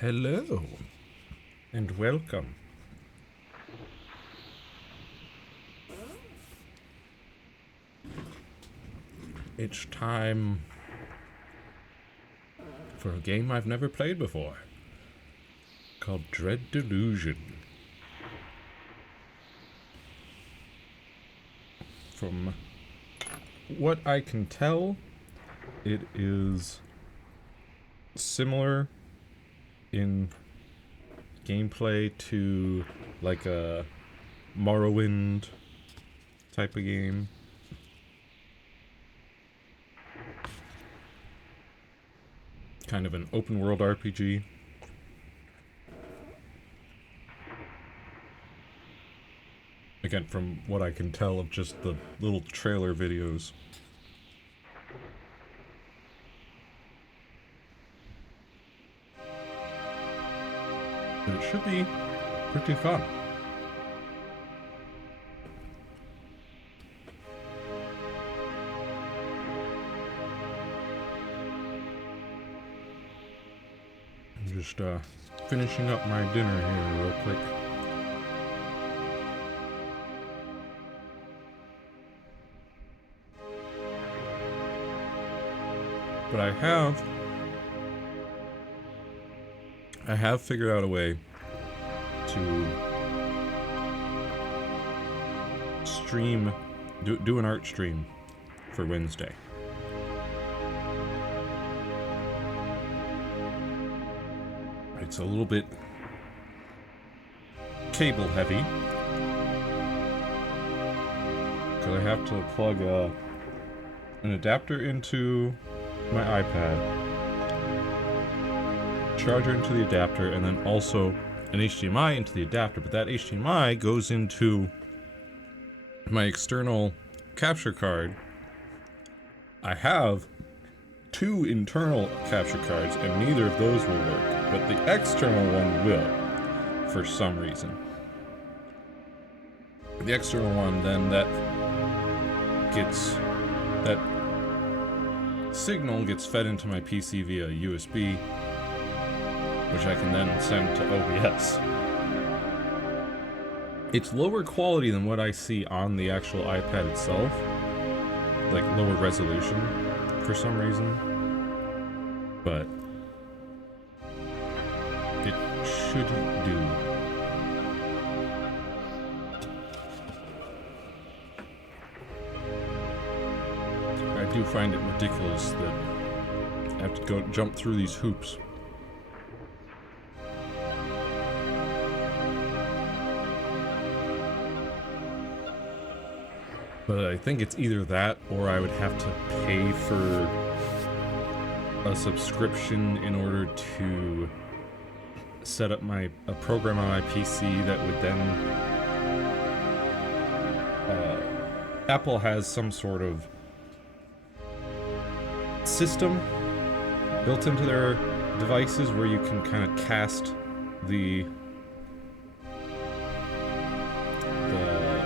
Hello, and welcome. It's time for a game I've never played before, called Delusion. From what I can tell, it is similar in gameplay to like a Morrowind type of game. Kind of an open world RPG. Again, from what I can tell of just the little trailer videos. But it should be pretty fun. I'm just finishing up my dinner here real quick. But I have figured out a way to stream, do an art stream for Wednesday. It's a little bit cable heavy, because I have to plug an adapter into my iPad, charger into the adapter, and then also an HDMI into the adapter, but that HDMI goes into my external capture card. I have two internal capture cards, and neither of those will work, but the external one will, for some reason. The external one, then that signal gets fed into my PC via USB, which I can then send to OBS. It's lower quality than what I see on the actual iPad itself, like lower resolution for some reason, but it should do. I do find it ridiculous that I have to jump through these hoops. But I think it's either that, or I would have to pay for a subscription in order to set up a program on my PC that would then... Apple has some sort of system built into their devices where you can kind of cast the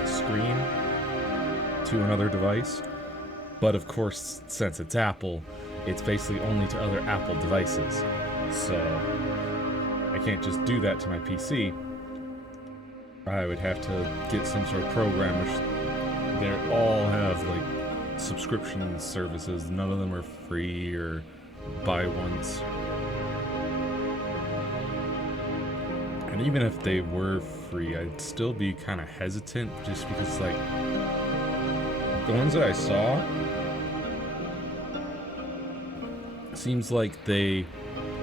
screen to another device, but of course, since it's Apple, it's basically only to other Apple devices, so I can't just do that to my PC. I would have to get some sort of program, which they all have like subscription services. None of them are free or buy once. And even if they were free, I'd still be kind of hesitant, just because like the ones that I saw, seems like they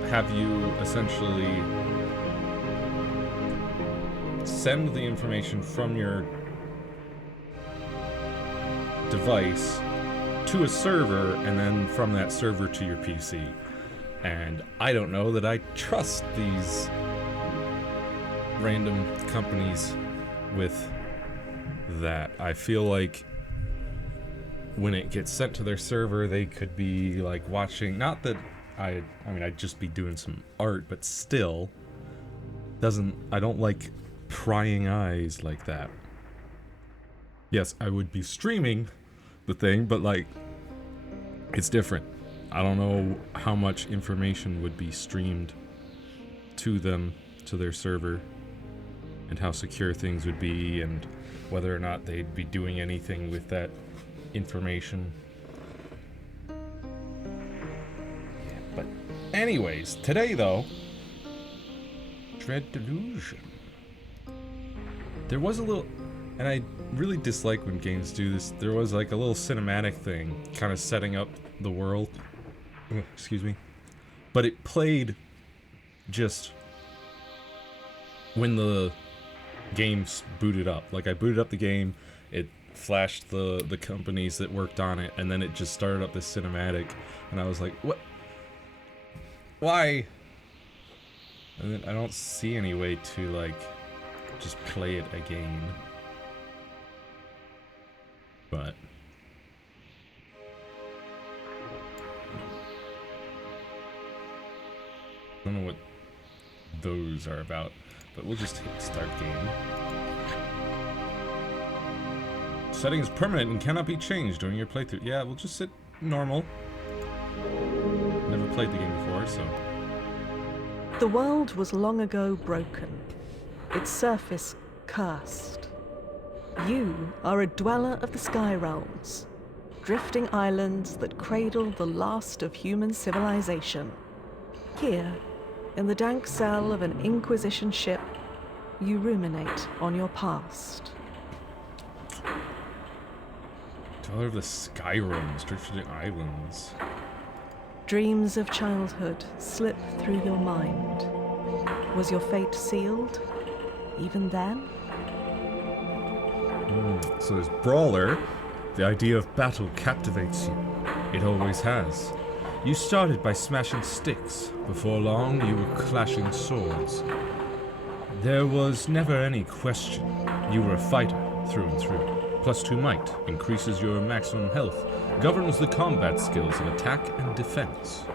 have you essentially send the information from your device to a server, and then from that server to your PC. And I don't know that I trust these random companies with that. I feel like when it gets sent to their server, they could be like watching, not that I mean I'd just be doing some art, but still I don't like prying eyes like that. Yes, I would be streaming the thing, but like it's different. I don't know how much information would be streamed to them, to their server, and how secure things would be, and whether or not they'd be doing anything with that information. Yeah, but anyways, today though, Dread Delusion. There was a little, and I really dislike when games do this, there was like a little cinematic thing kind of setting up the world. Excuse me. But it played just when the game booted up. Like, I booted up the game, it flashed the companies that worked on it, and then it just started up this cinematic, and I was like, what? Why? And then I don't see any way to, like, just play it again. But I don't know what those are about, but we'll just hit start game. Setting is permanent and cannot be changed during your playthrough. Yeah, we'll just sit normal. Never played the game before, so. The world was long ago broken, its surface cursed. You are a dweller of the sky realms, drifting islands that cradle the last of human civilization. Here, in the dank cell of an Inquisition ship, you ruminate on your past. Dweller of the sky realms, drifting islands. Dreams of childhood slip through your mind. Was your fate sealed, even then? So there's Brawler. The idea of battle captivates you. It always has. You started by smashing sticks. Before long, you were clashing swords. There was never any question. You were a fighter, through and through. +2 might increases your maximum health, governs the combat skills of attack and defense.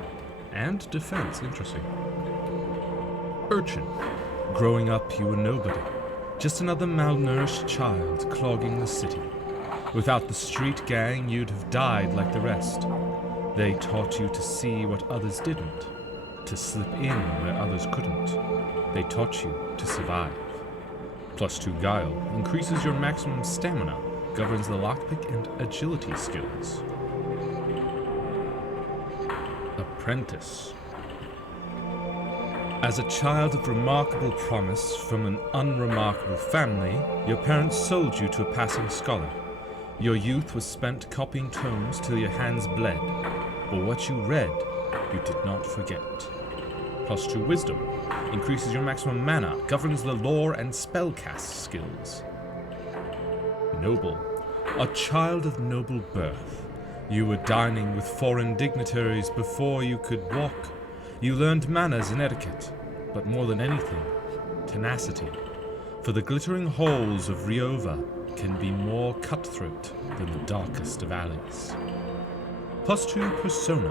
And defense, interesting. Urchin. Growing up, you were nobody. Just another malnourished child clogging the city. Without the street gang, you'd have died like the rest. They taught you to see what others didn't, to slip in where others couldn't. They taught you to survive. +2 guile increases your maximum stamina, governs the lockpick and agility skills. Apprentice. As a child of remarkable promise from an unremarkable family, your parents sold you to a passing scholar. Your youth was spent copying tomes till your hands bled, but what you read, you did not forget. +2 wisdom increases your maximum mana, governs the lore and spellcast skills. Noble. A child of noble birth. You were dining with foreign dignitaries before you could walk. You learned manners and etiquette, but more than anything, tenacity. For the glittering halls of Riova can be more cutthroat than the darkest of alleys. +2 persona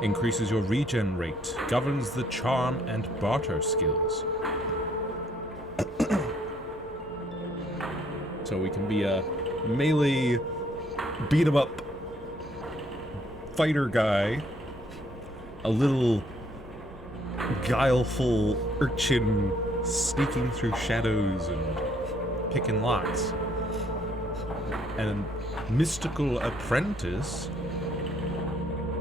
increases your regen rate, governs the charm and barter skills. So we can be a melee beat 'em up fighter guy, a little guileful urchin sneaking through shadows and picking locks, and a mystical apprentice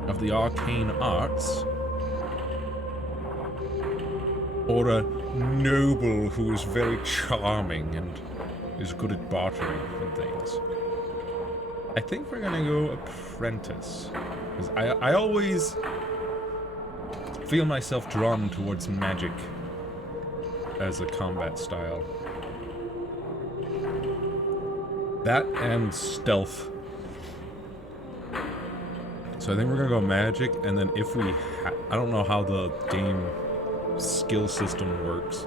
of the arcane arts, or a noble who is very charming and is good at bartering and things. I think we're gonna go apprentice, because I always feel myself drawn towards magic as a combat style. That and stealth. So I think we're gonna go magic, and then if we I don't know how the game skill system works,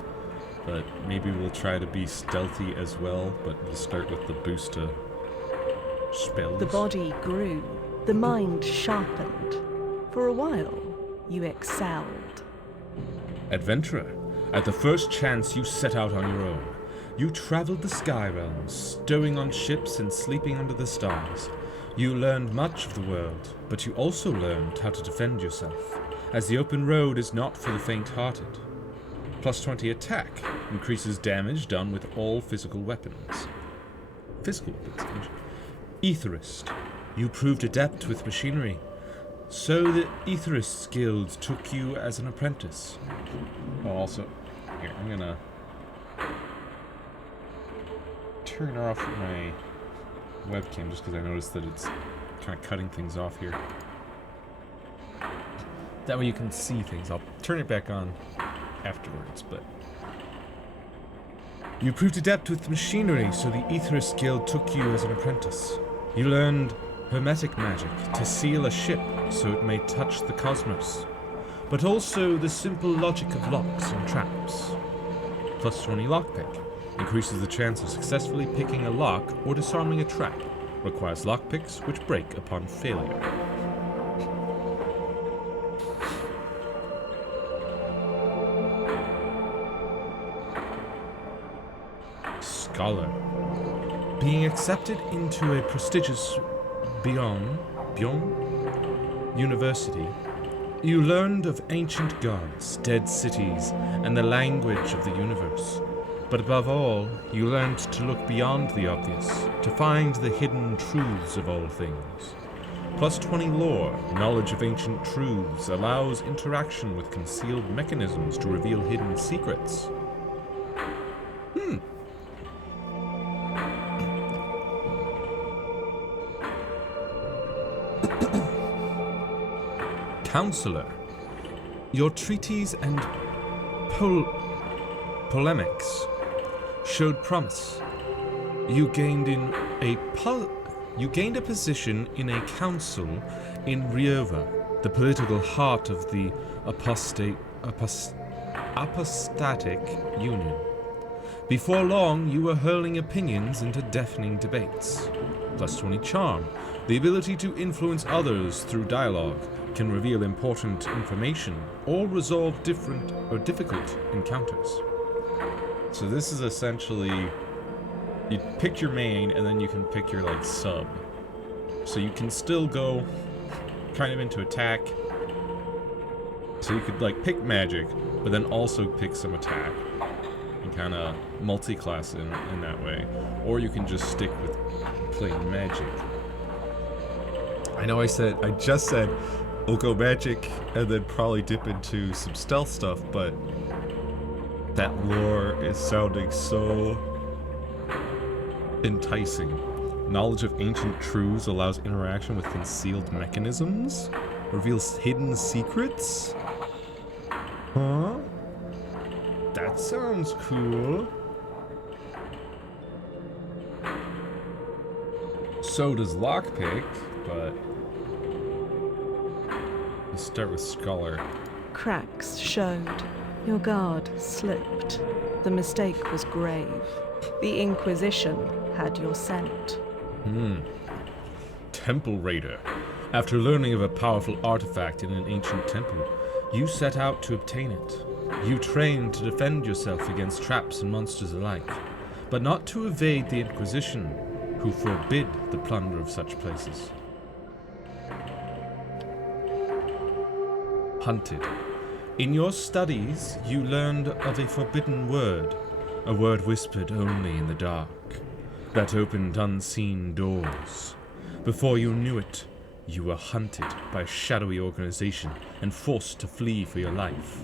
but maybe we'll try to be stealthy as well, but we'll start with the boost to spells. The body grew, the mind sharpened. For a while, you excelled. Adventurer. At the first chance you set out on your own. You traveled the sky realms, stowing on ships and sleeping under the stars. You learned much of the world, but you also learned how to defend yourself, as the open road is not for the faint-hearted. Plus 20 attack. Increases damage done with all physical weapons. Aetherist. You proved adept with machinery. So the Aetherist Guild took you as an apprentice. Oh, also, here, I'm gonna turn off my webcam just because I noticed that it's kind of cutting things off here. That way you can see things. I'll turn it back on afterwards, but... You proved adept with machinery, so the Aetherist Guild took you as an apprentice. You learned hermetic magic to seal a ship so it may touch the cosmos, but also the simple logic of locks and traps. Plus 20 lockpick. Increases the chance of successfully picking a lock or disarming a trap. Requires lockpicks which break upon failure. Scholar. Being accepted into a prestigious Beyond University, you learned of ancient gods, dead cities, and the language of the universe. But above all, you learned to look beyond the obvious, to find the hidden truths of all things. Plus 20 lore, knowledge of ancient truths, allows interaction with concealed mechanisms to reveal hidden secrets. Counselor. Your treatise and polemics showed promise. You gained a position in a council in Riova, the political heart of the apostatic union. Before long, you were hurling opinions into deafening debates. Plus 20 charm. The ability to influence others through dialogue can reveal important information or resolve different or difficult encounters. So this is essentially, you pick your main and then you can pick your like sub. So you can still go kind of into attack. So you could like pick magic, but then also pick some attack and kind of multi-class in that way. Or you can just stick with playing magic. I know I just said we'll go magic and then probably dip into some stealth stuff, but that lore is sounding so enticing. Knowledge of ancient truths allows interaction with concealed mechanisms, reveals hidden secrets. Huh? That sounds cool. So does lockpick, but let's start with scholar. Cracks showed. Your guard slipped. The mistake was grave. The Inquisition had your scent. Temple Raider. After learning of a powerful artifact in an ancient temple, you set out to obtain it. You trained to defend yourself against traps and monsters alike, but not to evade the Inquisition, who forbid the plunder of such places. Hunted. In your studies, you learned of a forbidden word, a word whispered only in the dark, that opened unseen doors. Before you knew it, you were hunted by a shadowy organization and forced to flee for your life.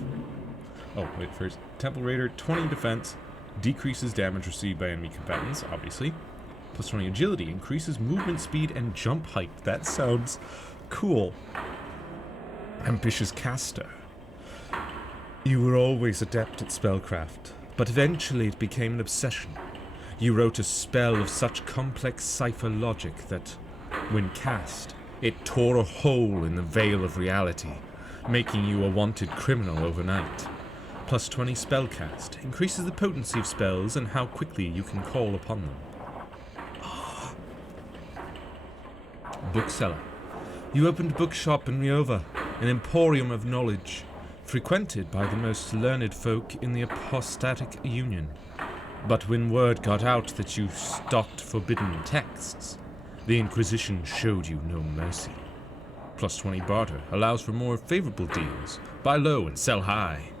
Oh, wait, first. Temple Raider, 20 defense, decreases damage received by enemy combatants, obviously. Plus 20 agility, increases movement speed and jump height. That sounds cool. Ambitious caster. You were always adept at spellcraft, but eventually it became an obsession. You wrote a spell of such complex cipher logic that, when cast, it tore a hole in the veil of reality, making you a wanted criminal overnight. Plus 20 spellcast increases the potency of spells and how quickly you can call upon them. Bookseller. You opened a bookshop in Riova, an emporium of knowledge, frequented by the most learned folk in the apostatic union. But when word got out that you stocked forbidden texts, the Inquisition showed you no mercy. Plus 20 barter allows for more favorable deals. Buy low and sell high.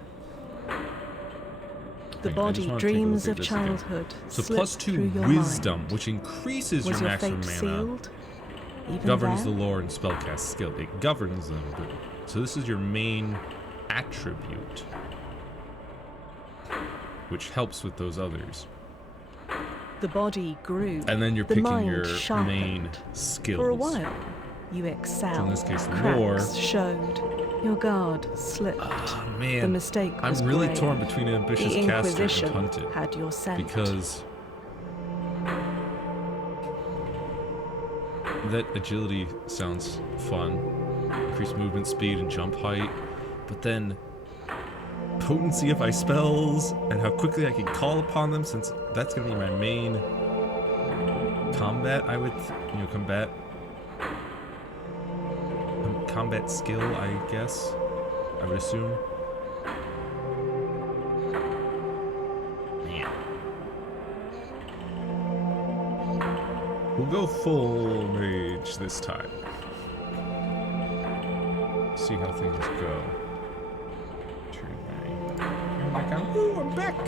The Hang on, I just body wanna take a look dreams at of this again. childhood. So slip plus through 2 your wisdom, mind. which increases Was your your maximum fate mana. sealed? Even Governs there? the lore and spellcast skill. It governs them. But, so this is your main attribute, which helps with those others. The body grew. And then you're the picking mind your sharpened. main skills. For a while, you excelled. So in this case, Cracks lore. showed. Your guard slipped. Oh, man. The mistake was I'm really grave. torn between ambitious The caster Inquisition and hunted. had your scent. Because that agility sounds fun. Increase movement speed and jump height. But then potency of my spells and how quickly I can call upon them, since that's going to be my main combat, I would, combat skill, I guess. I would assume. Man. We'll go full mage this time. See how things go. Turn back on. Ooh, I'm back!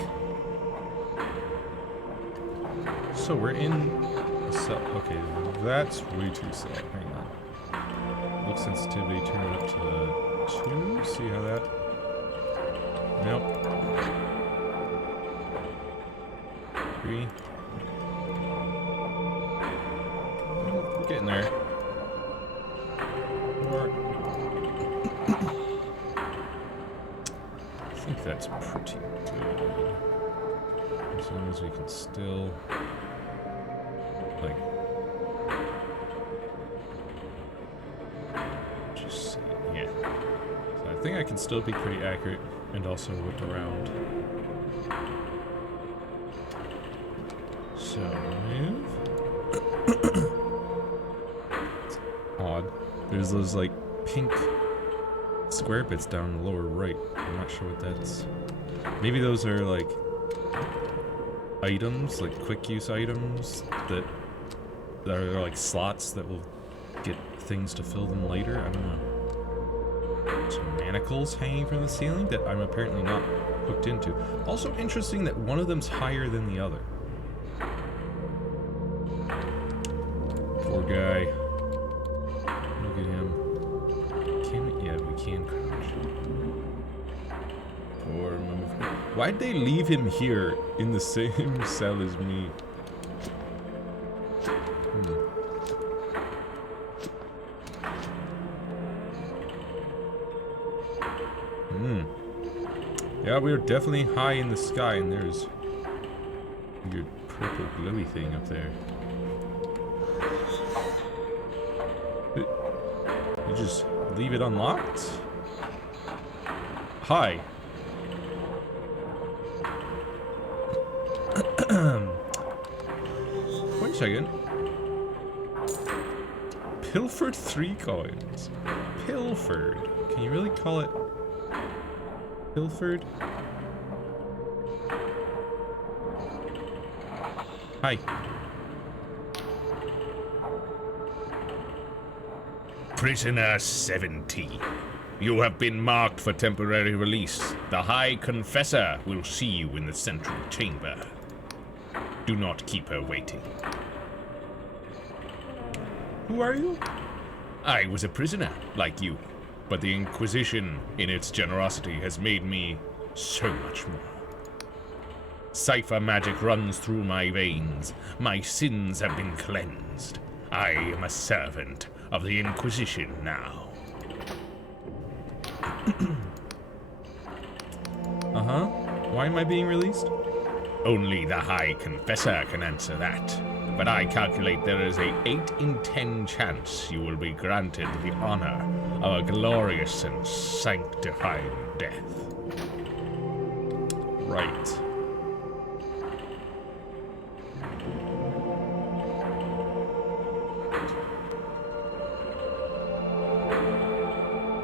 So we're in a cell. Okay, that's way too slow. Hang on. Look sensitivity, turn it up to 2. See how that. Nope. 3. We're getting there. 4. I think that's pretty good. As long as we can still, like, just see, yeah. So I think I can still be pretty accurate and also whip around. So move. It's odd. There's those like pink square bits down in the lower right. I'm not sure what that's. Maybe those are like items, like quick use items that are like slots that will get things to fill them later. I don't know. Some manacles hanging from the ceiling that I'm apparently not hooked into. Also interesting that one of them's higher than the other. Poor guy. Look at him. Can we? Yeah, we can crouch. Or move. Why'd they leave him here in the same cell as me? Yeah, we're definitely high in the sky, and there's a weird purple glowy thing up there. You just leave it unlocked? Hi. Wait a second. Pilfered 3 coins. Pilfered. Can you really call it pilfered? Hi. Prisoner 70. You have been marked for temporary release. The High Confessor will see you in the central chamber. Do not keep her waiting. Who are you? I was a prisoner, like you, but the Inquisition, in its generosity, has made me so much more. Cipher magic runs through my veins. My sins have been cleansed. I am a servant of the Inquisition now. Uh-huh. Why am I being released? Only the High Confessor can answer that. But I calculate there is a 8 in 10 chance you will be granted the honor of a glorious and sanctifying death. Right.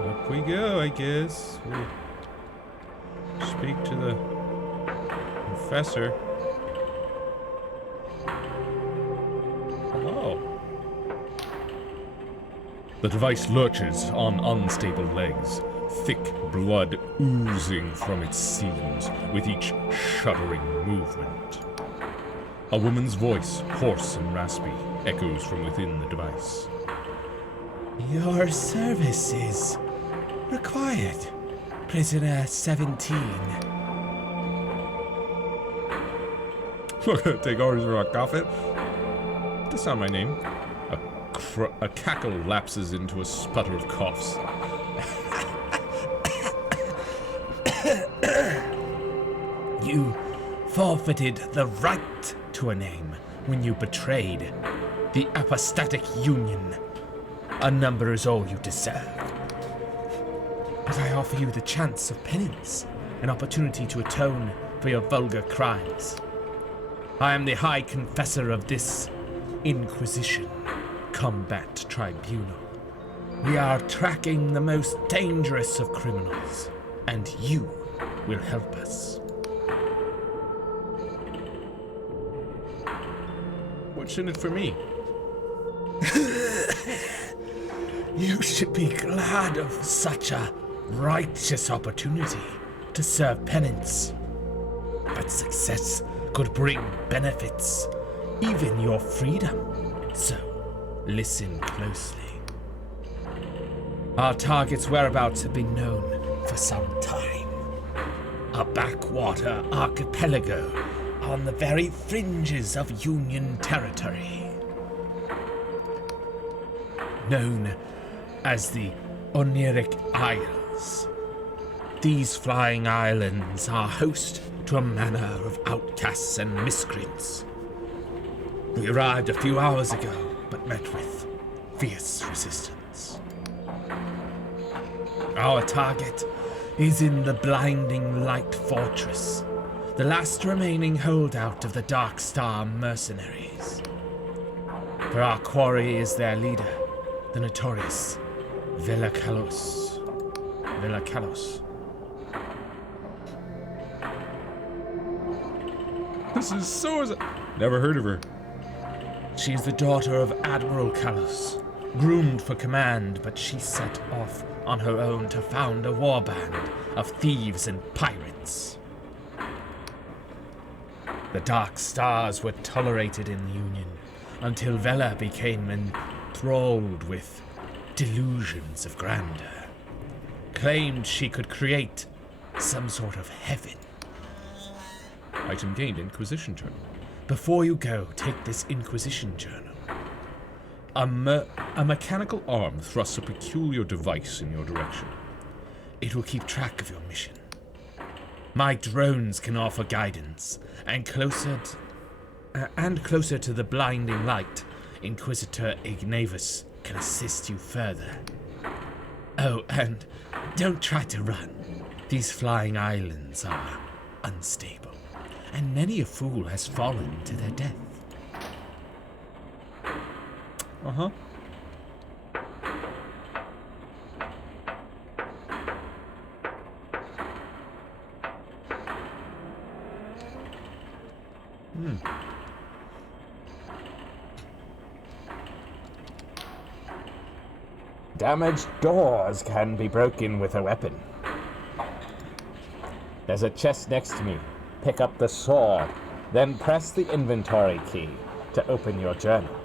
Up we go, I guess. We'll speak to the professor. Hello. The device lurches on unstable legs. thick blood oozing from its seams with each shuddering movement. A woman's voice, hoarse and raspy, echoes from within the device. Your service is required, prisoner 17. We're gonna take orders from our coffin. That's not my name. A cackle lapses into a sputter of coughs. You forfeited the right to a name when you betrayed the apostatic union. A number is all you deserve. But I offer you the chance of penance, an opportunity to atone for your vulgar crimes. I am the High Confessor of this Inquisition Combat Tribunal. We are tracking the most dangerous of criminals, and you will help us. What's in it for me? You should be glad of such a righteous opportunity to serve penance. But success could bring benefits, even your freedom. So, listen closely. Our target's whereabouts have been known for some time. A backwater archipelago on the very fringes of Union territory. Known as the Oniric Isles. These flying islands are host to a manor of outcasts and miscreants. We arrived a few hours ago, but met with fierce resistance. Our target is in the Blinding Light Fortress, the last remaining holdout of the Dark Star mercenaries. For our quarry is their leader, the notorious Velakalos. This is so... Never heard of her. She is the daughter of Admiral Kalos, groomed for command, but she set off on her own to found a warband of thieves and pirates. The Dark Stars were tolerated in the Union until Vela became enthralled with delusions of grandeur. Claimed she could create some sort of heaven. Item gained, Inquisition Journal. Before you go, take this Inquisition Journal. A mechanical arm thrusts a peculiar device in your direction. It will keep track of your mission. My drones can offer guidance, and closer to the blinding light, Inquisitor Ignavus can assist you further. Oh, and don't try to run. These flying islands are unstable, and many a fool has fallen to their death. Uh-huh. Damaged doors can be broken with a weapon. There's a chest next to me. Pick up the sword, then press the inventory key to open your journal.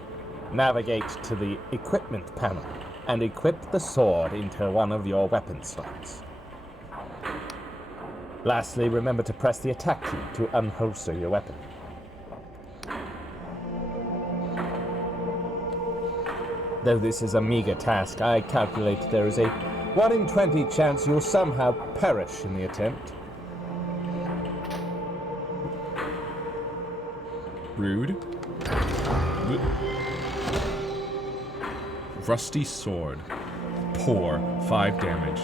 Navigate to the equipment panel and equip the sword into one of your weapon slots. Lastly, remember to press the attack key to unholster your weapon. Though this is a meager task, I calculate there is a 1 in 20 chance you'll somehow perish in the attempt. Rude. Rusty sword. Poor, 5 damage.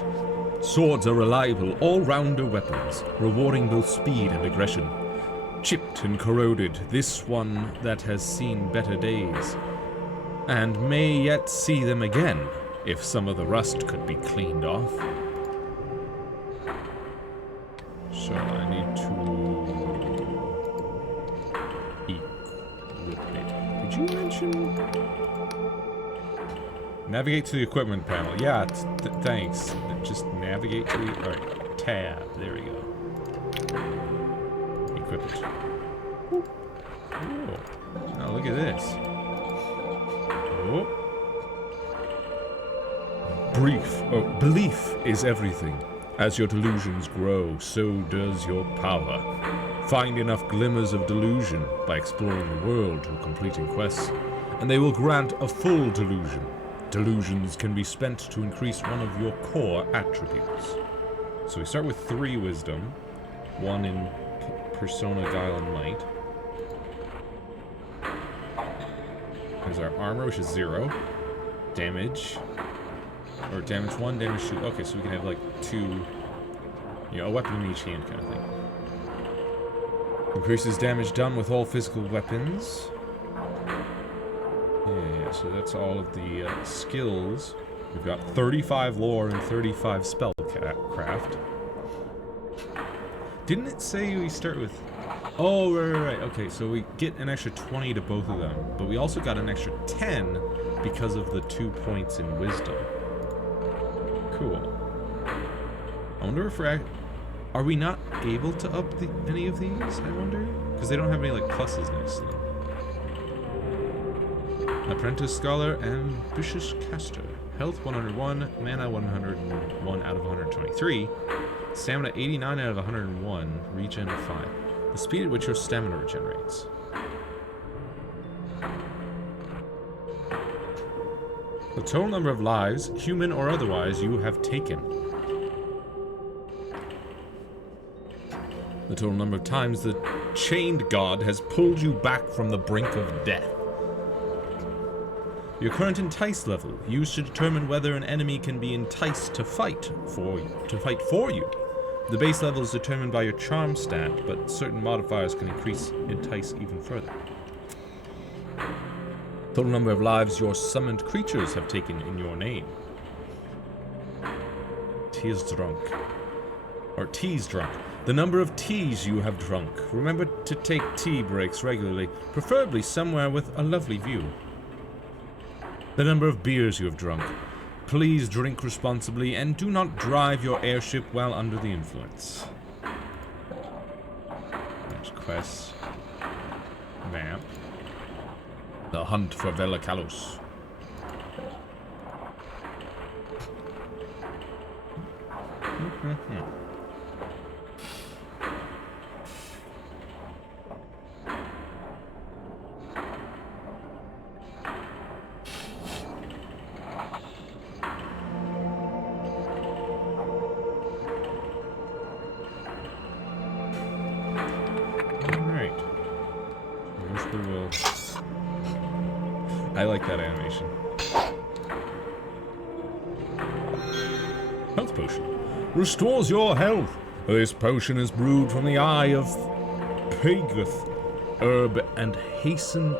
Swords are reliable all-rounder weapons, rewarding both speed and aggression. Chipped and corroded, this one that has seen better days. And may yet see them again, if some of the rust could be cleaned off. So I need to equip it. Did you mention Navigate to the equipment panel. Yeah, thanks. Just navigate to the... Alright, tab. There we go. Equip it. Cool. Now look at this. Oh. Belief is everything. As your delusions grow, so does your power. Find enough glimmers of delusion by exploring the world or completing quests, and they will grant a full delusion. Delusions can be spent to increase one of your core attributes. So we start with 3 wisdom, 1 in persona, guile, and might. There's our armor, which is 0. Damage. Or damage 1, damage 2. Okay, so we can have like 2, you know, a weapon in each hand kind of thing. Increases damage done with all physical weapons. Yeah, so that's all of the skills. We've got 35 lore and 35 spellcraft. Didn't it say we start with... Oh, right. Okay, so we get an extra 20 to both of them. But we also got an extra 10 because of the 2 points in wisdom. Cool. I wonder if we're... Are we not able to up any of these, I wonder? Because they don't have any, like, pluses next to them. Apprentice Scholar, Ambitious Caster. Health 101, Mana 101 out of 123, Stamina 89 out of 101, Regen 5. The speed at which your stamina regenerates. The total number of lives, human or otherwise, you have taken. The total number of times the chained god has pulled you back from the brink of death. Your current entice level, used to determine whether an enemy can be enticed to fight for you. The base level is determined by your charm stat, but certain modifiers can increase entice even further. Total number of lives your summoned creatures have taken in your name. Tea's drunk. Or tea's drunk. The number of teas you have drunk. Remember to take tea breaks regularly, preferably somewhere with a lovely view. The number of beers you have drunk. Please drink responsibly and do not drive your airship while under the influence. There's quests. Map. The hunt for Velakalos. I like that animation. Health potion. Restores your health. This potion is brewed from the eye of Pagoth herb and hastens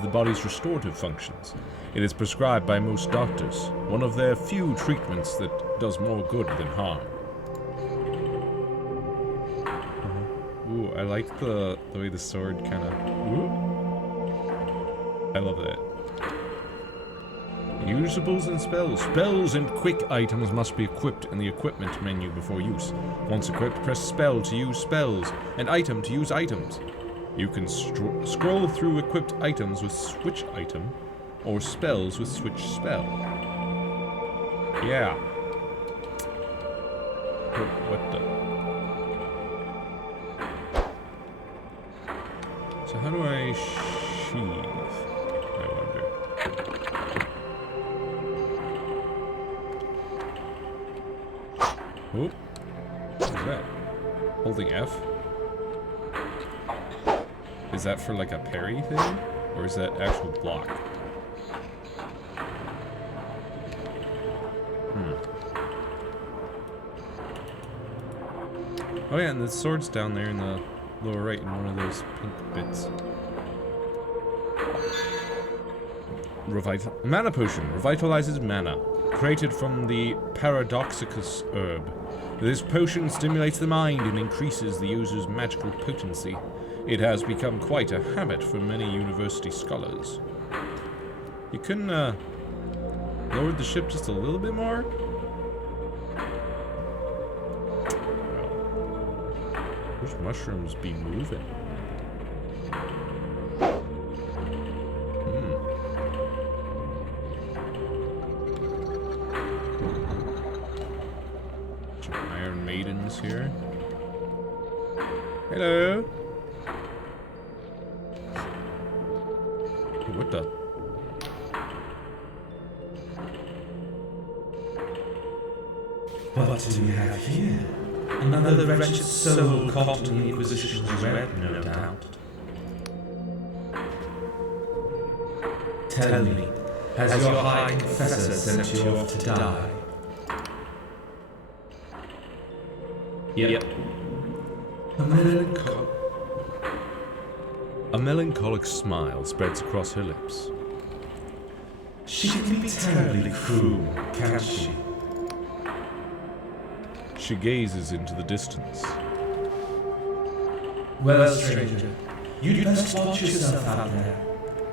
the body's restorative functions. It is prescribed by most doctors, one of their few treatments that does more good than harm. Ooh, I like the way the sword kind of... I love that. Usables and spells. Spells and quick items must be equipped in the equipment menu before use. Once equipped, press spell to use spells, and item to use items. You can scroll through equipped items with switch item, or spells with switch spell. Yeah. What the... So how do I sheath? I wonder. Oop. What is that? Holding F? Is that for like a parry thing? Or is that actual block? Oh yeah, and the sword's down there in the lower right in one of those pink bits. Mana potion revitalizes mana, created from the Paradoxicus herb. This potion stimulates the mind and increases the user's magical potency. It has become quite a habit for many university scholars. You couldn't, lower the ship just a little bit more? Well, those mushrooms be moving. Some Iron Maidens here. Hello. What the? What do we have here? Another wretched soul caught in the Inquisition's web, no doubt. Tell me, has your High Confessor sent you off to die? Yep. A melancholic smile spreads across her lips. She can be terribly cruel, can't she? She gazes into the distance. Well, stranger, you'd best watch yourself out there.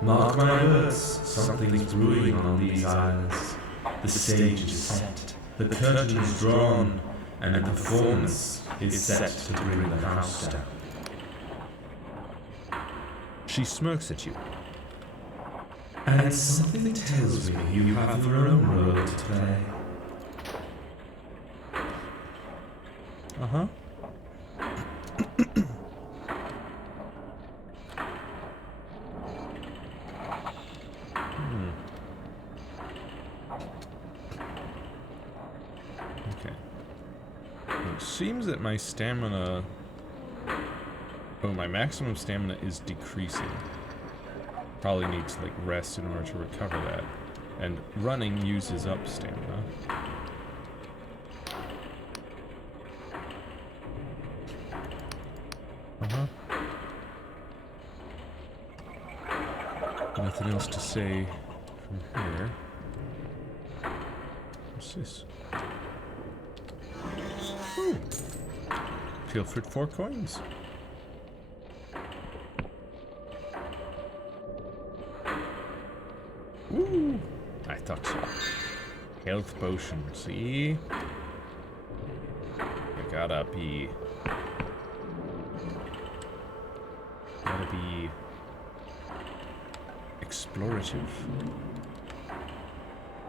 Mark my words, something's brewing on these islands. The stage is set, the curtain is drawn, and the performance is set to bring the house down. She smirks at you. And something tells me you have your own role to play. Uh-huh. Okay. It seems that my stamina... Oh, my maximum stamina is decreasing. Probably need to, like, rest in order to recover that. And running uses up stamina. Uh-huh. Nothing else to say from here. What's this? Ooh. Pilfered 4 coins. Ooh. I thought so. Health potion, see? You gotta be explorative.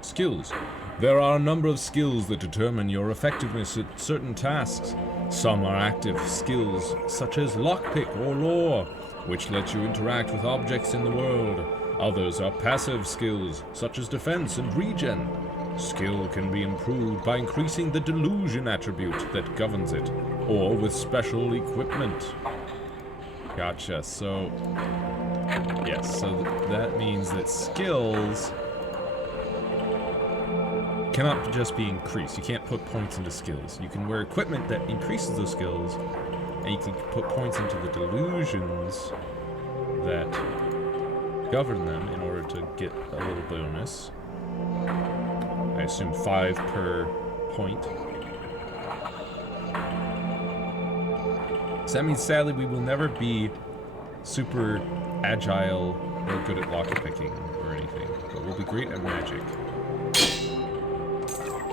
Skills. There are a number of skills that determine your effectiveness at certain tasks. Some are active skills, such as lockpick or lore, which let you interact with objects in the world. Others are passive skills, such as defense and regen. Skill can be improved by increasing the delusion attribute that governs it, or with special equipment. Gotcha, so... Yes, so that means that skills cannot just be increased. You can't put points into skills. You can wear equipment that increases those skills, and you can put points into the delusions that govern them in order to get a little bonus. I assume 5 per point. So that means, sadly, we will never be super agile or good at lockpicking or anything, but we'll be great at magic.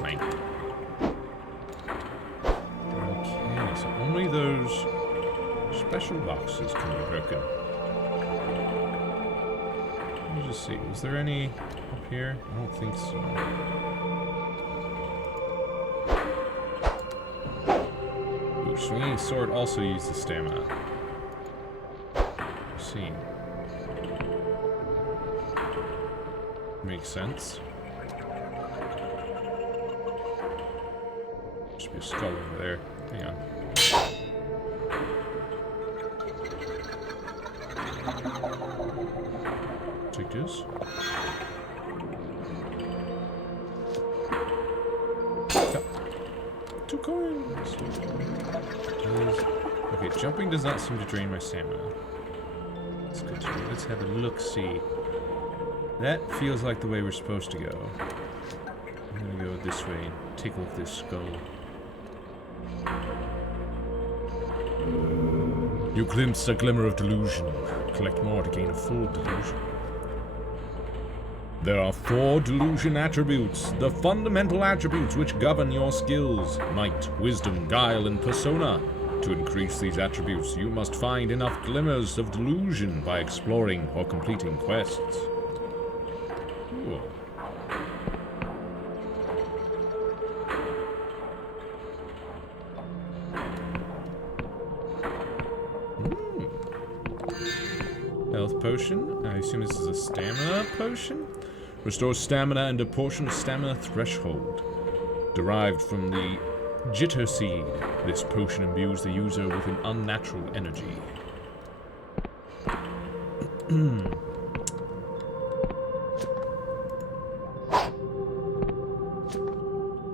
9. Okay, so only those special boxes can be broken. Let me just see, was there any up here? I don't think so. Ooh, swinging sword also uses stamina. Let's see. Makes sense. Should be a skull over there. Hang on. Take this. Yep. 2 coins. Okay, jumping does not seem to drain my stamina. That's good to know. Let's have a look-see. That feels like the way we're supposed to go. I'm gonna go this way and take a look at this skull. You glimpsed a glimmer of delusion. Collect more to gain a full delusion. There are 4 delusion attributes, the fundamental attributes which govern your skills: might, wisdom, guile, and persona. To increase these attributes, you must find enough glimmers of delusion by exploring or completing quests. Cool. Health potion. I assume this is a stamina potion. Restores stamina and a portion of stamina threshold. Derived from the jitter seed, this potion imbues the user with an unnatural energy.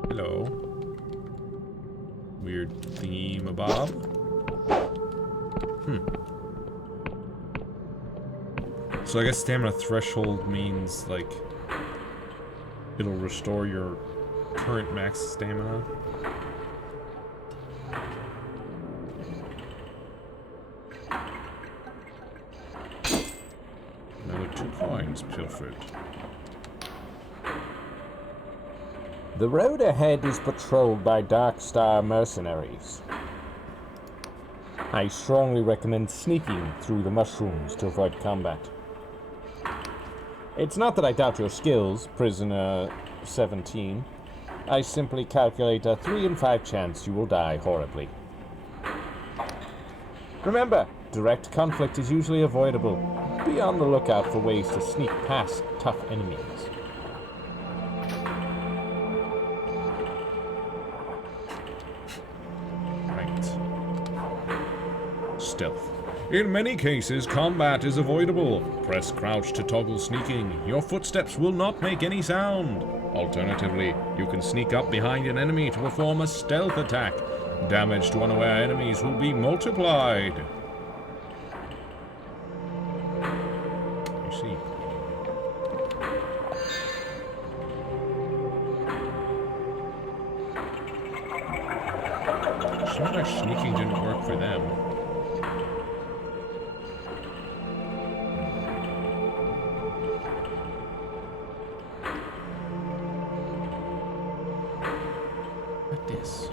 Hello. Weird theme-a-bob. So I guess stamina threshold means, like, it'll restore your current max stamina. Another 2 coins pilfered. The road ahead is patrolled by Dark Star mercenaries. I strongly recommend sneaking through the mushrooms to avoid combat. It's not that I doubt your skills, Prisoner 17. I simply calculate a 3 in 5 chance you will die horribly. Remember, direct conflict is usually avoidable. Be on the lookout for ways to sneak past tough enemies. Stealth. In many cases, combat is avoidable. Press crouch to toggle sneaking. Your footsteps will not make any sound. Alternatively, you can sneak up behind an enemy to perform a stealth attack. Damage to unaware enemies will be multiplied. I see. So much sneaking didn't work for them. This.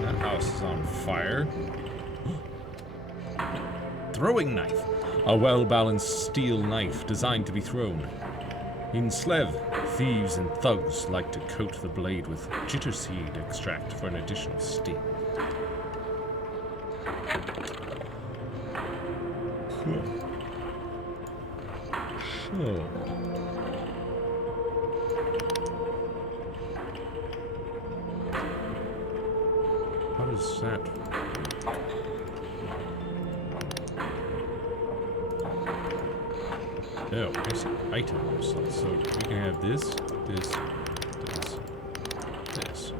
That house is on fire. Throwing knife. A well-balanced steel knife designed to be thrown. In Slev, thieves and thugs like to coat the blade with jitter seed extract for an additional sting. Sure. How does that... Oh, I see. Items. So we can have this, this, this.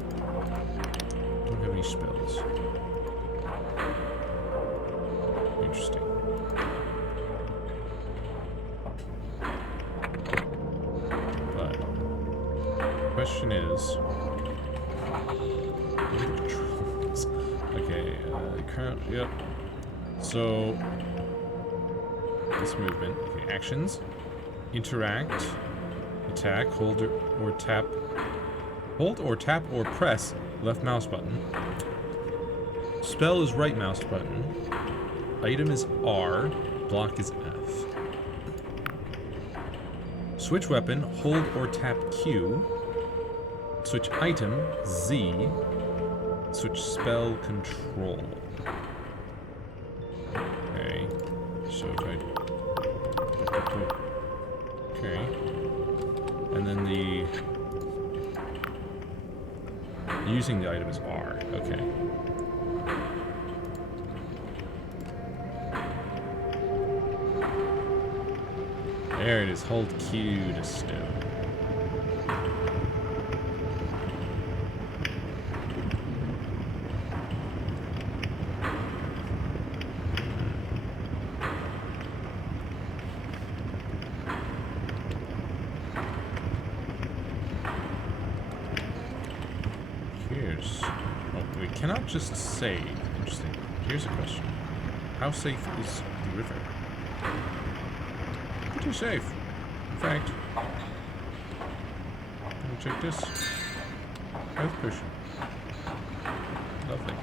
Don't have any spells. Interesting. But question is, controls. Okay. Current. Yep. So this movement. Okay. Actions. Interact, attack, hold or tap or press left mouse button. Spell is right mouse button. Item is R, block is F. Switch weapon, hold or tap Q. Switch item, Z. Switch spell, control. Okay, so if I... Okay. And then the... Using the item is R. Okay. There it is. Hold Q to stow. there's... Oh, we cannot just save. Interesting. Here's a question. How safe is the river? Pretty safe. In fact, let me check this. Health potion. Lovely.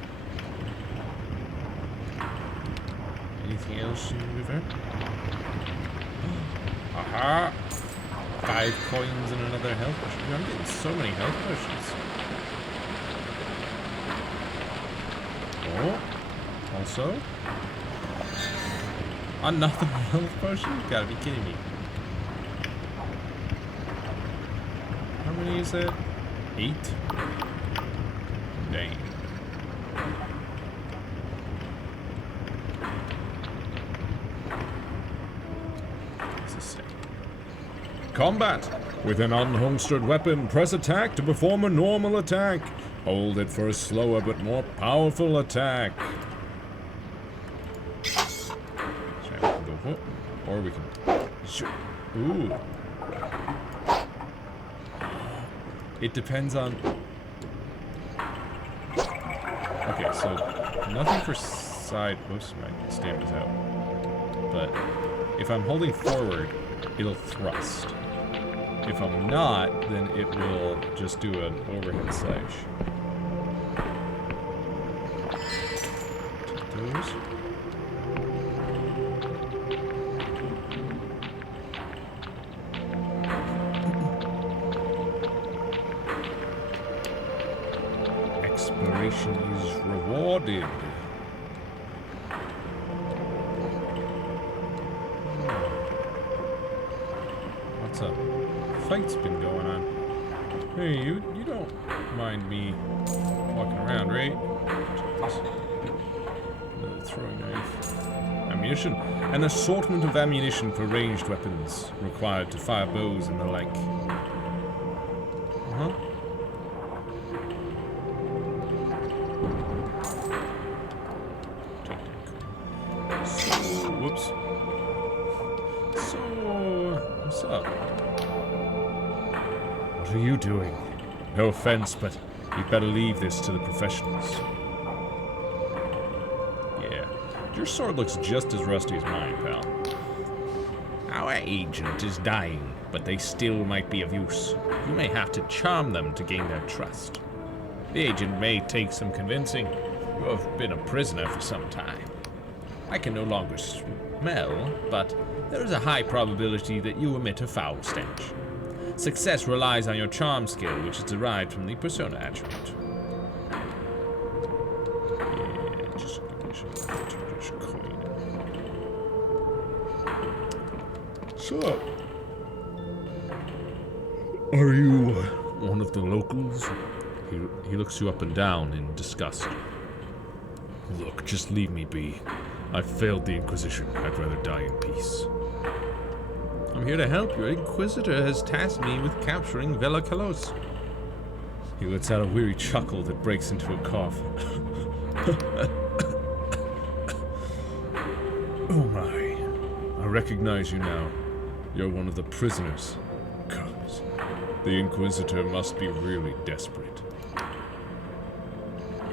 Anything else in the river? Aha! 5 coins and another health potion. Dude, I'm getting so many health potions. Oh. Also. Another health potion? You gotta be kidding me. How many is that? 8? Dang. What's this say? Combat! With an unholstered weapon, press attack to perform a normal attack. Hold it for a slower but more powerful attack. So we can go whoop, or we can shoot. Ooh. It depends on... Okay, so nothing for side... Whoops, my stamina's out. But if I'm holding forward, it'll thrust. If I'm not, then it will just do an overhead slash. Take those. Exploration is rewarded. What's up? Fight's been going on. Hey, you don't mind me walking around, right? Check this. Another throwing knife. Ammunition. An assortment of ammunition for ranged weapons required to fire bows and the like. Uh-huh. So, whoops. So, what's up? What are you doing? No offense, but you'd better leave this to the professionals. Yeah. Your sword looks just as rusty as mine, pal. Our agent is dying, but they still might be of use. You may have to charm them to gain their trust. The agent may take some convincing. You have been a prisoner for some time. I can no longer smell, but there is a high probability that you emit a foul stench. Success relies on your charm skill, which is derived from the persona attribute. Yeah, just coin. So, are you one of the locals? He looks you up and down in disgust. Look, just leave me be. I failed the Inquisition. I'd rather die in peace. I'm here to help. Your Inquisitor has tasked me with capturing Vela Kalos. He lets out a weary chuckle that breaks into a cough. Oh my. I recognize you now. You're one of the prisoners. Gods. The Inquisitor must be really desperate.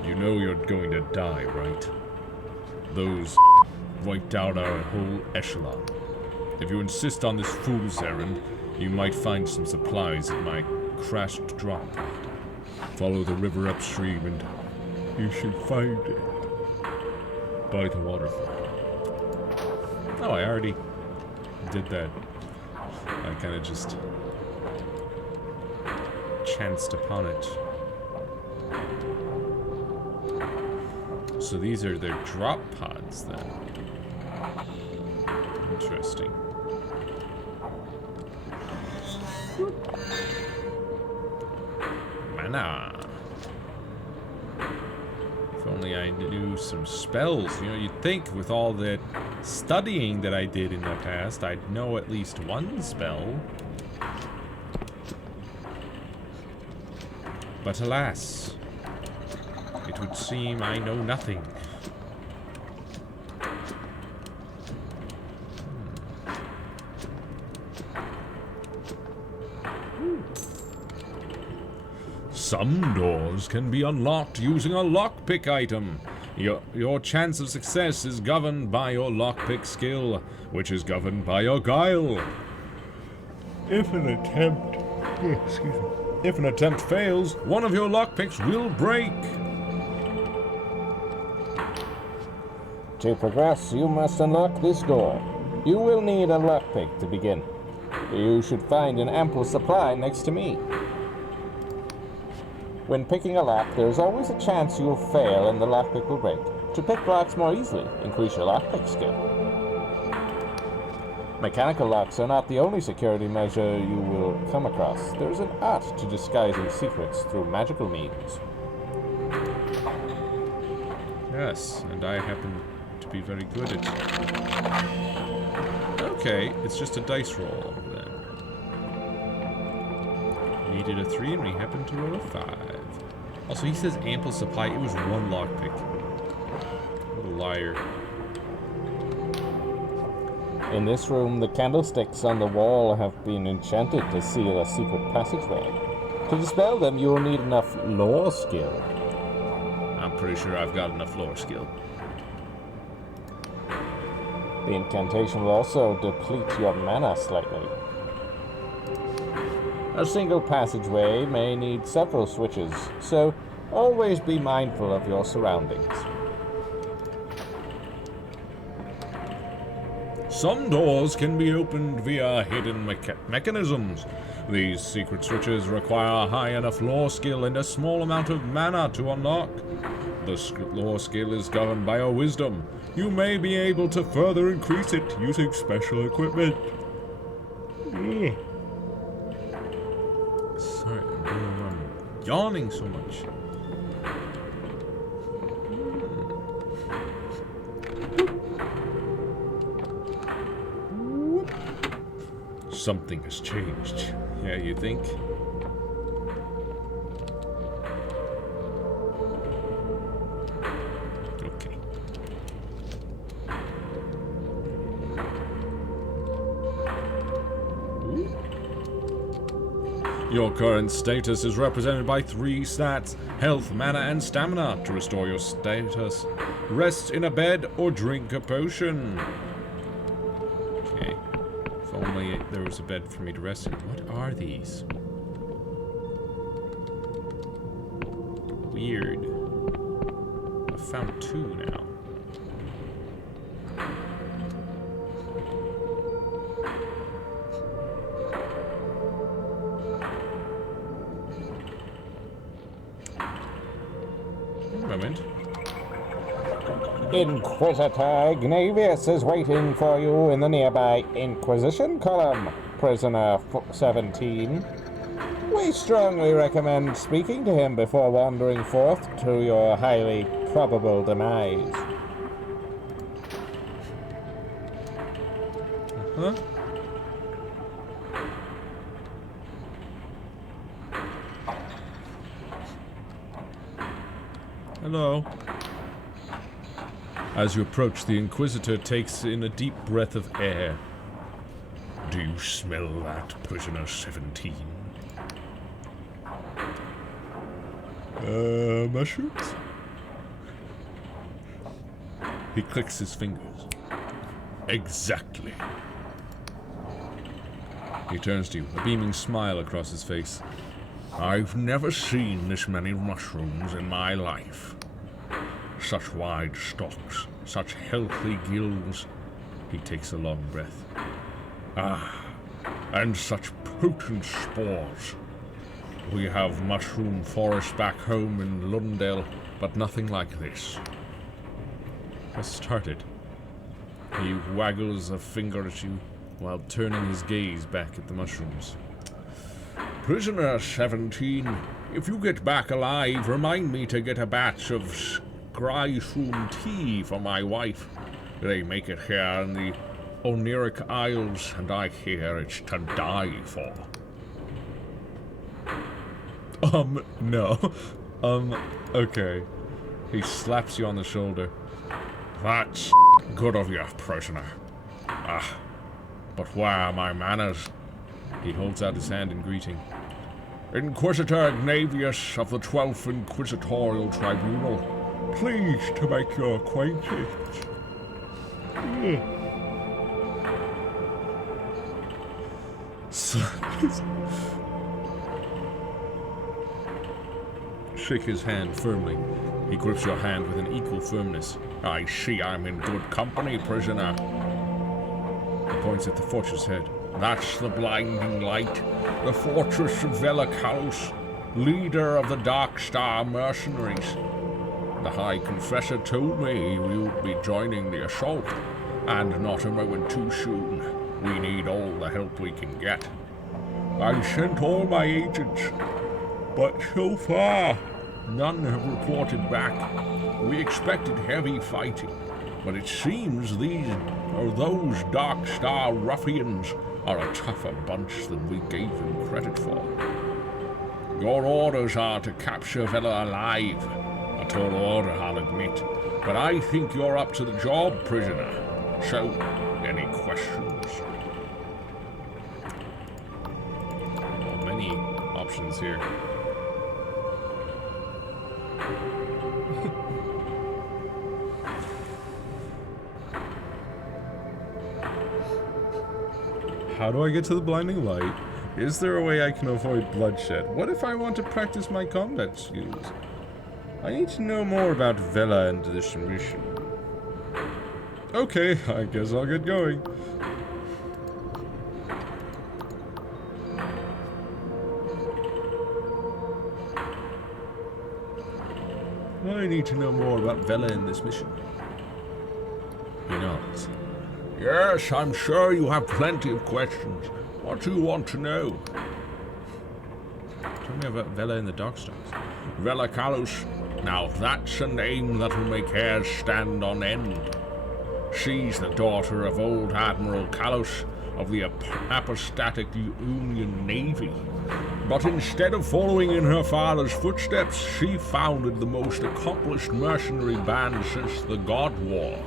You know you're going to die, right? Those wiped out our whole echelon. If you insist on this fool's errand, you might find some supplies at my crashed drop pod. Follow the river upstream and you should find it. By the waterfall. Oh, I already did that. I kind of just chanced upon it. So these are their drop pods then. Interesting. Mana. If only I knew some spells. You know, you'd think with all that studying that I did in the past, I'd know at least one spell. But alas, it would seem I know nothing. Some doors can be unlocked using a lockpick item. Your chance of success is governed by your lockpick skill, which is governed by your guile. If an attempt fails, one of your lockpicks will break. To progress, you must unlock this door. You will need a lockpick to begin. You should find an ample supply next to me. When picking a lock, there is always a chance you will fail and the lockpick will break. To pick locks more easily, increase your lockpick skill. Mechanical locks are not the only security measure you will come across. There is an art to disguising secrets through magical means. Yes, and I happen to be very good at it. Okay, it's just a dice roll then. Needed a 3 and we happened to roll a 5. Also, he says ample supply. It was 1 lockpick. What a liar. In this room, the candlesticks on the wall have been enchanted to seal a secret passageway. To dispel them, you will need enough lore skill. I'm pretty sure I've got enough lore skill. The incantation will also deplete your mana slightly. A single passageway may need several switches, so always be mindful of your surroundings. Some doors can be opened via hidden mechanisms. These secret switches require a high enough lore skill and a small amount of mana to unlock. The lore skill is governed by your wisdom. You may be able to further increase it using special equipment. Sorry, I'm yawning so much. Something has changed. Yeah, you think? Okay. Your current status is represented by 3 stats: health, mana, and stamina. To restore your status, rest in a bed or drink a potion. Okay. If only there was a bed for me to rest in. What are these? Weird. I found 2 now. Moment. Inquisitor Ignavius is waiting for you in the nearby Inquisition column, prisoner 17. We strongly recommend speaking to him before wandering forth to your highly probable demise. Huh? Hello. As you approach, the Inquisitor takes in a deep breath of air. Do you smell that, prisoner 17? Mushrooms? He clicks his fingers. Exactly. He turns to you, a beaming smile across his face. I've never seen this many mushrooms in my life. Such wide stalks, such healthy gills. He takes a long breath. Ah, and such potent spores. We have mushroom forests back home in Lundale, but nothing like this. Has started. He waggles a finger at you while turning his gaze back at the mushrooms. Prisoner 17, if you get back alive, remind me to get a batch of Scryshroom tea for my wife. They make it here in the Oniric Isles, and I hear it's to die for. No. Okay. He slaps you on the shoulder. That's good of you, prisoner. Ah, but where are my manners? He holds out his hand in greeting. Inquisitor Ignavius of the 12th Inquisitorial Tribunal. Pleased to make your acquaintance. Shake his hand firmly. He grips your hand with an equal firmness. I see I'm in good company, prisoner. He points at the fortress head. That's the blinding light. The fortress of Velakalos, leader of the Dark Star mercenaries. The High Confessor told me he would be joining the assault, and not a moment too soon. We need all the help we can get. I sent all my agents, but so far, none have reported back. We expected heavy fighting, but it seems those Dark Star ruffians are a tougher bunch than we gave them credit for. Your orders are to capture Vela alive. A tall order, I'll admit, but I think you're up to the job, prisoner. So, any questions? Many options here. How do I get to the blinding light? Is there a way I can avoid bloodshed? What if I want to practice my combat skills? I need to know more about Vela and this mission. Okay, I guess I'll get going. I need to know more about Vela and this mission. He nods. Yes, I'm sure you have plenty of questions. What do you want to know? Tell me about Vela and the Dark Stars. Velakalos. Now that's a name that'll make hairs stand on end. She's the daughter of old Admiral Kalos of the Apostatic Union Navy. But instead of following in her father's footsteps, she founded the most accomplished mercenary band since the God War.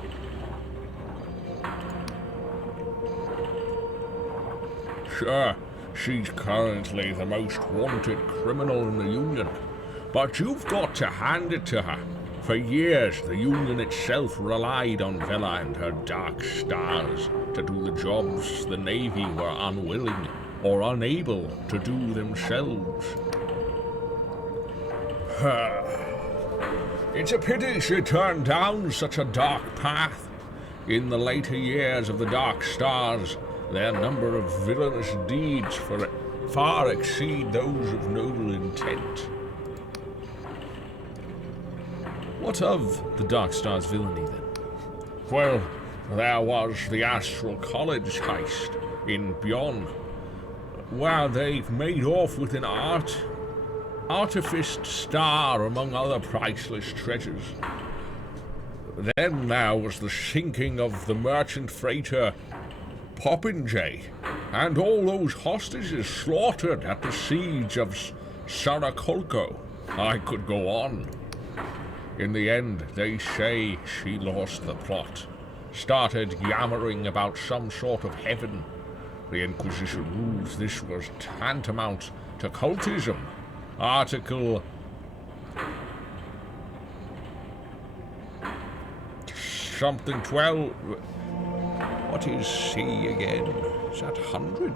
Sure, she's currently the most wanted criminal in the Union, but you've got to hand it to her. For years, the Union itself relied on Vela and her Dark Stars to do the jobs the Navy were unwilling or unable to do themselves. It's a pity she turned down such a dark path. In the later years of the Dark Stars, their number of villainous deeds far exceed those of noble intent. What of the Dark Stars villainy then? Well, there was the Astral College heist in Beyond, where they've made off with an artificed star among other priceless treasures. Then there was the sinking of the merchant freighter Popinjay, and all those hostages slaughtered at the siege of Sarakolko. I could go on. In the end, they say she lost the plot, started yammering about some sort of heaven. The Inquisition rules this was tantamount to cultism. Article something 12. What is C again? Is that 100?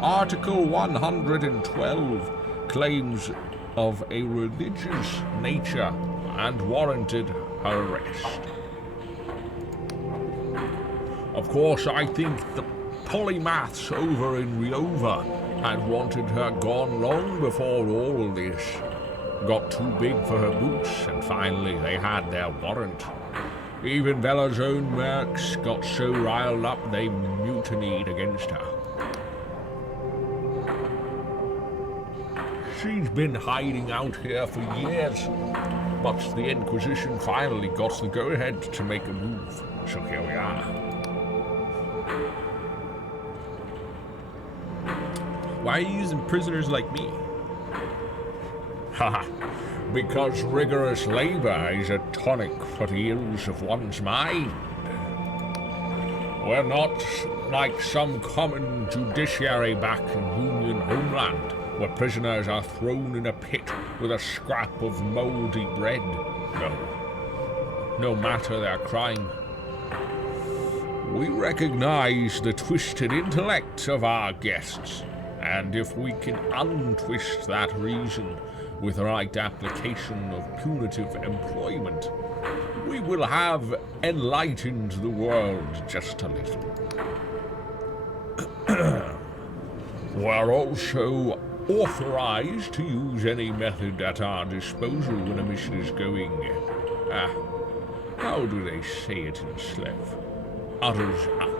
Article 112 claims of a religious nature and warranted her arrest. Of course, I think the polymaths over in Riova had wanted her gone long before all this got too big for her boots, and finally they had their warrant. Even Vela's own mercs got so riled up they mutinied against her. She's been hiding out here for years, but the Inquisition finally got the go-ahead to make a move, so here we are. Why are you using prisoners like me? Haha, because rigorous labor is a tonic for the ills of one's mind. We're not like some common judiciary back in Union homeland, where prisoners are thrown in a pit with a scrap of mouldy bread. No matter their crime. We recognize the twisted intellect of our guests, and if we can untwist that reason with the right application of punitive employment, we will have enlightened the world just a little. We're also authorized to use any method at our disposal when a mission is going, how do they say it in Slav? Utters up.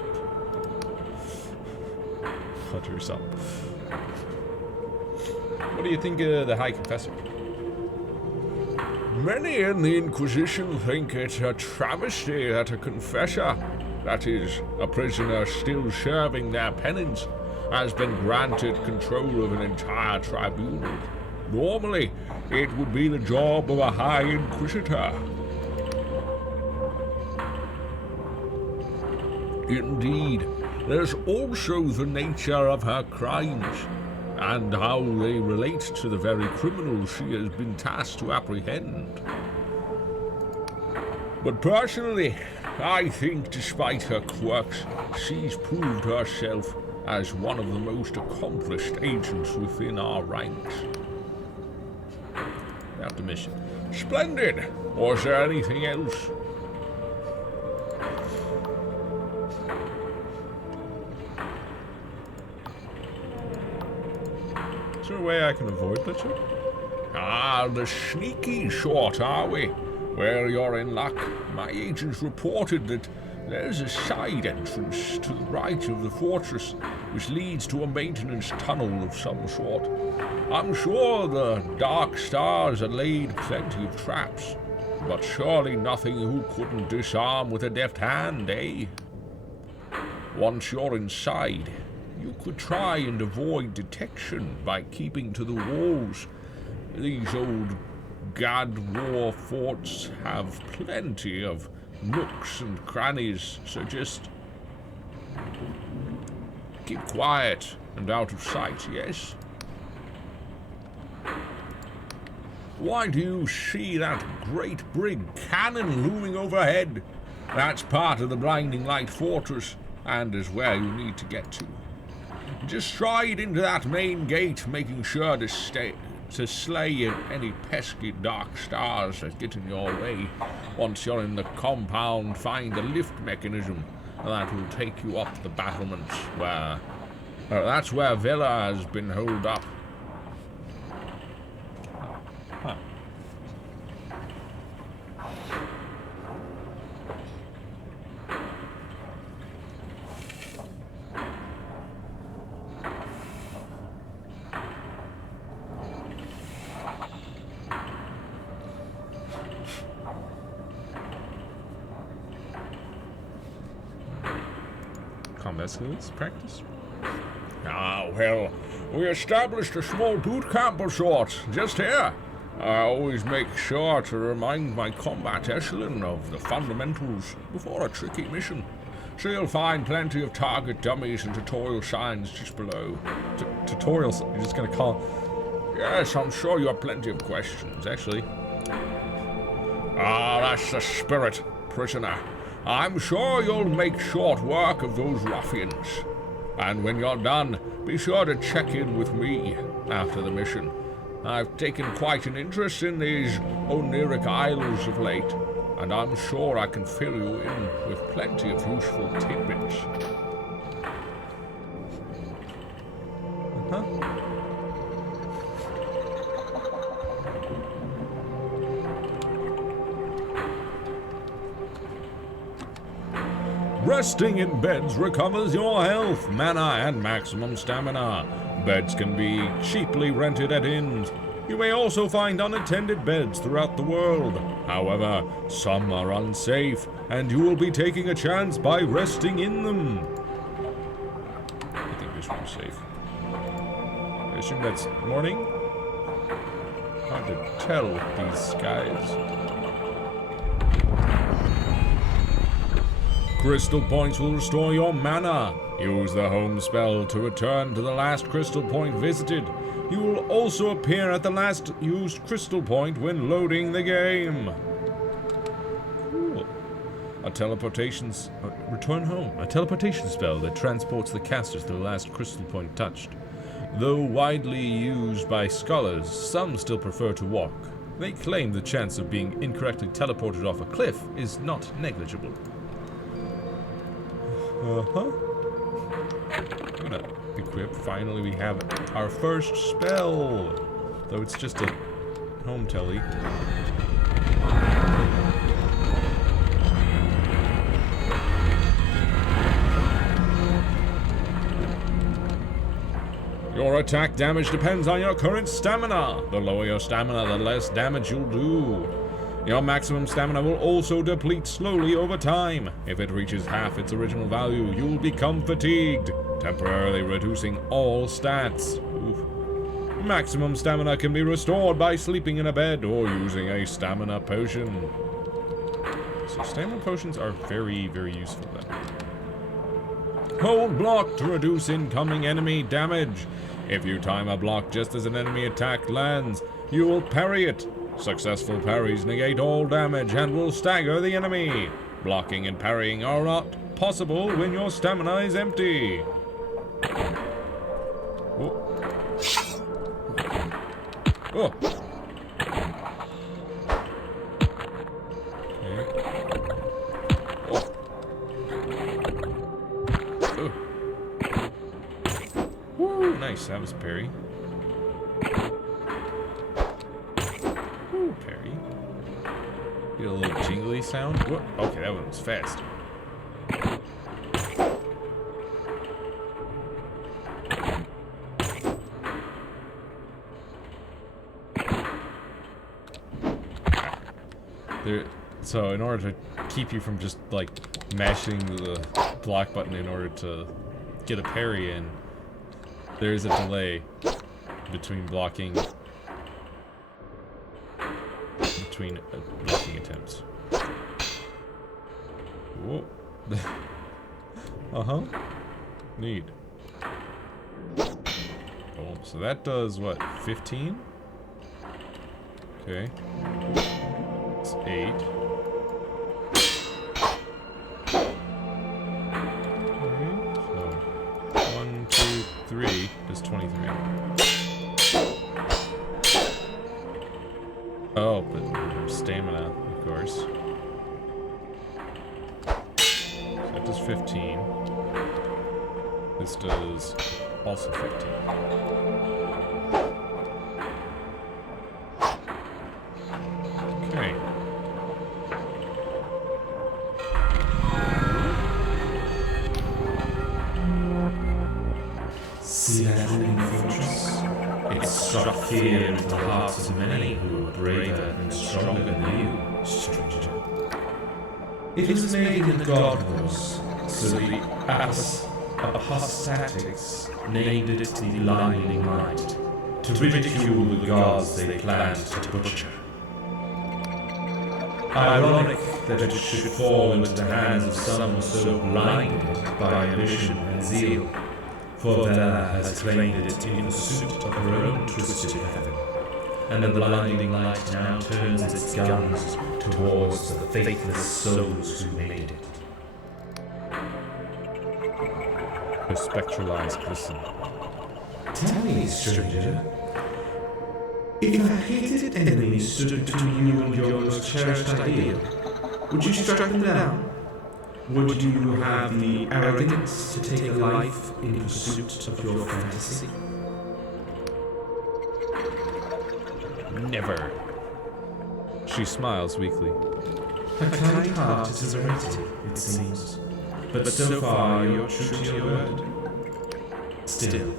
Utters up. What do you think of the High Confessor? Many in the Inquisition think it's a travesty that a confessor, that is, a prisoner still serving their penance, has been granted control of an entire tribunal. Normally, it would be the job of a High Inquisitor. Indeed, there's also the nature of her crimes, and how they relate to the very criminals she has been tasked to apprehend. But personally, I think despite her quirks, she's proved herself as one of the most accomplished agents within our ranks. After mission. Splendid! Was there anything else? Is there a way I can avoid Butcher? The sneaky sort, are we? Well, you're in luck. My agents reported that there's a side entrance to the right of the fortress, which leads to a maintenance tunnel of some sort. I'm sure the Dark Stars had laid plenty of traps, but surely nothing who couldn't disarm with a deft hand, eh? Once you're inside, you could try and avoid detection by keeping to the walls. These old God War forts have plenty of nooks and crannies, so just keep quiet and out of sight, yes? Why do you see that great brig cannon looming overhead? That's part of the Blinding Light Fortress, and is where you need to get to. Just stride into that main gate, making sure to slay any pesky Dark Stars that get in your way. Once you're in the compound, find a lift mechanism that will take you up the battlements where... that's where Villa has been holed up. Huh. Combat skills practice? Well, we established a small boot camp of sorts, just here. I always make sure to remind my combat echelon of the fundamentals before a tricky mission. So you'll find plenty of target dummies and tutorial signs just below. Tutorials? You're just gonna call... Yes, I'm sure you have plenty of questions, actually. That's the spirit, prisoner. I'm sure you'll make short work of those ruffians. And when you're done, be sure to check in with me after the mission. I've taken quite an interest in these oniric isles of late, and I'm sure I can fill you in with plenty of useful tidbits. Resting in beds recovers your health, mana, and maximum stamina. Beds can be cheaply rented at inns. You may also find unattended beds throughout the world. However, some are unsafe, and you will be taking a chance by resting in them. I think this one's safe. I assume that's morning? Hard to tell with these skies. Crystal points will restore your mana. Use the home spell to return to the last crystal point visited. You will also appear at the last used crystal point when loading the game. Cool. Return home. A teleportation spell that transports the caster to the last crystal point touched. Though widely used by scholars, some still prefer to walk. They claim the chance of being incorrectly teleported off a cliff is not negligible. I'm gonna equip. Finally, we have our first spell. Though it's just a home telly. Your attack damage depends on your current stamina. The lower your stamina, the less damage you'll do. Your maximum stamina will also deplete slowly over time. If it reaches half its original value, you'll become fatigued, temporarily reducing all stats. Oof. Maximum stamina can be restored by sleeping in a bed or using a stamina potion. So stamina potions are very, very useful then. Hold block to reduce incoming enemy damage. If you time a block just as an enemy attack lands, you will parry it. Successful parries negate all damage and will stagger the enemy. Blocking and parrying are not possible when your stamina is empty. Oh. Oh. Okay. Oh. Woo, nice, that was parry. Ooh, parry. Get a little jingly sound. Whoa. Okay, that one was fast. So in order to keep you from just like mashing the block button in order to get a parry in, there's a delay between blocking attempts. Whoa. Uh-huh. Neat. Oh, so that does what, 15? Okay. It's 8. So 1, 2, 3 is 23. Oh, but stamina, of course. So that does 15. This does also 15. Okay. See that ruined fortress? It struck fear into the hearts of many who were braver and stronger than you, stranger. It was made in the God Wars, so the apostatics named it the Blinding Light, to ridicule the gods they planned to butcher. Ironic that it should fall into the hands of some so blinded by ambition and zeal. For Valor has claimed it in pursuit of her own twisted heaven, and the blinding light now turns its guns towards the faithless souls who made it. Her spectral eyes glisten. Tell me, stranger, if a hated enemy stood between you and your most cherished ideal, would you strike them down? Would you have the arrogance to take a life in pursuit of your fantasy? Never. She smiles weakly. A kind heart is a heredity, it seems. But so far you're true to your word. Still,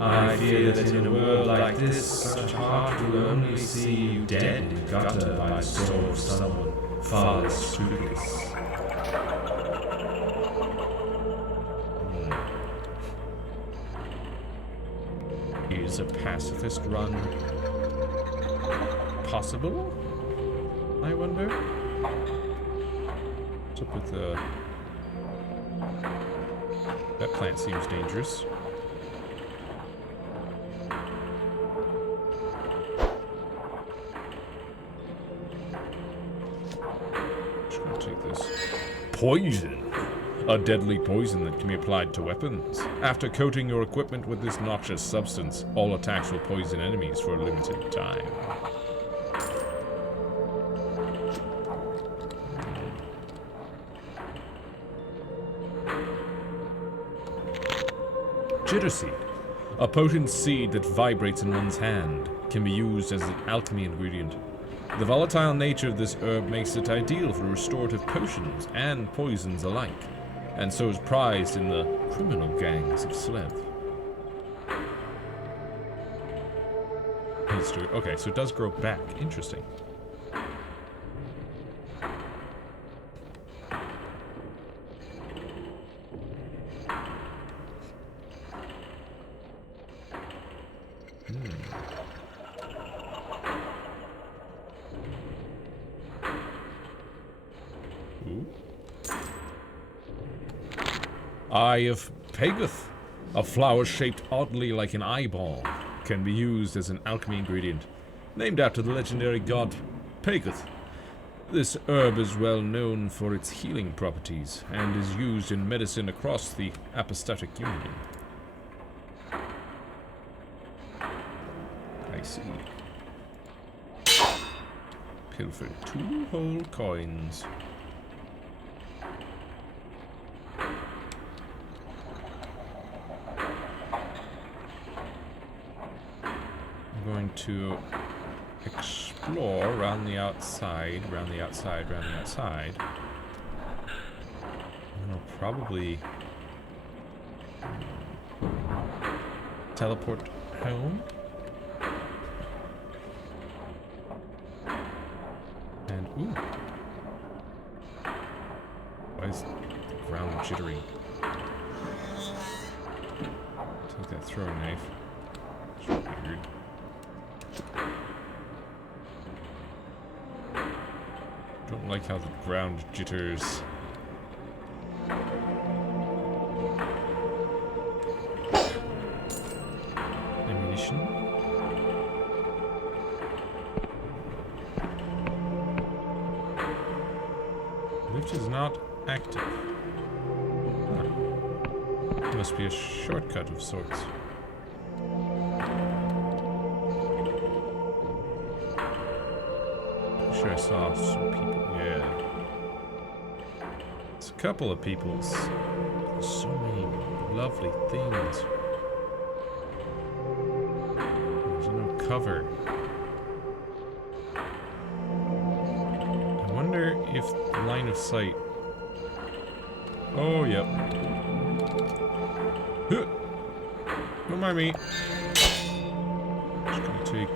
I fear that in a world like this, such a heart will only see you dead in the gutter by the sword of someone far less scrupulous. Is a pacifist run possible? I wonder. What's up with the That plant seems dangerous. Just gonna take this. Poison! A deadly poison that can be applied to weapons. After coating your equipment with this noxious substance, all attacks will poison enemies for a limited time. Jitter seed. A potent seed that vibrates in one's hand can be used as an alchemy ingredient. The volatile nature of this herb makes it ideal for restorative potions and poisons alike, and so is prized in the criminal gangs of Slev. History. Okay, so it does grow back. Interesting. Eye of Pegath, a flower shaped oddly like an eyeball, can be used as an alchemy ingredient, named after the legendary god Pegath. This herb is well known for its healing properties and is used in medicine across the Apostatic Union. I see. Pilfered 2 whole coins. I'm going to explore around the outside, around the outside, around the outside. And I'll probably teleport home. And ooh. Why is the ground jittery? Take that throwing knife. It's weird. Don't like how the ground jitters. Ammunition. Lift is not active. Huh. Must be a shortcut of sorts. Sure, I saw some people. Yeah, it's a couple of people's. There's so many lovely things. There's no cover. I wonder if the line of sight. Oh, yep. Huh. Don't mind me. Just gonna take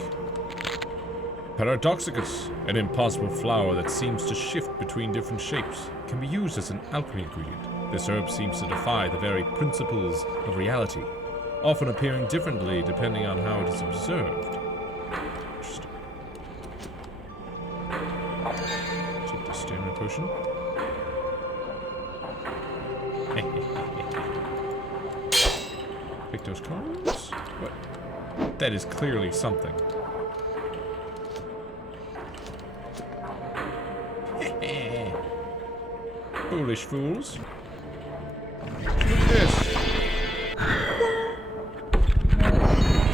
Paradoxicus, an impossible flower that seems to shift between different shapes, can be used as an alchemy ingredient. This herb seems to defy the very principles of reality, often appearing differently depending on how it is observed. Interesting. Take the stamina potion. Pick those cards. What? That is clearly something. Foolish fools. Look at this.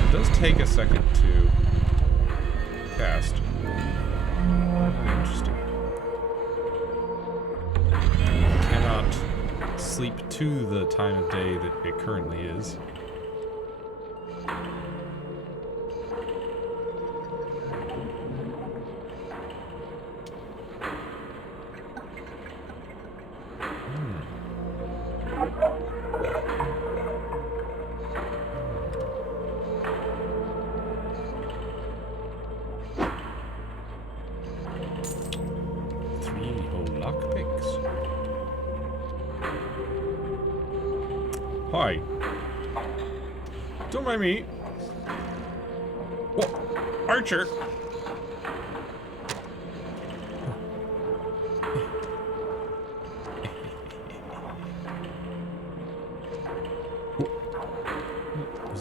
It does take a second to cast. Interesting. You cannot sleep to the time of day that it currently is. Hi. Don't mind me. Whoa, Archer.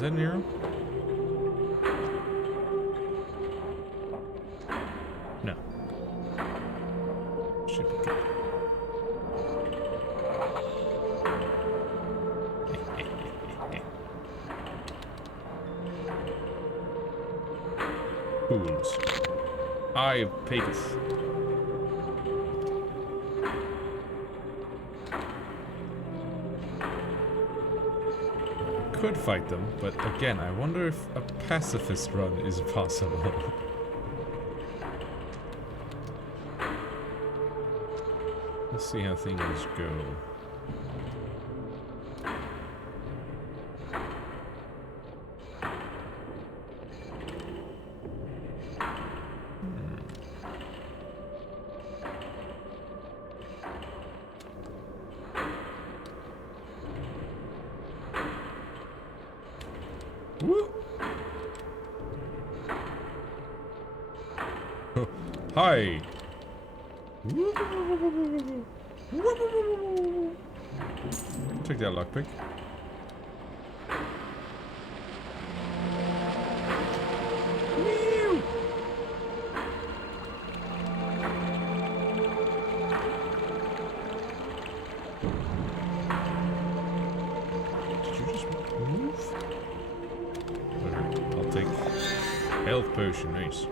that an arrow? No. Should be good. Fools. Eye of Pegasus. Could fight them, but again, I wonder if a pacifist run is possible. Let's see how things go. Woo. Hi. Take that lockpick. Health potion, nice.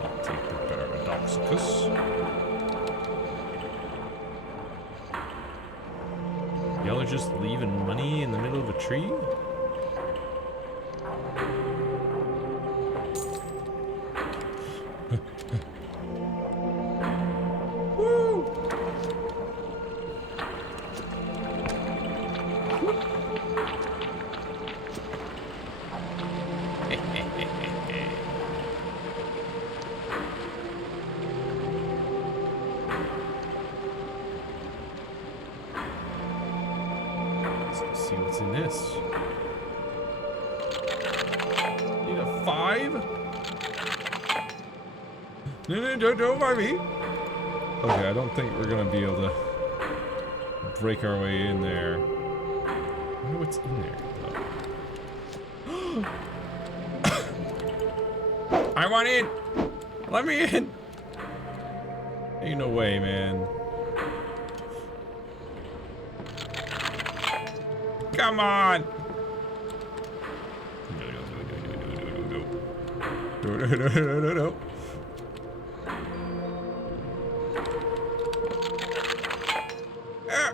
I'll take the Paradoxicus. Y'all are just leaving money in the middle of a tree? Let's see what's in this. Need a 5? No, don't mind me. Okay, I don't think we're gonna be able to break our way in there. I wonder what's in there, though. I want in! Let me in! Ain't no way, man. Come on! No. Ah.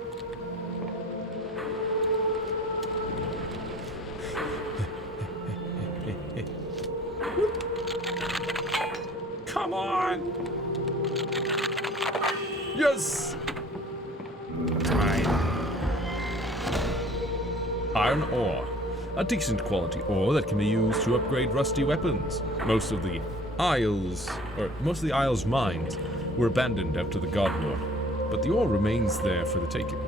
Come on! Yes! Iron ore. A decent quality ore that can be used to upgrade rusty weapons. Most of the Isles mines were abandoned after the God War, but the ore remains there for the taking.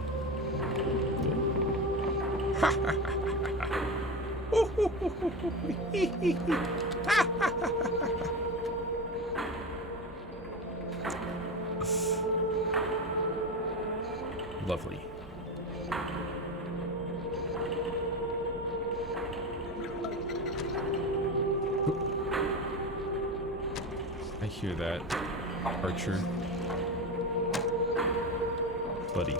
Lovely. I hear that, Archer. Buddy.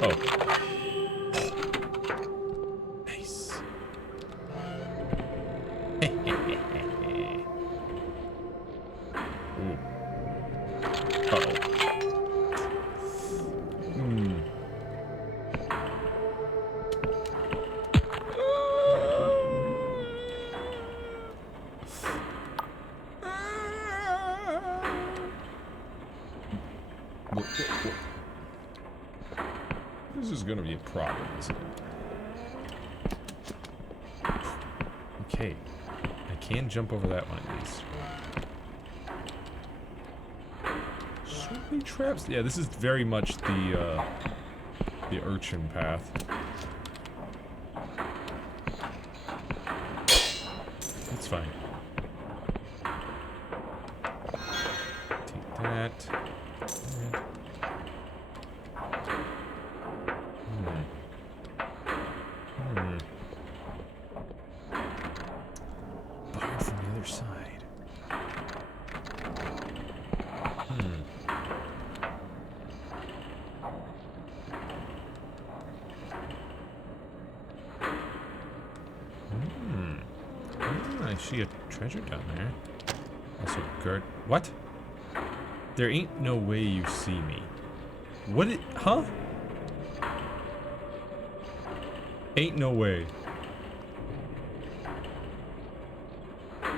Oh. Nice. Ooh. Uh-oh. This is gonna be a problem, isn't it? Okay. I can jump over that one at least. So many traps. Yeah, this is very much the urchin path. That's fine. Take that. Barred from the other side. I see a treasure down there. Also, guard. What? There ain't no way you see me. What it. Huh? Ain't no way. Oh,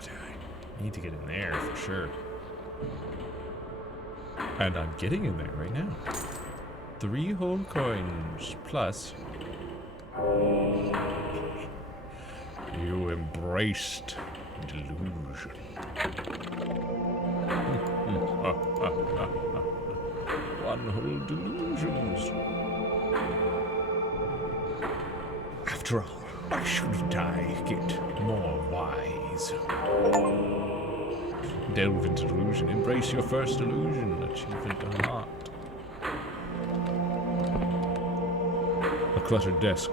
dude, I need to get in there for sure. And I'm getting in there right now. 3 whole coins plus. You embraced delusion. One whole delusions. After all, why shouldn't I get more wise? Delve into delusion. Embrace your first illusion. Achievement unlocked. A cluttered desk.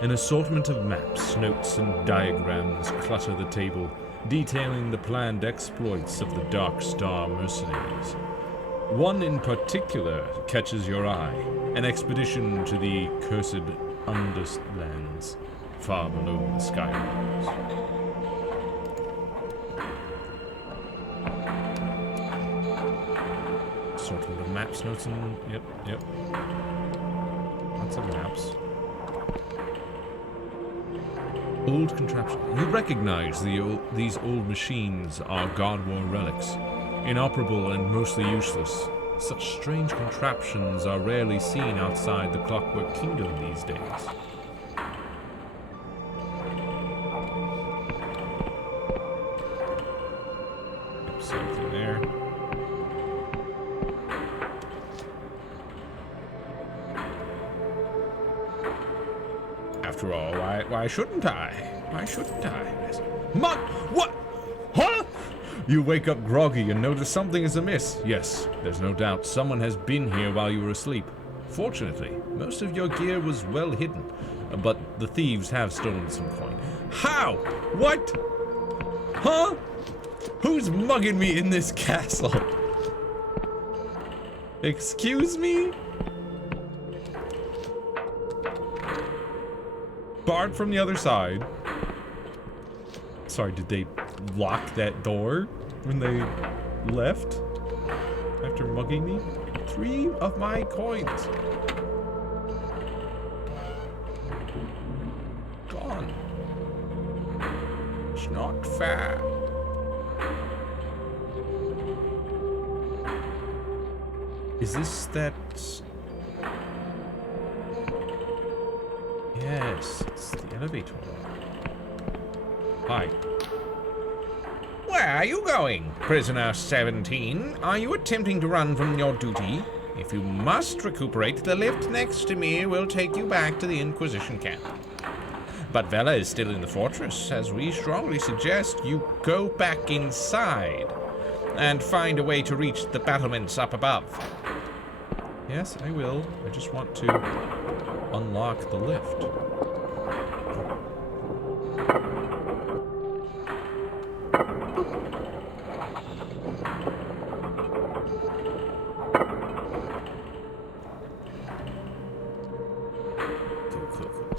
An assortment of maps, notes, and diagrams clutter the table, detailing the planned exploits of the Dark Star mercenaries. One in particular catches your eye, an expedition to the cursed underlands, far below the skywalls. Assortment of maps, notes, and... Yep. Lots of maps. Old contraption. You recognize these old machines are God War relics, inoperable and mostly useless. Such strange contraptions are rarely seen outside the Clockwork Kingdom these days. Something there. After all, why shouldn't I? Why shouldn't I? What? Huh? You wake up groggy and notice something is amiss. Yes, there's no doubt someone has been here while you were asleep. Fortunately, most of your gear was well hidden, but the thieves have stolen some coin. How? What? Huh? Who's mugging me in this castle? Excuse me? Barred from the other side. Sorry, did they lock that door when they left? After mugging me? 3 of my coins. Gone. It's not fair. Is this that... Yes, it's the elevator. Hi. Where are you going, prisoner 17? Are you attempting to run from your duty? If you must recuperate, the lift next to me will take you back to the Inquisition camp. But Vela is still in the fortress, as we strongly suggest you go back inside and find a way to reach the battlements up above. Yes, I will. I just want to unlock the lift.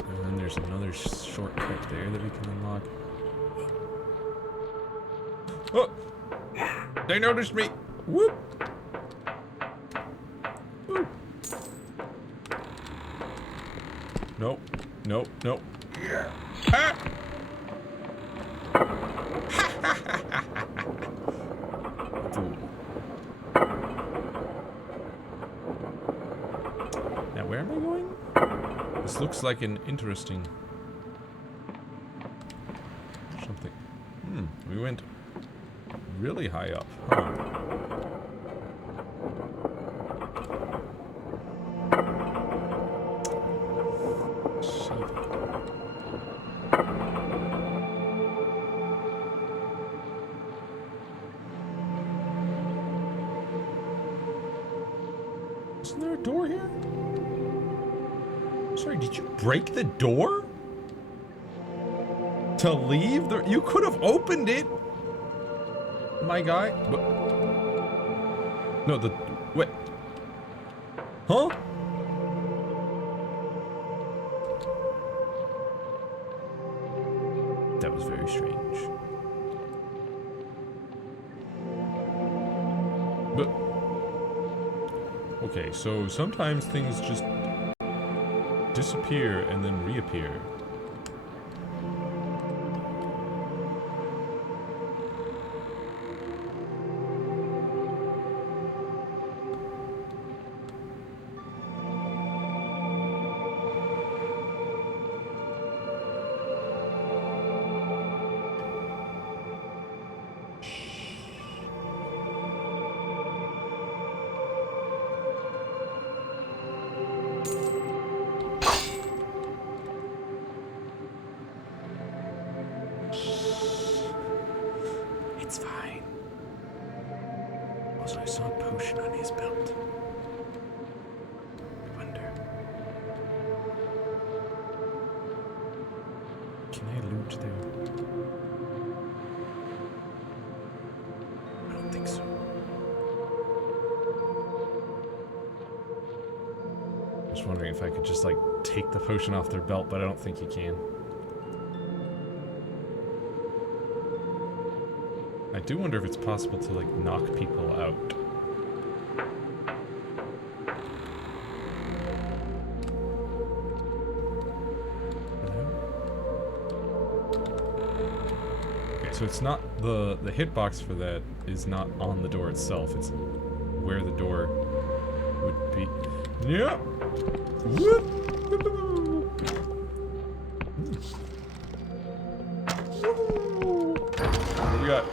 And then there's another shortcut there that we can unlock. Oh! They noticed me! Whoop! Whoop. Nope. Ah! Fool. Now where am I going? This looks like an interesting something. We went really high up, huh? Isn't there a door here? Sorry, did you break the door? To leave? You could have opened it! My guy? But, no, the... Wait. Huh? That was very strange. But... Okay, so sometimes things just disappear and then reappear. It's fine. Also, I saw a potion on his belt. I wonder. Can I loot there? I don't think so. I was wondering if I could just, like, take the potion off their belt, but I don't think you can. I do wonder if it's possible to, like, knock people out. Hello? Okay, so it's not the hitbox for that is not on the door itself. It's where the door would be. Yeah. Whoop. What do we got?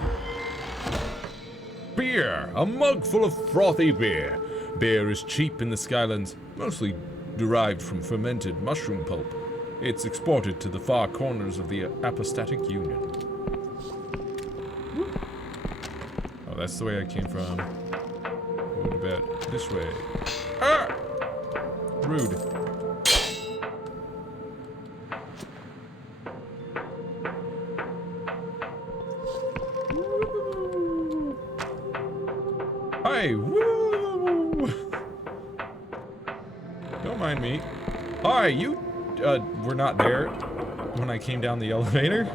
Beer! A mug full of frothy beer. Beer is cheap in the Skylands, mostly derived from fermented mushroom pulp. It's exported to the far corners of the Apostatic Union. Oh, that's the way I came from. What about this way? Ah! Rude. Hi! Woo! Don't mind me. Hi, you were not there when I came down the elevator?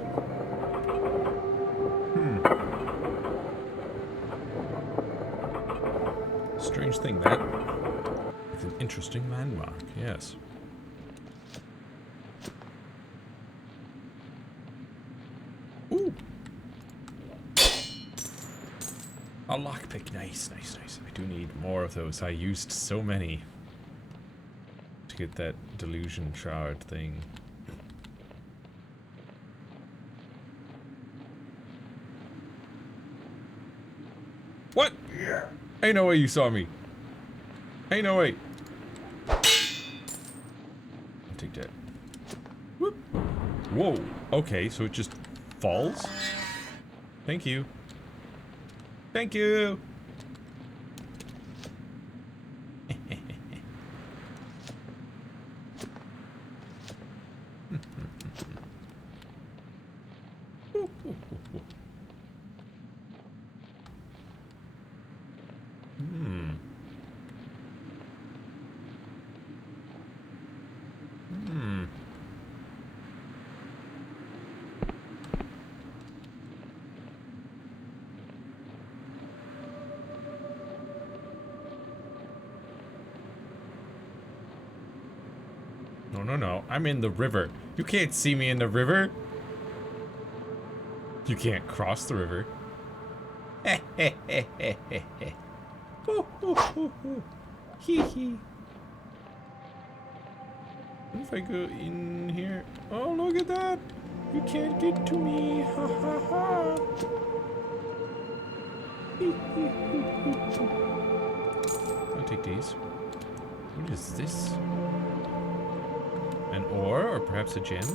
Strange thing, that. It's an interesting landmark, yes. Ooh! A lockpick, nice, nice, nice. I do need more of those. I used so many to get that delusion shard thing. What? Ain't no way you saw me. Ain't no way. I'll take that. Whoop. Whoa. Okay, so it just falls? Thank you. Thank you. No, no, no. I'm in the river. You can't see me in the river. You can't cross the river. Hee hee. What if I go in here? Oh, look at that. You can't get to me. Ha ha ha. I'll take these. What is this? An ore, or perhaps a gem?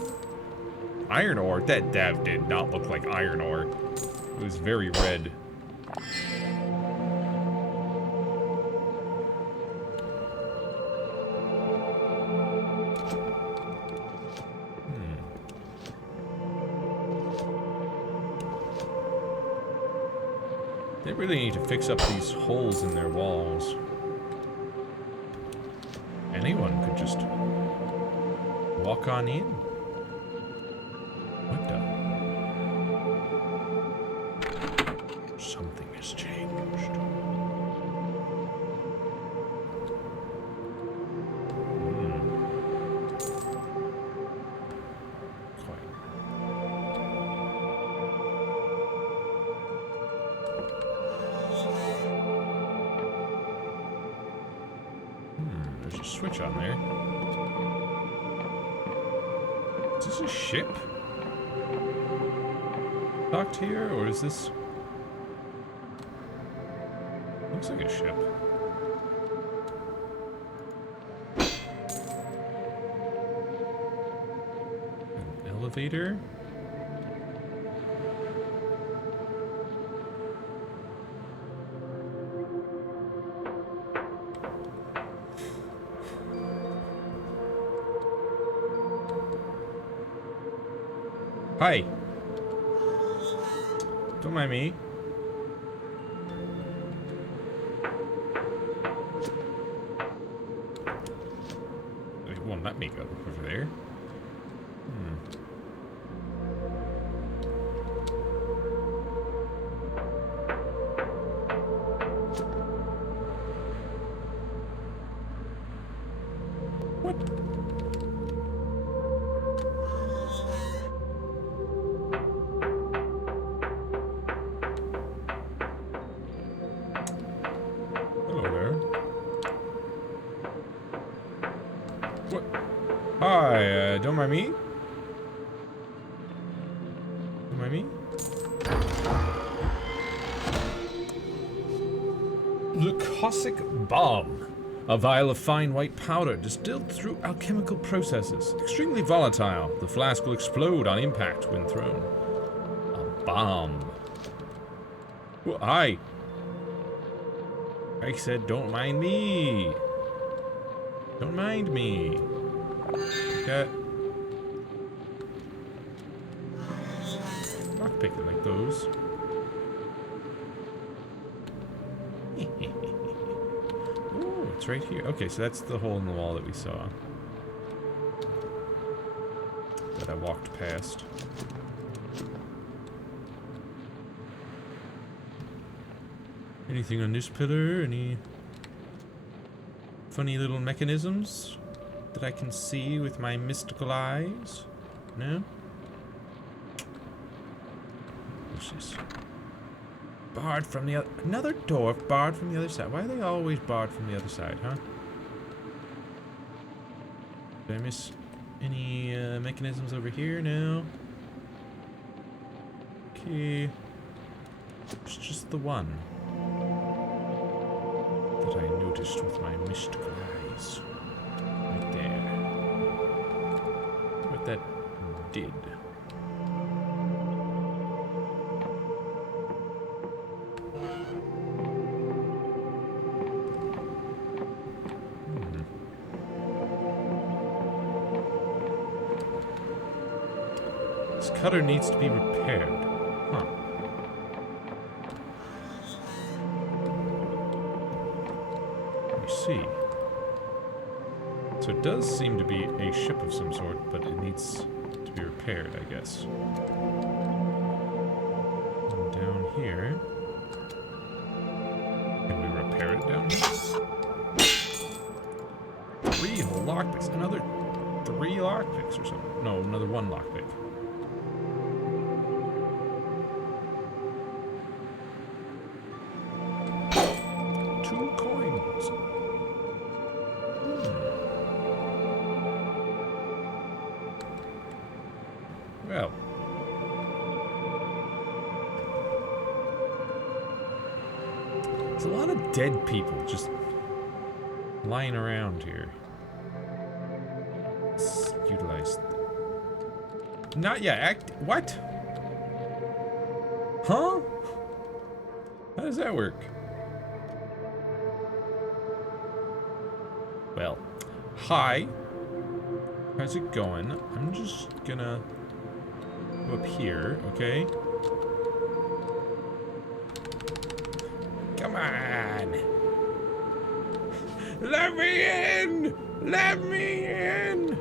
Iron ore? That did not look like iron ore. It was very red. They really need to fix up these holes in their walls. Anyone could just walk on in. What the? Something has changed. Quiet. There's a switch on there. Is this a ship? Docked here, or is this... Looks like a ship. An elevator? Hi. Don't mind me. It won't let me go over there. What? Hello there. What? Hi, don't mind me? Don't mind me? Leucosic balm. A vial of fine white powder distilled through alchemical processes. Extremely volatile. The flask will explode on impact when thrown. A bomb. Well, hi. I said don't mind me. Don't mind me. Okay. Lockpick it like those. Ooh, it's right here. Okay, so that's the hole in the wall that we saw. That I walked past. Anything on this pillar? Any funny little mechanisms that I can see with my mystical eyes? No? What's this? Barred from the other... Another door barred from the other side. Why are they always barred from the other side, huh? Did I miss any mechanisms over here? No. Okay. It's just the one that I noticed with my mystical eyes. Right there. What that did. This cutter needs to be repaired. Huh. Let me see. So it does seem to be a ship of some sort, but it needs to be repaired, I guess. And down here... Can we repair it down here? 3 lockpicks. Another 3 lockpicks or something. No, another 1 lockpick. 2 coins. Well. There's a lot of dead people just lying around here. Let's utilize... Not yet. What? Huh? How does that work? Well, hi. How's it going? I'm just gonna go up here, okay? Come on. Let me in! Let me in!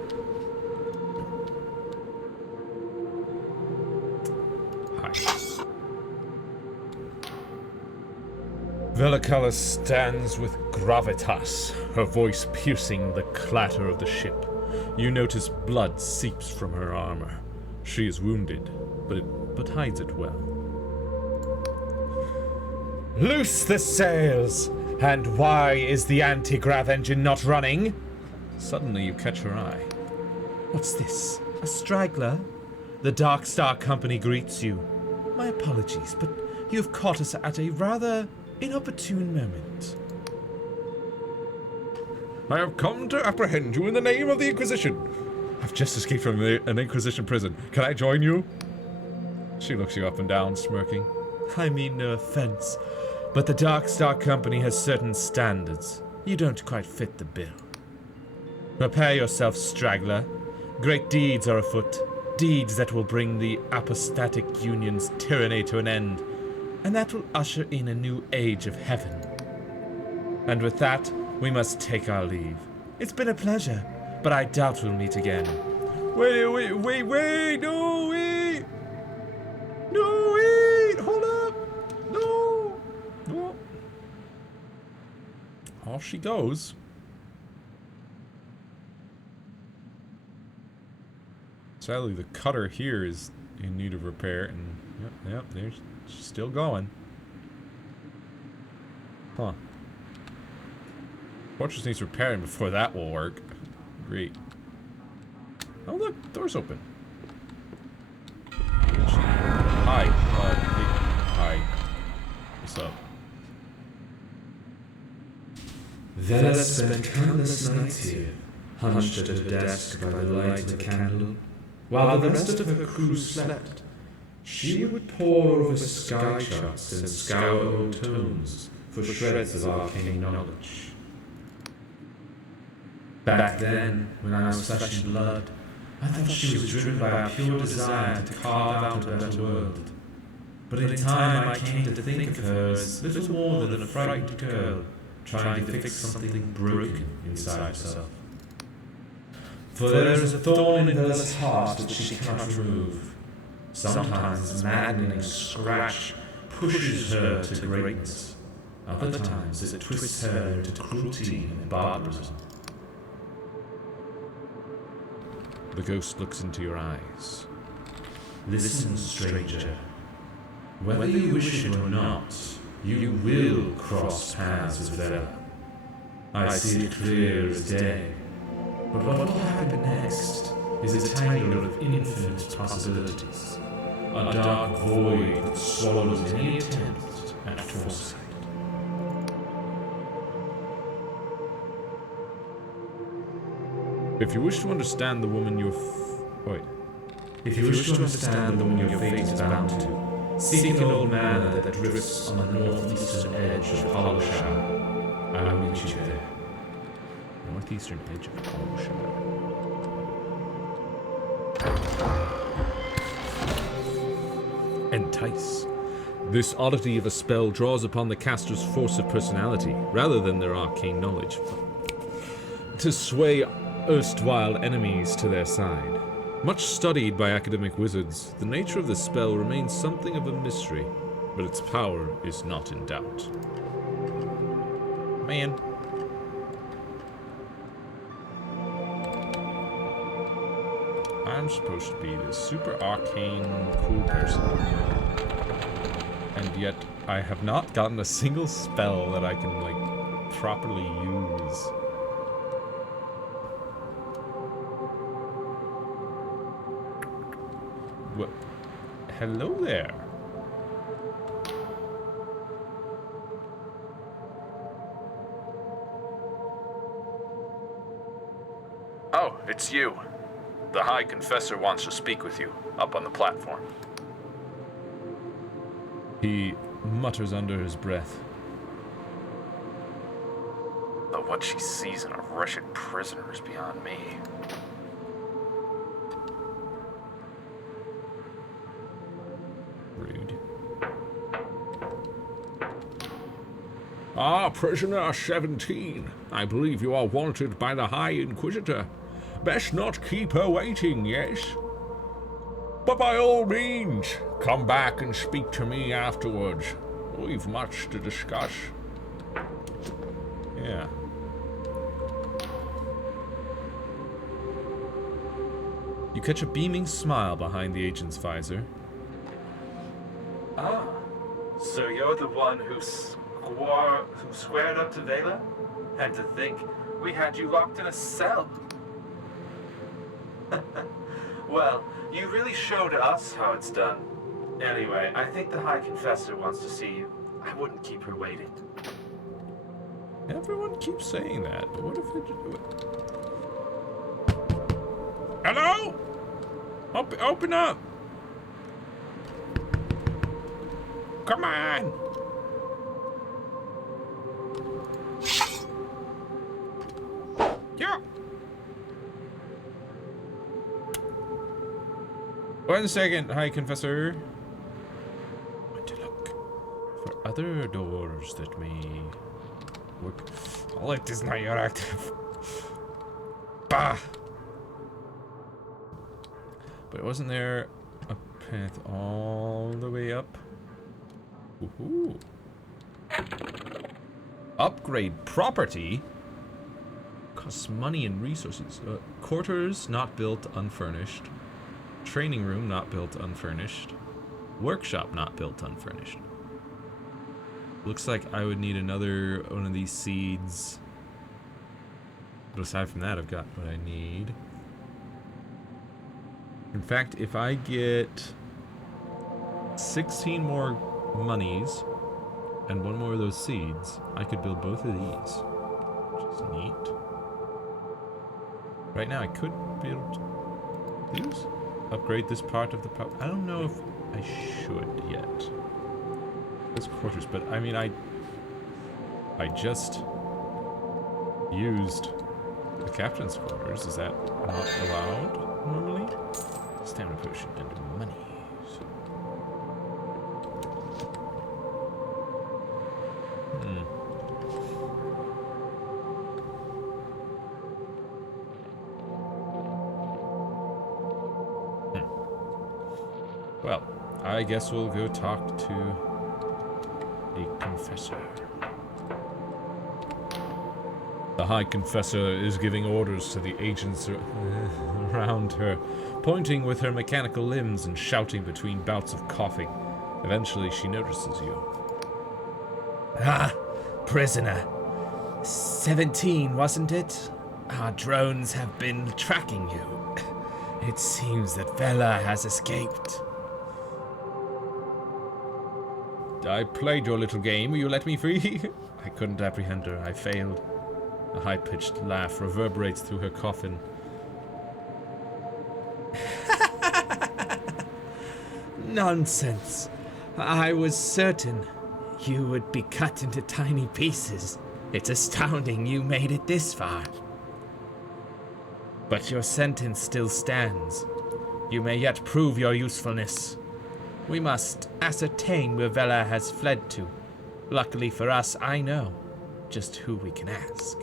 Hi. Velacala stands with gravitas, her voice piercing the clatter of the ship. You notice blood seeps from her armor. She is wounded, but hides it well. Loose the sails! And why is the anti-grav engine not running? Suddenly you catch her eye. What's this? A straggler? The Dark Star Company greets you. My apologies, but you have caught us at a rather inopportune moment. I have come to apprehend you in the name of the Inquisition. I've just escaped from an Inquisition prison. Can I join you? She looks you up and down, smirking. I mean no offense, but the Dark Star Company has certain standards. You don't quite fit the bill. Prepare yourself, straggler. Great deeds are afoot. Deeds that will bring the apostatic union's tyranny to an end, and that will usher in a new age of heaven. And with that, we must take our leave. It's been a pleasure, but I doubt we'll meet again. Wait, no, wait! No, wait! Hold up! No! No. Off she goes. Sadly, the cutter here is in need of repair, and yep, there's she's still going. Huh. Fortress needs repairing before that will work. Great. Oh look, door's open. Hi. Hi. What's up? Vela spent countless nights here, hunched at her desk by the light of a candle. While the rest of her crew slept, she would pore over sky charts and scour old tomes for shreds of arcane knowledge. Back then, when I was flesh and blood, I thought she was driven by a pure desire to carve out a better world. But in time I came to think of her as little more than a frightened girl trying to fix something broken inside herself. For there is a thorn in Vela's heart that she cannot remove. Sometimes this maddening scratch pushes her to greatness. Other times it twists her into cruelty and barbarism. The ghost looks into your eyes. Listen, stranger. Whether you wish it or not, you will cross paths with Vela. I see it clear as day. But what will happen next is a tangle of infinite possibilities. A dark void that swallows any attempt at foresight. If you wish to understand the woman If you wish to understand the woman your fate is bound to, seek an old manor that drifts on the northeastern edge of Hollowshire. I will meet you there. northeastern edge of Hollowshire. Entice. This oddity of a spell draws upon the caster's force of personality, rather than their arcane knowledge, to sway erstwhile enemies to their side. Much studied by academic wizards, the nature of the spell remains something of a mystery, but its power is not in doubt. Man. I'm supposed to be this super arcane, cool person. And yet, I have not gotten a single spell that I can, like, properly use. What? Hello there. Oh, it's you. The High Confessor wants to speak with you, up on the platform. He mutters under his breath. Though what she sees in a wretched prisoner is beyond me. Rude. Ah, prisoner 17. I believe you are wanted by the High Inquisitor. Best not keep her waiting, yes? But by all means, come back and speak to me afterwards. We've much to discuss. Yeah. You catch a beaming smile behind the agent's visor. Ah, so you're the one who squared up to Vela? And to think we had you locked in a cell. Well, you really showed us how it's done. Anyway, I think the High Confessor wants to see you. I wouldn't keep her waiting. Everyone keeps saying that, but what if it... Hello? Open up! Come on! Yeah. 1 second, High Confessor. I want to look for other doors that may work. Light is not yet active. Bah! But wasn't there a path all the way up? Woohoo! Upgrade property? Costs money and resources. Quarters not built, unfurnished. Training room not built, unfurnished. Workshop not built, unfurnished. Looks like I would need another one of these seeds. But aside from that, I've got what I need. In fact, if I get 16 more monies and one more of those seeds, I could build both of these, which is neat. Right now, I could build these. Upgrade this part of the I don't know if I should yet. Those quarters, but I mean, I just used the captain's quarters. Is that not allowed normally? Stamina potion and money. Well, I guess we'll go talk to a confessor. The High Confessor is giving orders to the agents around her, pointing with her mechanical limbs and shouting between bouts of coughing. Eventually, she notices you. Ah, prisoner. 17, wasn't it? Our drones have been tracking you. It seems that Vela has escaped. I played your little game. Will you let me free? I couldn't apprehend her. I failed. A high-pitched laugh reverberates through her coffin. Nonsense. I was certain you would be cut into tiny pieces. It's astounding you made it this far. But your sentence still stands. You may yet prove your usefulness. We must ascertain where Vela has fled to. Luckily for us, I know just who we can ask.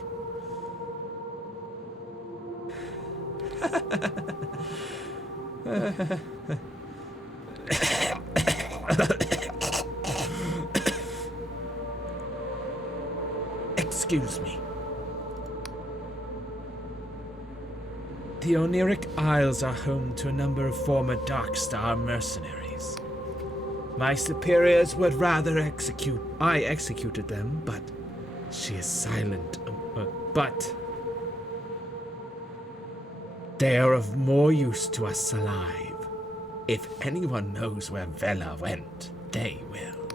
Excuse me. The Oniric Isles are home to a number of former Darkstar mercenaries. My superiors would rather I executed them, but she is silent. But they are of more use to us alive. If anyone knows where Vela went, they will.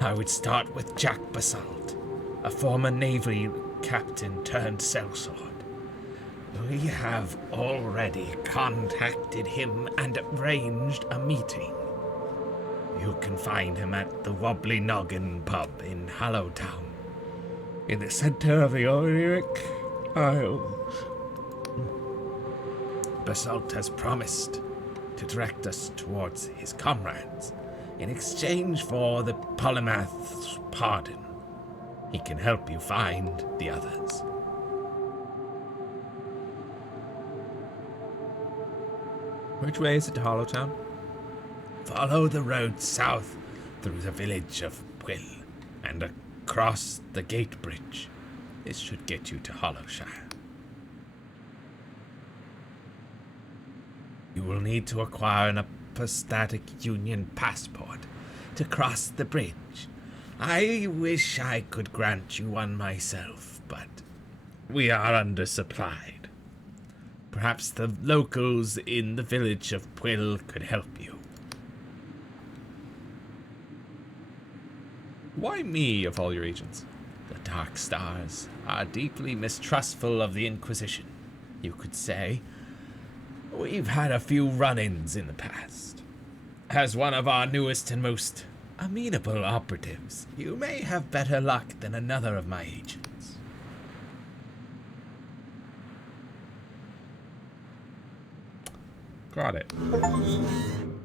I would start with Jack Basalt, a former Navy captain turned sellsword. We have already contacted him and arranged a meeting. You can find him at the Wobbly Noggin pub in Hallowtown, in the center of the Oniric Isles. Basalt has promised to direct us towards his comrades in exchange for the polymath's pardon. He can help you find the others. Which way is it to Hollowtown? Follow the road south through the village of Quill and across the gate bridge. This should get you to Hollowshire. You will need to acquire an apostatic union passport to cross the bridge. I wish I could grant you one myself, but we are undersupplied. Perhaps the locals in the village of Quill could help you. Why me of all your agents? The Dark Stars are deeply mistrustful of the Inquisition, you could say. We've had a few run-ins in the past. As one of our newest and most amenable operatives, you may have better luck than another of my agents. Got it.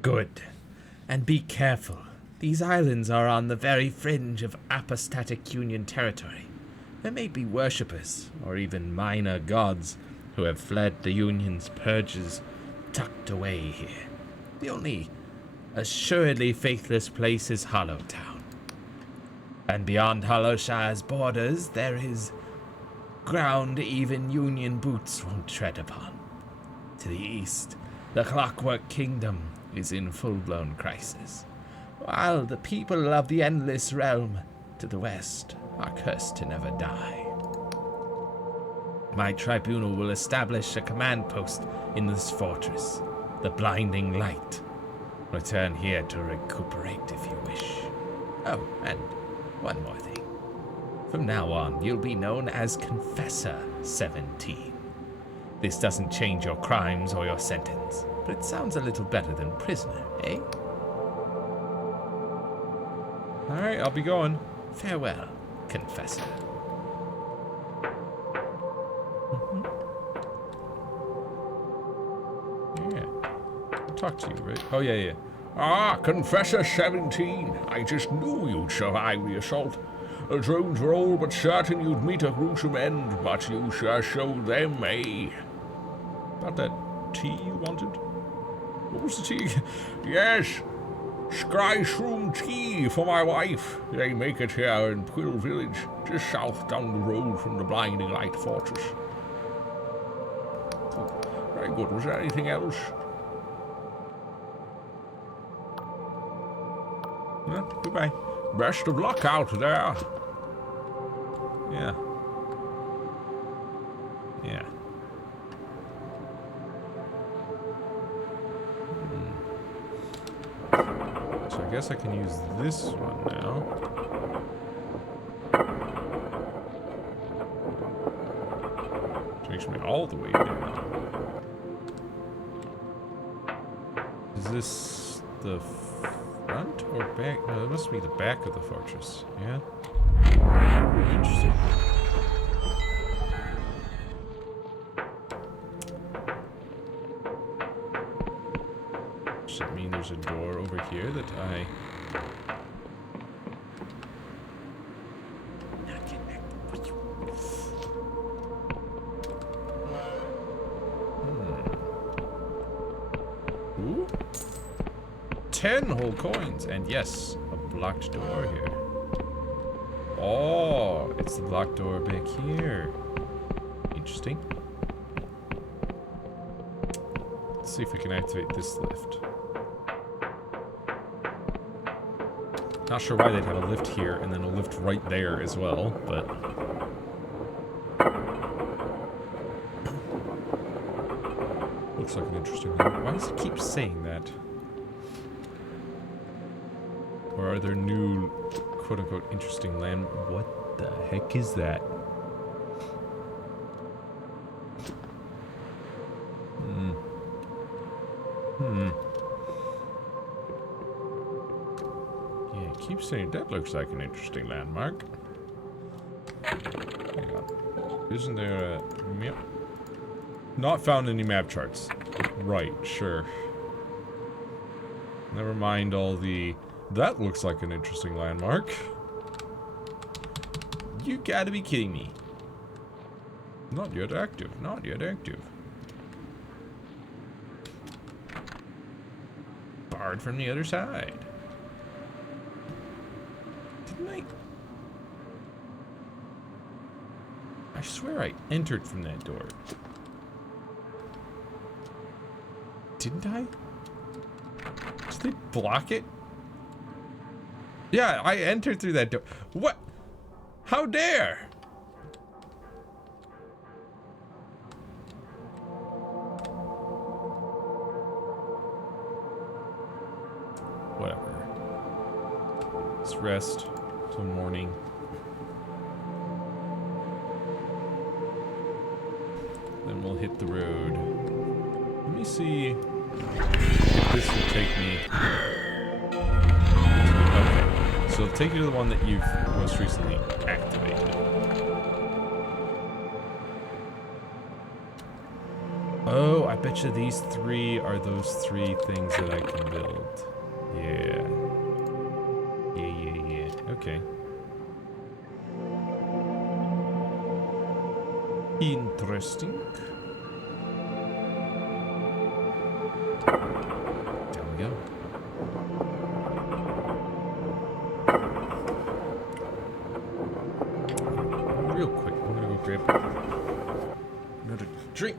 Good. And be careful. These islands are on the very fringe of apostatic union territory. There may be worshippers, or even minor gods, who have fled the union's purges tucked away here. The only assuredly faithless place is Hollowtown. And beyond Hollowshire's borders, there is ground even union boots won't tread upon. To the east, the Clockwork Kingdom is in full-blown crisis, while the people of the Endless Realm to the west are cursed to never die. My tribunal will establish a command post in this fortress, the Blinding Light. Return here to recuperate if you wish. Oh, and one more thing. From now on, you'll be known as Confessor 17. This doesn't change your crimes or your sentence, but it sounds a little better than prisoner, eh? Alright, I'll be going. Farewell, Confessor. Yeah. I'll talk to you, right? Oh, yeah. Ah, Confessor 17. I just knew you'd survive the assault. The drones were all but certain you'd meet a gruesome end, but you sure showed them, eh? About that tea you wanted? What was the tea? Yes. Scryshroom tea for my wife. They make it here in Quill Village, just south down the road from the Blinding Light Fortress. Very good. Was there anything else? No, goodbye. Best of luck out there. Yeah. Yeah. So I guess I can use this one now. Takes me all the way down. Is this the front or back? No, it must be the back of the fortress. Yeah. Interesting. Does that mean there's a door over here that I... Ooh. 10 whole coins, and yes, a blocked door here. Oh, it's the blocked door back here. Interesting. Let's see if we can activate this lift. Not sure why they'd have a lift here and then a lift right there as well, but... looks like an interesting one. Why does it keep saying that? Or are there new, quote-unquote, interesting land? What the heck is that? Yeah, it keeps saying that looks like an interesting landmark. Hang on. Isn't there a... Yep. Not found any map charts. Right, sure. Never mind all the... That looks like an interesting landmark. You gotta be kidding me. Not yet active. Not yet active. Barred from the other side. Didn't I? I swear I entered from that door. Didn't I? Did they block it? Yeah, I entered through that door. What? How dare? Whatever. Let's rest till morning. Then we'll hit the road. Let me see if this will take me. Okay, so it'll take you to the one that you've most recently activated. Oh, I bet you these three are those three things that I can build. Yeah. Yeah. Okay. Interesting. Down we go. Real quick, I'm gonna go grab another drink.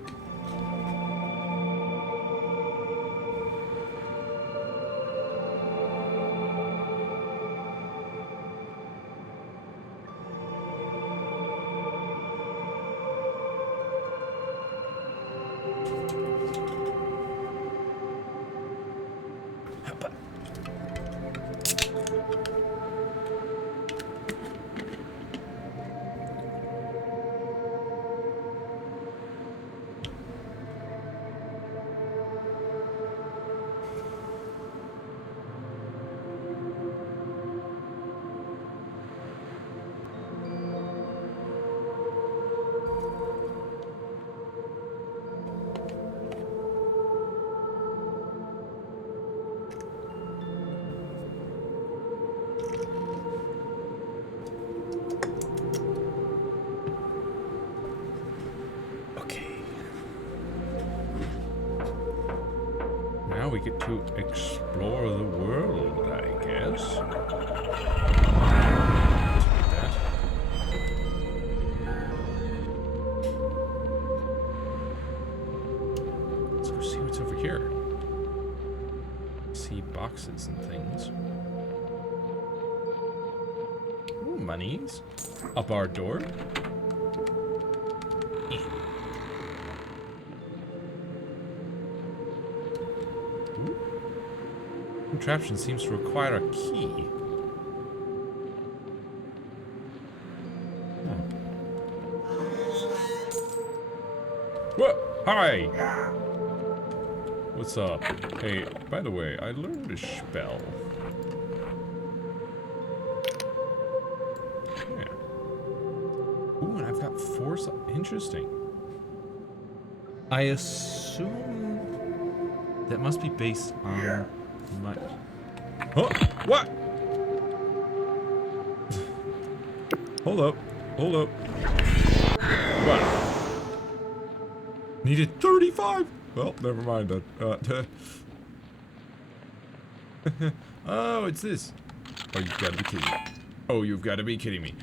We get to explore the world, I guess. Let's go see what's over here. See boxes and things. Ooh, monies. Up our door. Contraption seems to require a key. What? Hi! What's up? Hey, by the way, I learned a spell. Yeah. Ooh, and I've got 4. Interesting. I assume that must be based on my... Oh, what? Hold up. Hold up. What? Needed 35. Well, never mind that. Oh, it's this. Oh, you've got to be kidding me. Oh, you've got to be kidding me.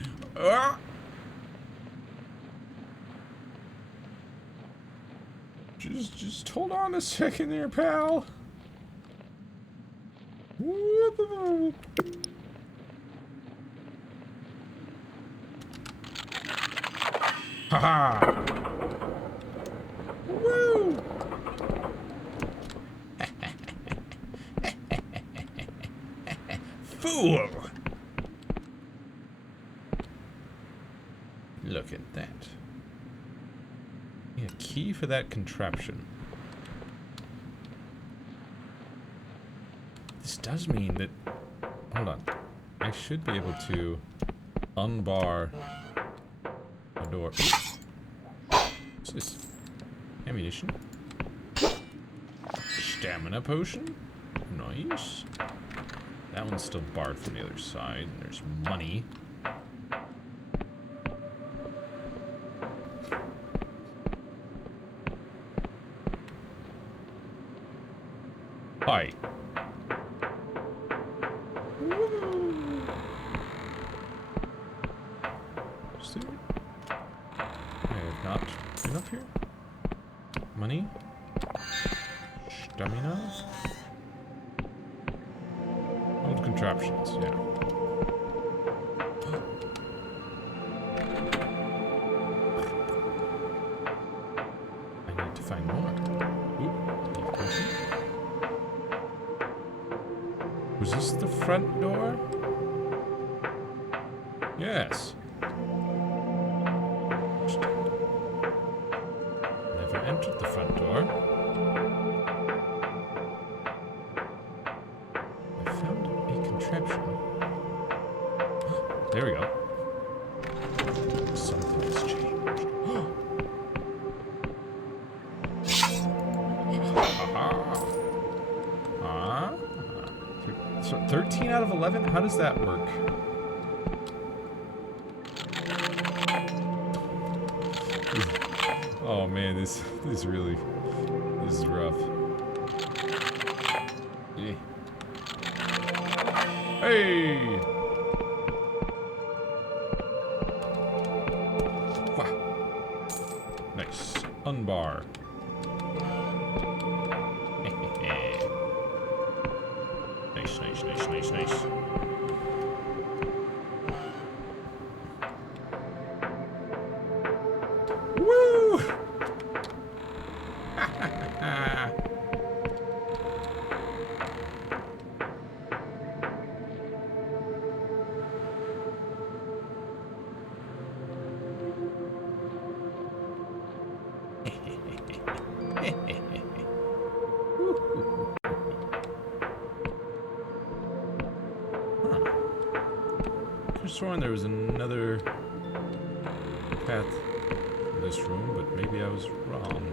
Just hold on a second there, pal. Haha! Woo! Fool! Look at that. Yeah, key for that contraption. This does mean that... Hold on. I should be able to unbar the door. What's this? Ammunition. Stamina potion. Nice. That one's still barred from the other side. There's money. anything up here? Money? Stamina? Old contraptions, yeah. I need to find more. Ooh, leaf potion. Was this the front door? Yes. Never entered the front door. I found a contraption. There we go. Something has changed. So 13 out of 11? How does that work? Oh man, this is rough. Yeah. Hey! Wow. Nice. Unbar. Nice. Woo! I could have sworn there was another path in this room, but maybe I was wrong.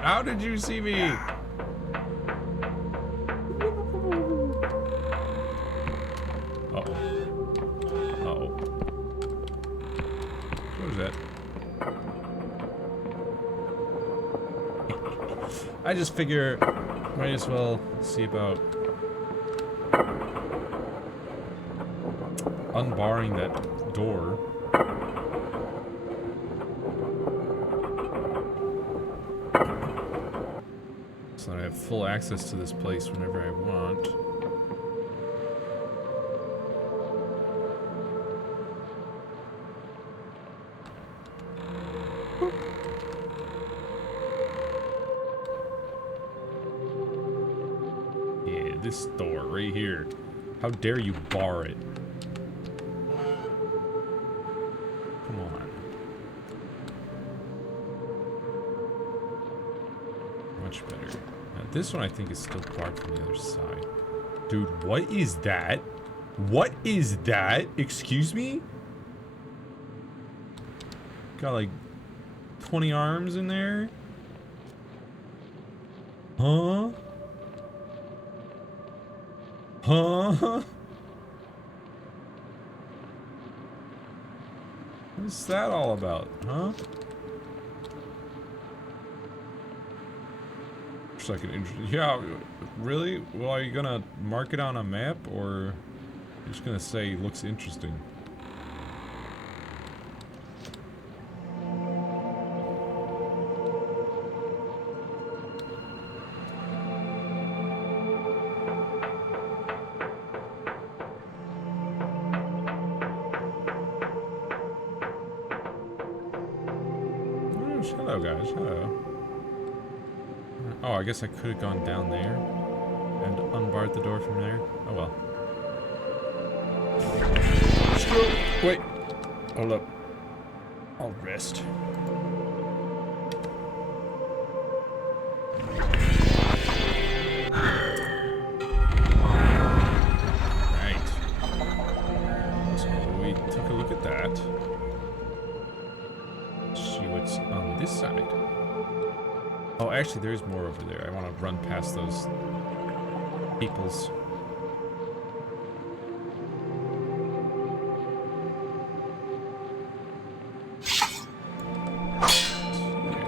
How did you see me? Uh-oh. Uh-oh. What was that? I just figure might as well see about unbarring that door. So that I have full access to this place whenever I want. Yeah, this door right here. How dare you bar it? Come on. Much better. Now, this one I think is still barred from the other side. Dude, what is that? What is that? Excuse me? Got like 20 arms in there? Huh? Huh? What's that all about, huh? Just like an yeah, really? Well, are you gonna mark it on a map, or you're just gonna say looks interesting? Hello, guys. Hello. Oh, I guess I could have gone down there and unbarred the door from there. Oh well. Wait. Hold up. I'll rest. Right. So we took a look at that. See what's on this side. Oh, actually, there is more over there. I want to run past those peoples. Yeah.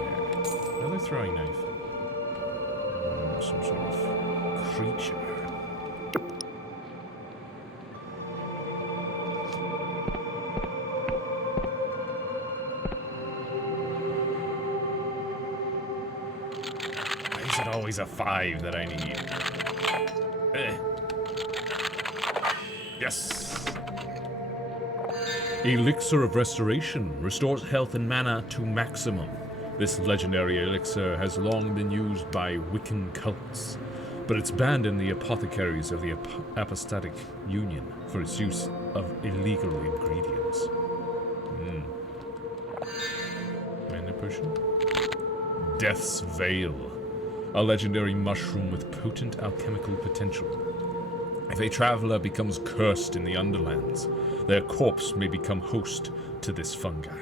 Another throwing knife? Some sort of creature. Why is it always a 5 that I need? Yes! Elixir of Restoration restores health and mana to maximum. This legendary elixir has long been used by Wiccan cults, but it's banned in the apothecaries of the Apostatic Union for its use of illegal ingredients. Mana potion? Death's Veil, a legendary mushroom with potent alchemical potential. If a traveler becomes cursed in the Underlands, their corpse may become host to this fungi.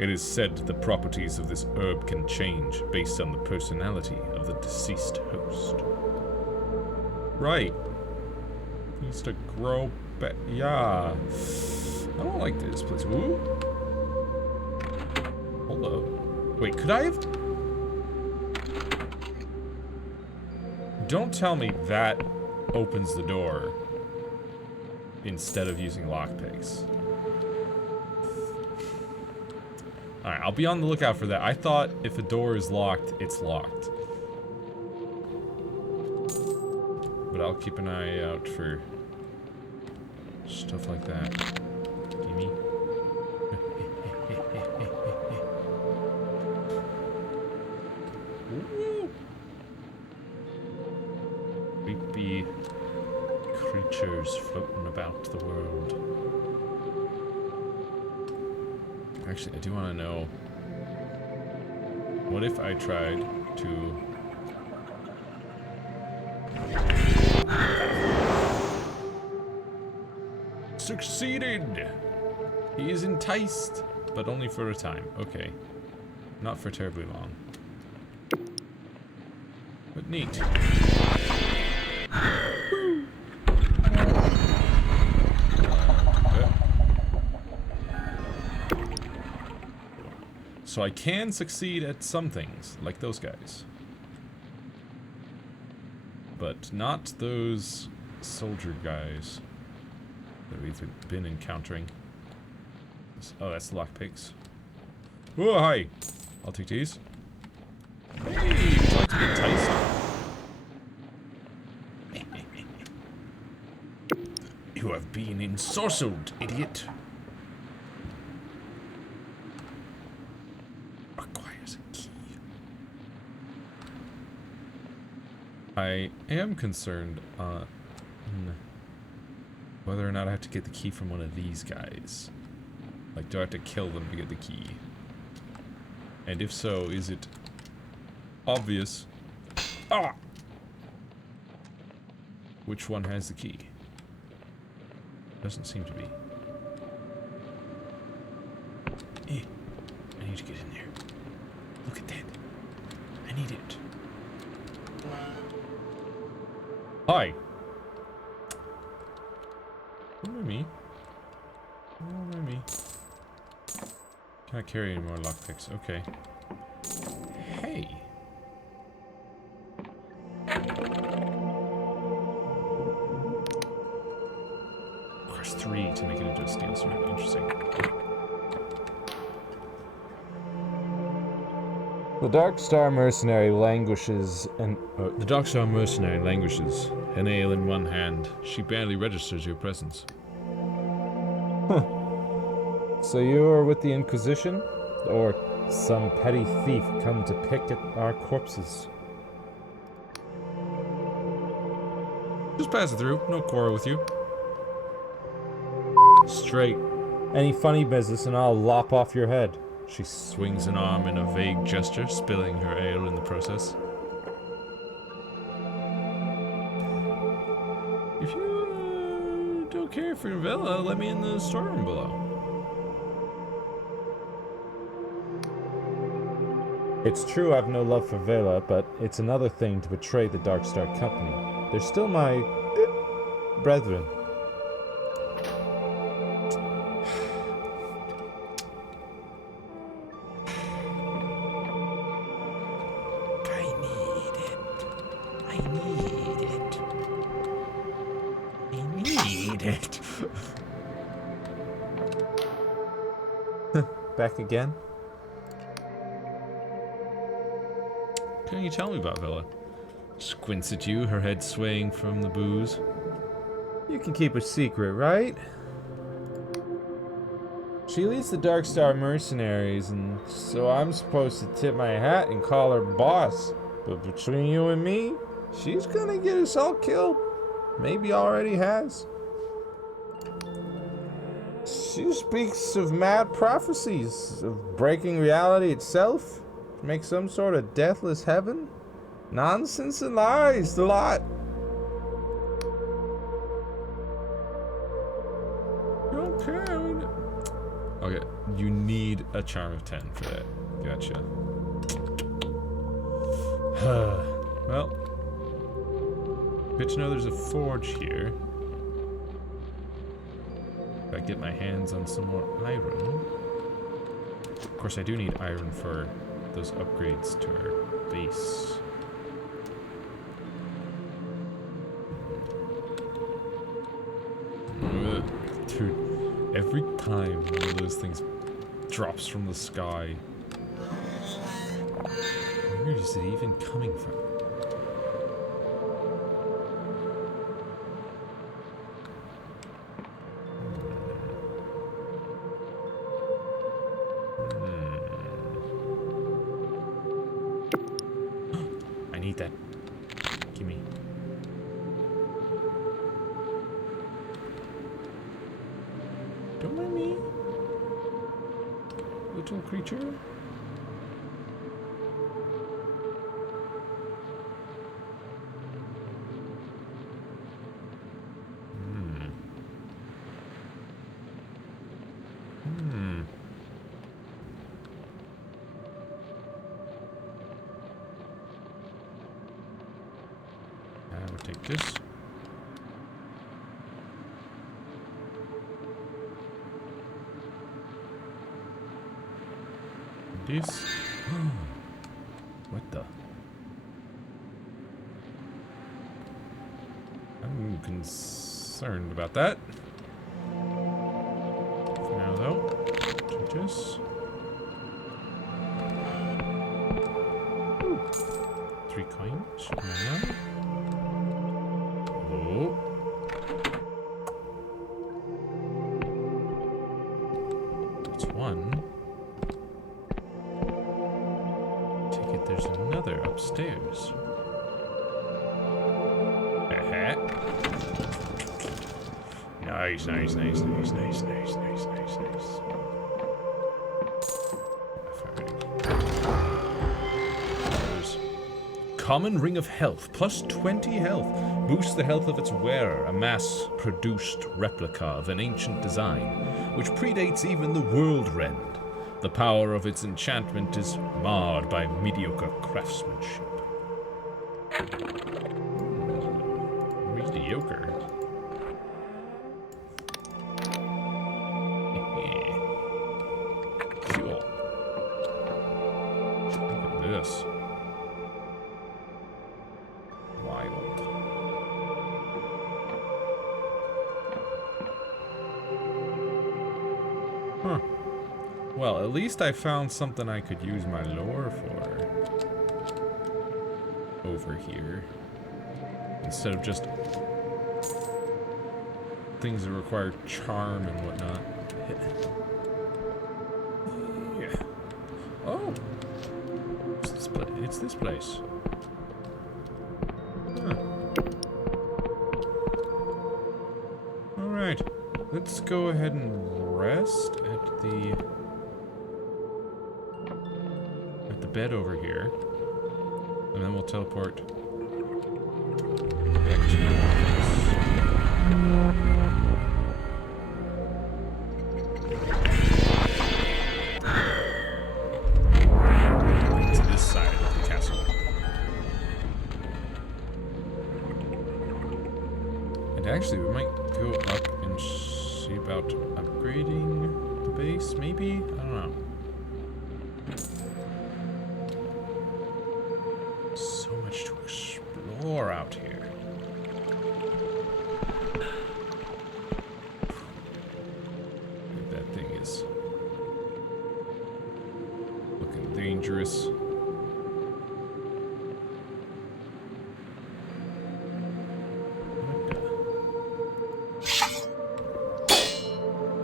It is said the properties of this herb can change based on the personality of the deceased host. Right. Needs to grow back. Yeah. I don't like this place. Ooh. Hold up. Wait, could I have... Don't tell me that opens the door instead of using lockpicks. Alright, I'll be on the lookout for that. I thought if a door is locked, it's locked. But I'll keep an eye out for stuff like that. Gimme. Creepy creatures floating about the world. Actually, I do want to know, what if I tried to... Succeeded! He is enticed, but only for a time. Okay. Not for terribly long. But neat. So I can succeed at some things, like those guys. But not those soldier guys that we've been encountering. Oh, that's lockpicks. Oh, hi! I'll take these. Hey, would you like to be enticed? You have been ensorcelled, idiot. I am concerned on whether or not I have to get the key from one of these guys. Like, do I have to kill them to get the key? And if so, is it obvious? Ah! Which one has the key? Doesn't seem to be. I need to get in there. Look at that. I need it. Hi. Don't mind me. Don't mind me. Can't carry any more lockpicks. Okay. Hey. Crush 3 to make it into a steel sword. Interesting. The Darkstar mercenary languishes and... The Darkstar mercenary languishes, an ale in one hand. She barely registers your presence. So you are with the Inquisition? Or some petty thief come to pick at our corpses? Just pass it through. No quarrel with you. Straight. Any funny business and I'll lop off your head. She swings an arm in a vague gesture, spilling her ale in the process. If you don't care for Vela, let me in the storeroom below. It's true I've no love for Vela, but it's another thing to betray the Darkstar Company. They're still my... brethren. back again? Can you tell me about Villa? Squints at you, her head swaying from the booze. You can keep a secret, right? She leads the Dark Star mercenaries, and so I'm supposed to tip my hat and call her boss. But between you and me, she's gonna get us all killed. Maybe already has. She speaks of mad prophecies, of breaking reality itself, to make some sort of deathless heaven. Nonsense and lies, the lot. Okay. Okay, you need a charm of 10 for that. Gotcha. Well, good to know there's a forge here. If I get my hands on some more iron. Of course, I do need iron for those upgrades to our base. Dude, every time one of those things drops from the sky, where is it even coming from? I need that. Gimme. Don't mind me, little creature. I will take this. This. What the? I'm concerned about that. For now, though, take this. Ooh. 3 coins. Oh. That's 1. Take it, there's another upstairs. Nice, nice, nice, nice, nice, nice, nice, nice, nice. Common Ring of Health, plus 20 health. Boosts the health of its wearer, a mass-produced replica of an ancient design, which predates even the World Rend. The power of its enchantment is marred by mediocre craftsmanship. Mediocre? Cool. Look at this. Wild. Huh. Well, at least I found something I could use my lore for. Over here. Instead of just things that require charm and whatnot. Yeah. Oh! It's this place. Huh. Alright. Let's go ahead and rest at the bed over here. And then we'll teleport back to the this side of the castle. And actually, we might go up and see about upgrading the base, maybe? I don't know. So much to explore out here. That thing is dangerous.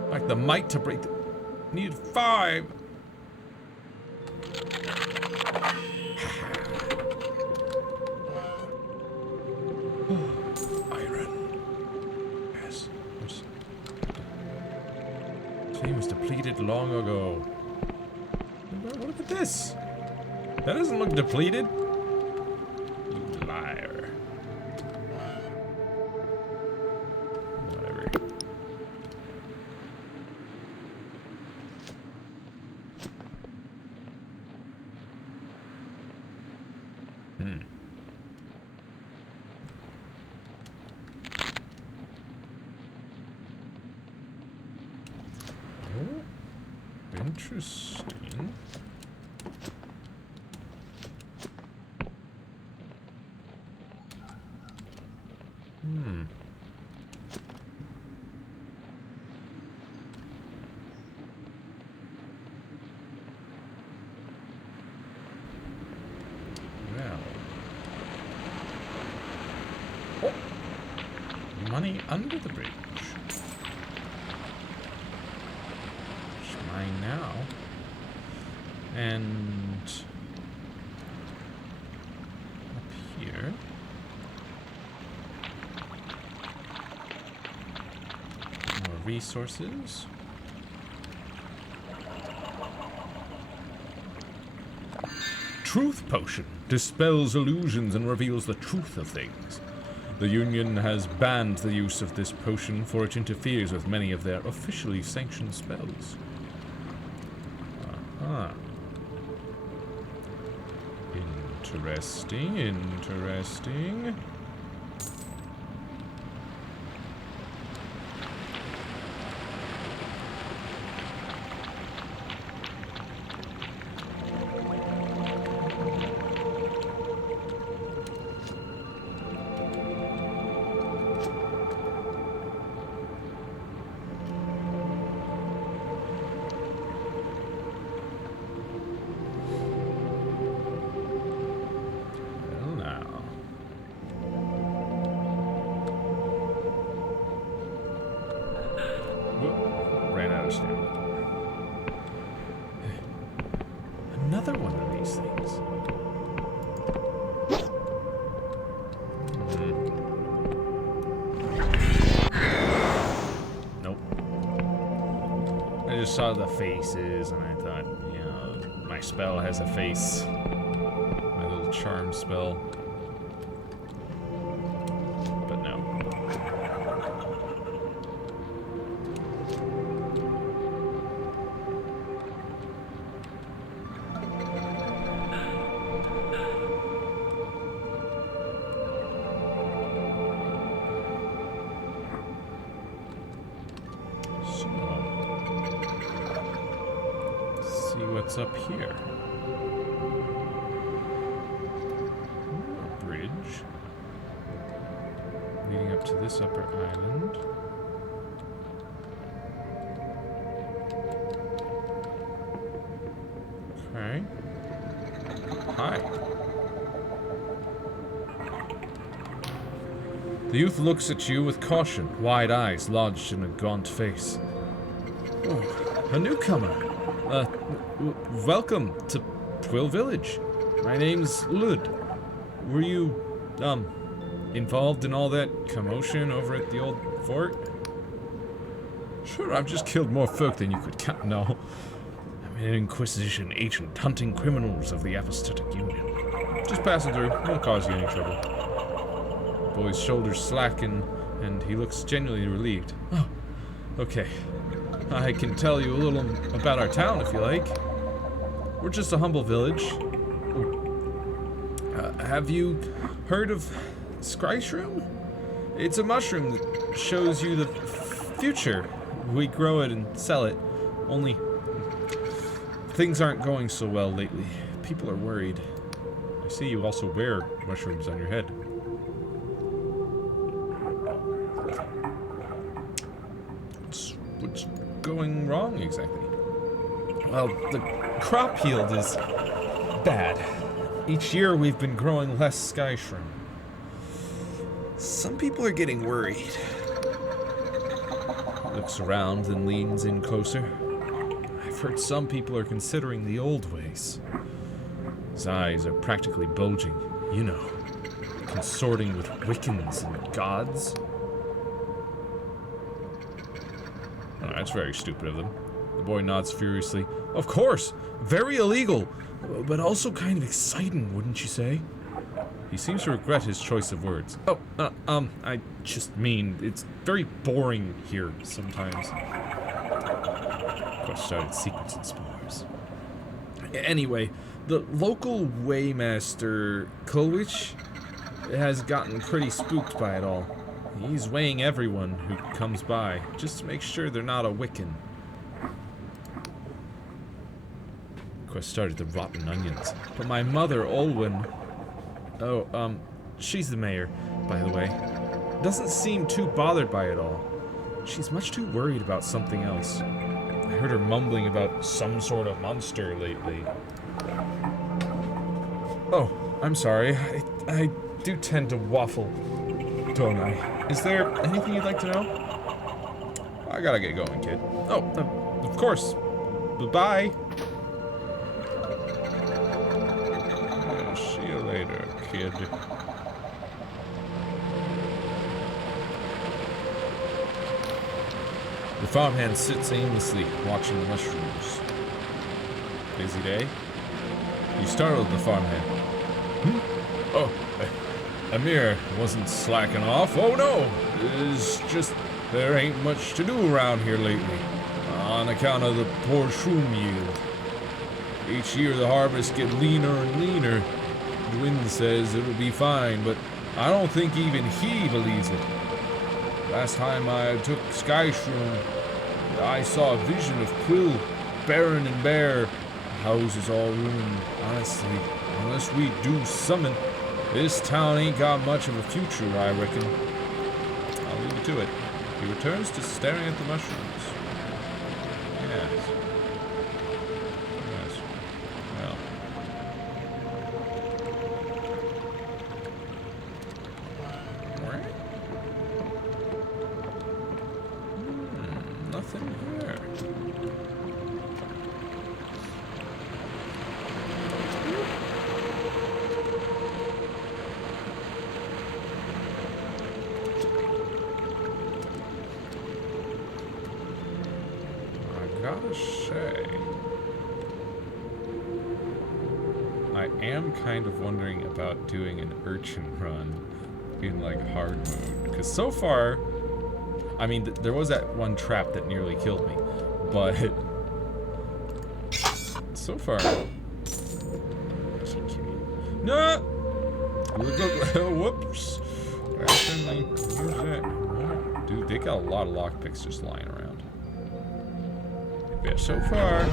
Like the might to break the... Need 5! Iron. Yes. She was depleted long ago. Look at this. That doesn't look depleted. You liar. Whatever. Oh, interesting. Well. Oh! Money under the bridge. It's mine now. And up here. More resources. Truth potion dispels illusions and reveals the truth of things. The Union has banned the use of this potion, for it interferes with many of their officially sanctioned spells. Aha. Interesting, interesting. Well, now. Whoop, ran out of stamina. Another one of these things. Nope. I just saw the faces and I thought, you know, my spell has a face. My little charm spell. But no. So, let's see what's up here. A bridge leading up to this upper island. Okay. Hi. The youth looks at you with caution, wide eyes lodged in a gaunt face. Oh, a newcomer. Welcome to Twill Village. My name's Lud. Were you, involved in all that commotion over at the old fort? Sure, I've just killed more folk than you could count. No. I'm an Inquisition agent hunting criminals of the Apostolic Union. Just passing through. Won't cause you any trouble. The boy's shoulders slacken, and he looks genuinely relieved. Oh, okay. I can tell you a little about our town if you like. We're just a humble village. Have you heard of Scryshroom? It's a mushroom that shows you the future. We grow it and sell it. Only things aren't going so well lately. People are worried. I see you also wear mushrooms on your head. What's going wrong exactly? Well, the crop yield is bad. Each year we've been growing less sky shroom. Some people are getting worried. Looks around, then leans in closer. I've heard some people are considering the old ways. His eyes are practically bulging, you know, consorting with Wiccans and gods. Oh, that's very stupid of them. The boy nods furiously. Of course! Very illegal! But also kind of exciting, wouldn't you say? He seems to regret his choice of words. Oh, I just mean, it's very boring here sometimes. Quest started sequencing spores. Anyway, the local weighmaster, Kulwich, has gotten pretty spooked by it all. He's weighing everyone who comes by, just to make sure they're not a Wiccan. Quest started the rotten onions. But my mother, Olwen... Oh, she's the mayor, by the way. Doesn't seem too bothered by it all. She's much too worried about something else. I heard her mumbling about some sort of monster lately. Oh, I'm sorry. I do tend to waffle, don't I? Is there anything you'd like to know? I gotta get going, kid. Oh, of course. Bye-bye. See you later, kid. The farmhand sits aimlessly, watching the mushrooms. Busy day? You startled the farmhand. Oh, Amir wasn't slacking off. Oh no! It's just there ain't much to do around here lately, on account of the poor shroom yield. Each year the harvests get leaner and leaner. Dwin says it'll be fine, but I don't think even he believes it. Last time I took Sky Shroom, I saw a vision of Quill, barren and bare. The house is all ruined. Honestly, unless we do summon, this town ain't got much of a future, I reckon. I'll leave you to it. He returns to staring at the mushrooms. Yes. Yes. Well. Nothing here. I gotta say, I am kind of wondering about doing an urchin run in like hard mode, because so far, I mean, there was that one trap that nearly killed me, but so far, no, whoops, dude, they got a lot of lockpicks just lying around. Yeah, so far, it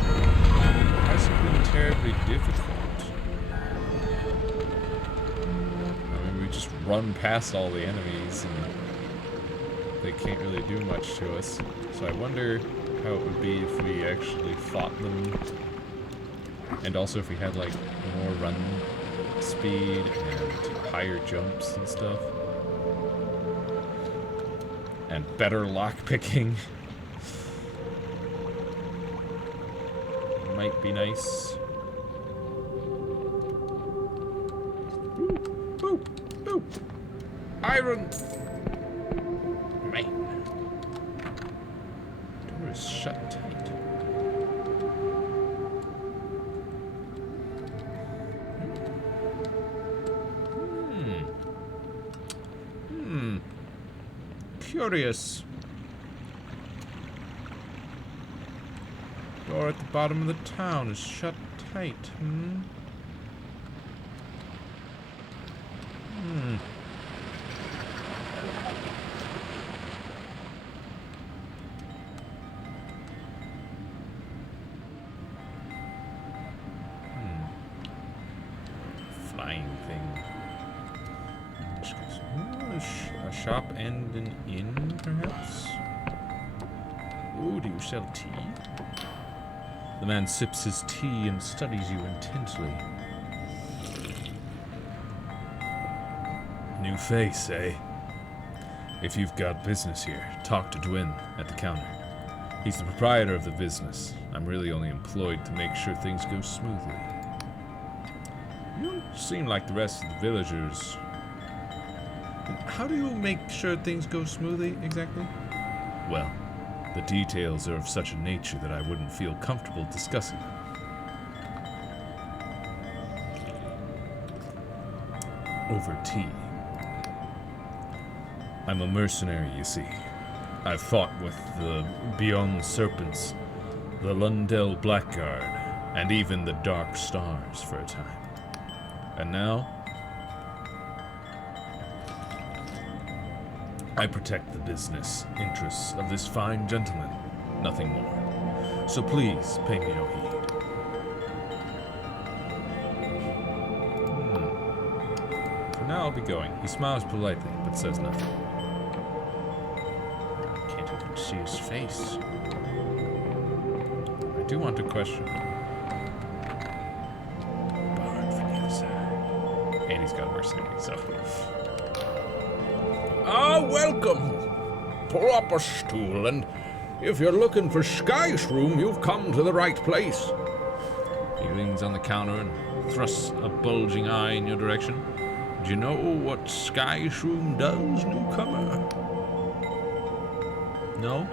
hasn't been terribly difficult. I mean, we just run past all the enemies and they can't really do much to us. So I wonder how it would be if we actually fought them. And also if we had like more run speed and higher jumps and stuff. And better lockpicking. Might be nice. Ooh, ooh, ooh. Iron! Door is shut tight. Curious. Door at the bottom of the town is shut tight. Flying thing. A shop and an inn, perhaps? Ooh, do you sell tea? The man sips his tea and studies you intently. New face, eh? If you've got business here, talk to Dwin at the counter. He's the proprietor of the business. I'm really only employed to make sure things go smoothly. You don't seem like the rest of the villagers. How do you make sure things go smoothly, exactly? Well, the details are of such a nature that I wouldn't feel comfortable discussing them. Over tea. I'm a mercenary, you see. I've fought with the Beyond Serpents, the Lundell Blackguard, and even the Dark Stars for a time. And now, I protect the business interests of this fine gentleman, nothing more. So please, pay me no heed. For now, I'll be going. He smiles politely, but says nothing. Can't even see his face. I do want to question him. Barred from the other side. And he's got a mercenary, so... Welcome. Pull up a stool, and if you're looking for Sky's room, you've come to the right place. He leans on the counter and thrusts a bulging eye in your direction. Do you know what Sky's room does, newcomer? No?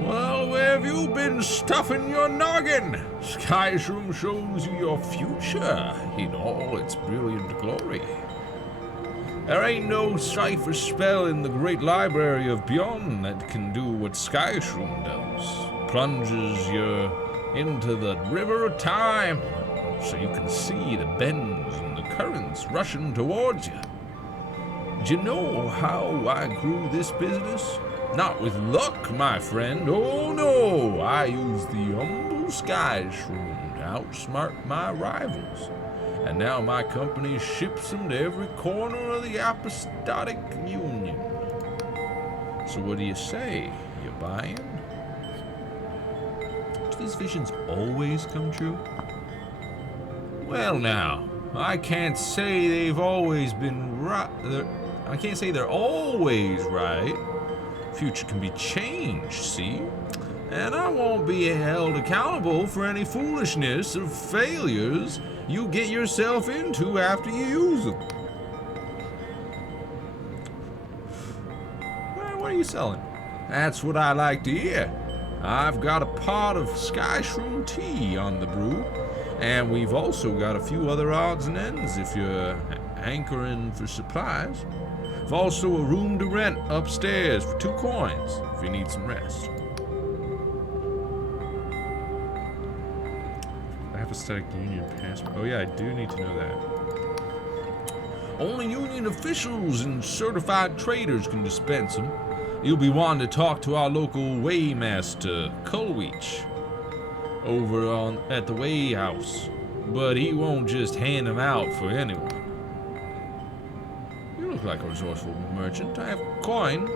Well, where have you been stuffing your noggin? Sky's room shows you your future in all its brilliant glory. There ain't no cipher spell in the great library of Beyond that can do what Skyshroom does. Plunges you into the river of time, so you can see the bends and the currents rushing towards you. Do you know how I grew this business? Not with luck, my friend. Oh no, I used the humble Skyshroom to outsmart my rivals. And now my company ships them to every corner of the Apostolic Union. So what do you say? You buying? Do these visions always come true? Well now, I can't say they've always been right. I can't say they're always right. Future can be changed, see? And I won't be held accountable for any foolishness or failures you get yourself into after you use them. What are you selling? That's what I like to hear. I've got a pot of Skyshroom tea on the brew, and we've also got a few other odds and ends if you're hankering for supplies. I've also a room to rent upstairs for 2 coins if you need some rest. Apostolic Union passport. Oh yeah, I do need to know that. Only Union officials and certified traders can dispense them. You'll be wanting to talk to our local weighmaster, Culweech, over at the weigh house. But he won't just hand them out for anyone. You look like a resourceful merchant. I have a coin,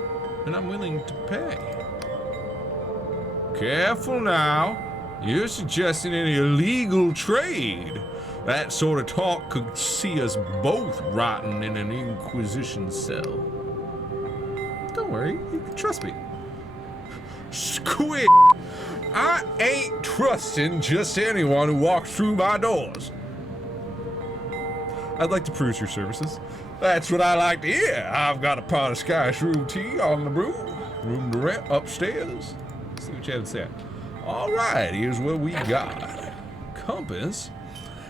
and I'm willing to pay. Careful now. You're suggesting an illegal trade. That sort of talk could see us both rotting in an Inquisition cell. Don't worry, you can trust me. Squid! I ain't trusting just anyone who walks through my doors. I'd like to peruse your services. That's what I like to hear. I've got a pot of Skyshroom tea on the brew. Room to rent upstairs. See what you have to say. All right, here's what we got. Compass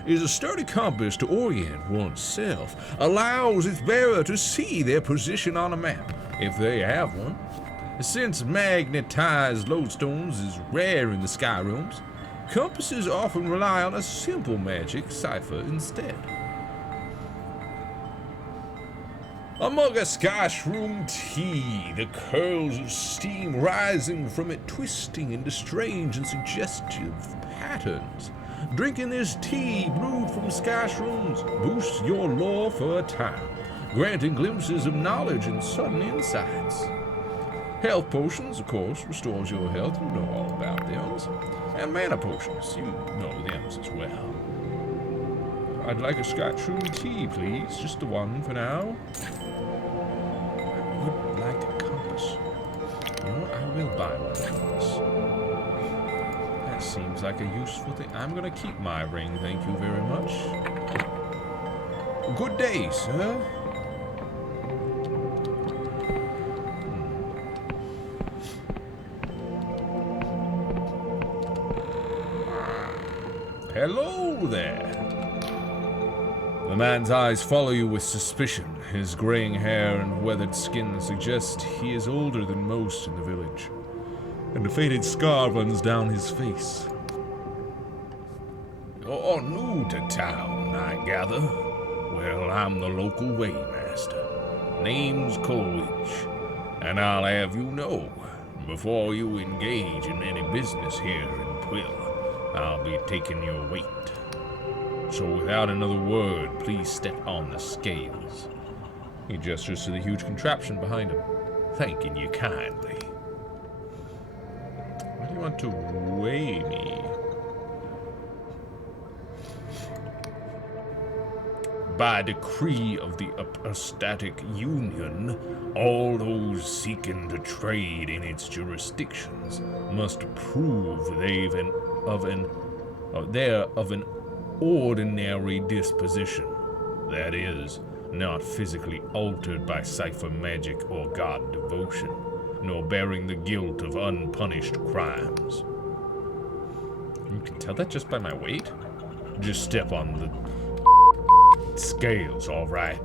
is a sturdy compass to orient oneself. Allows its bearer to see their position on a map, if they have one. Since magnetized lodestones is rare in the sky realms, compasses often rely on a simple magic cipher instead. Among a Skyshroom tea, the curls of steam rising from it twisting into strange and suggestive patterns. Drinking this tea brewed from Skyshrooms boosts your lore for a time, granting glimpses of knowledge and sudden insights. Health potions, of course, restores your health. You know all about them. And mana potions, you know them as well. I'd like a Scotch-room tea, please. Just the one for now. I would like a compass. You know what? I will buy one compass. That seems like a useful thing. I'm gonna keep my ring, thank you very much. Good day, sir. Hello there. The man's eyes follow you with suspicion. His graying hair and weathered skin suggest he is older than most in the village, and a faded scar runs down his face. You're new to town, I gather. Well, I'm the local waymaster. Name's Coleridge, and I'll have you know, before you engage in any business here in Quill, I'll be taking your weight. So without another word, please step on the scales. He gestures to the huge contraption behind him, thanking you kindly. Why do you want to weigh me? By decree of the Apostatic Union, all those seeking to trade in its jurisdictions must prove they're of an ordinary disposition, that is, not physically altered by cipher magic or god devotion, nor bearing the guilt of unpunished crimes. You can tell that just by my weight? Just step on the scales, all right?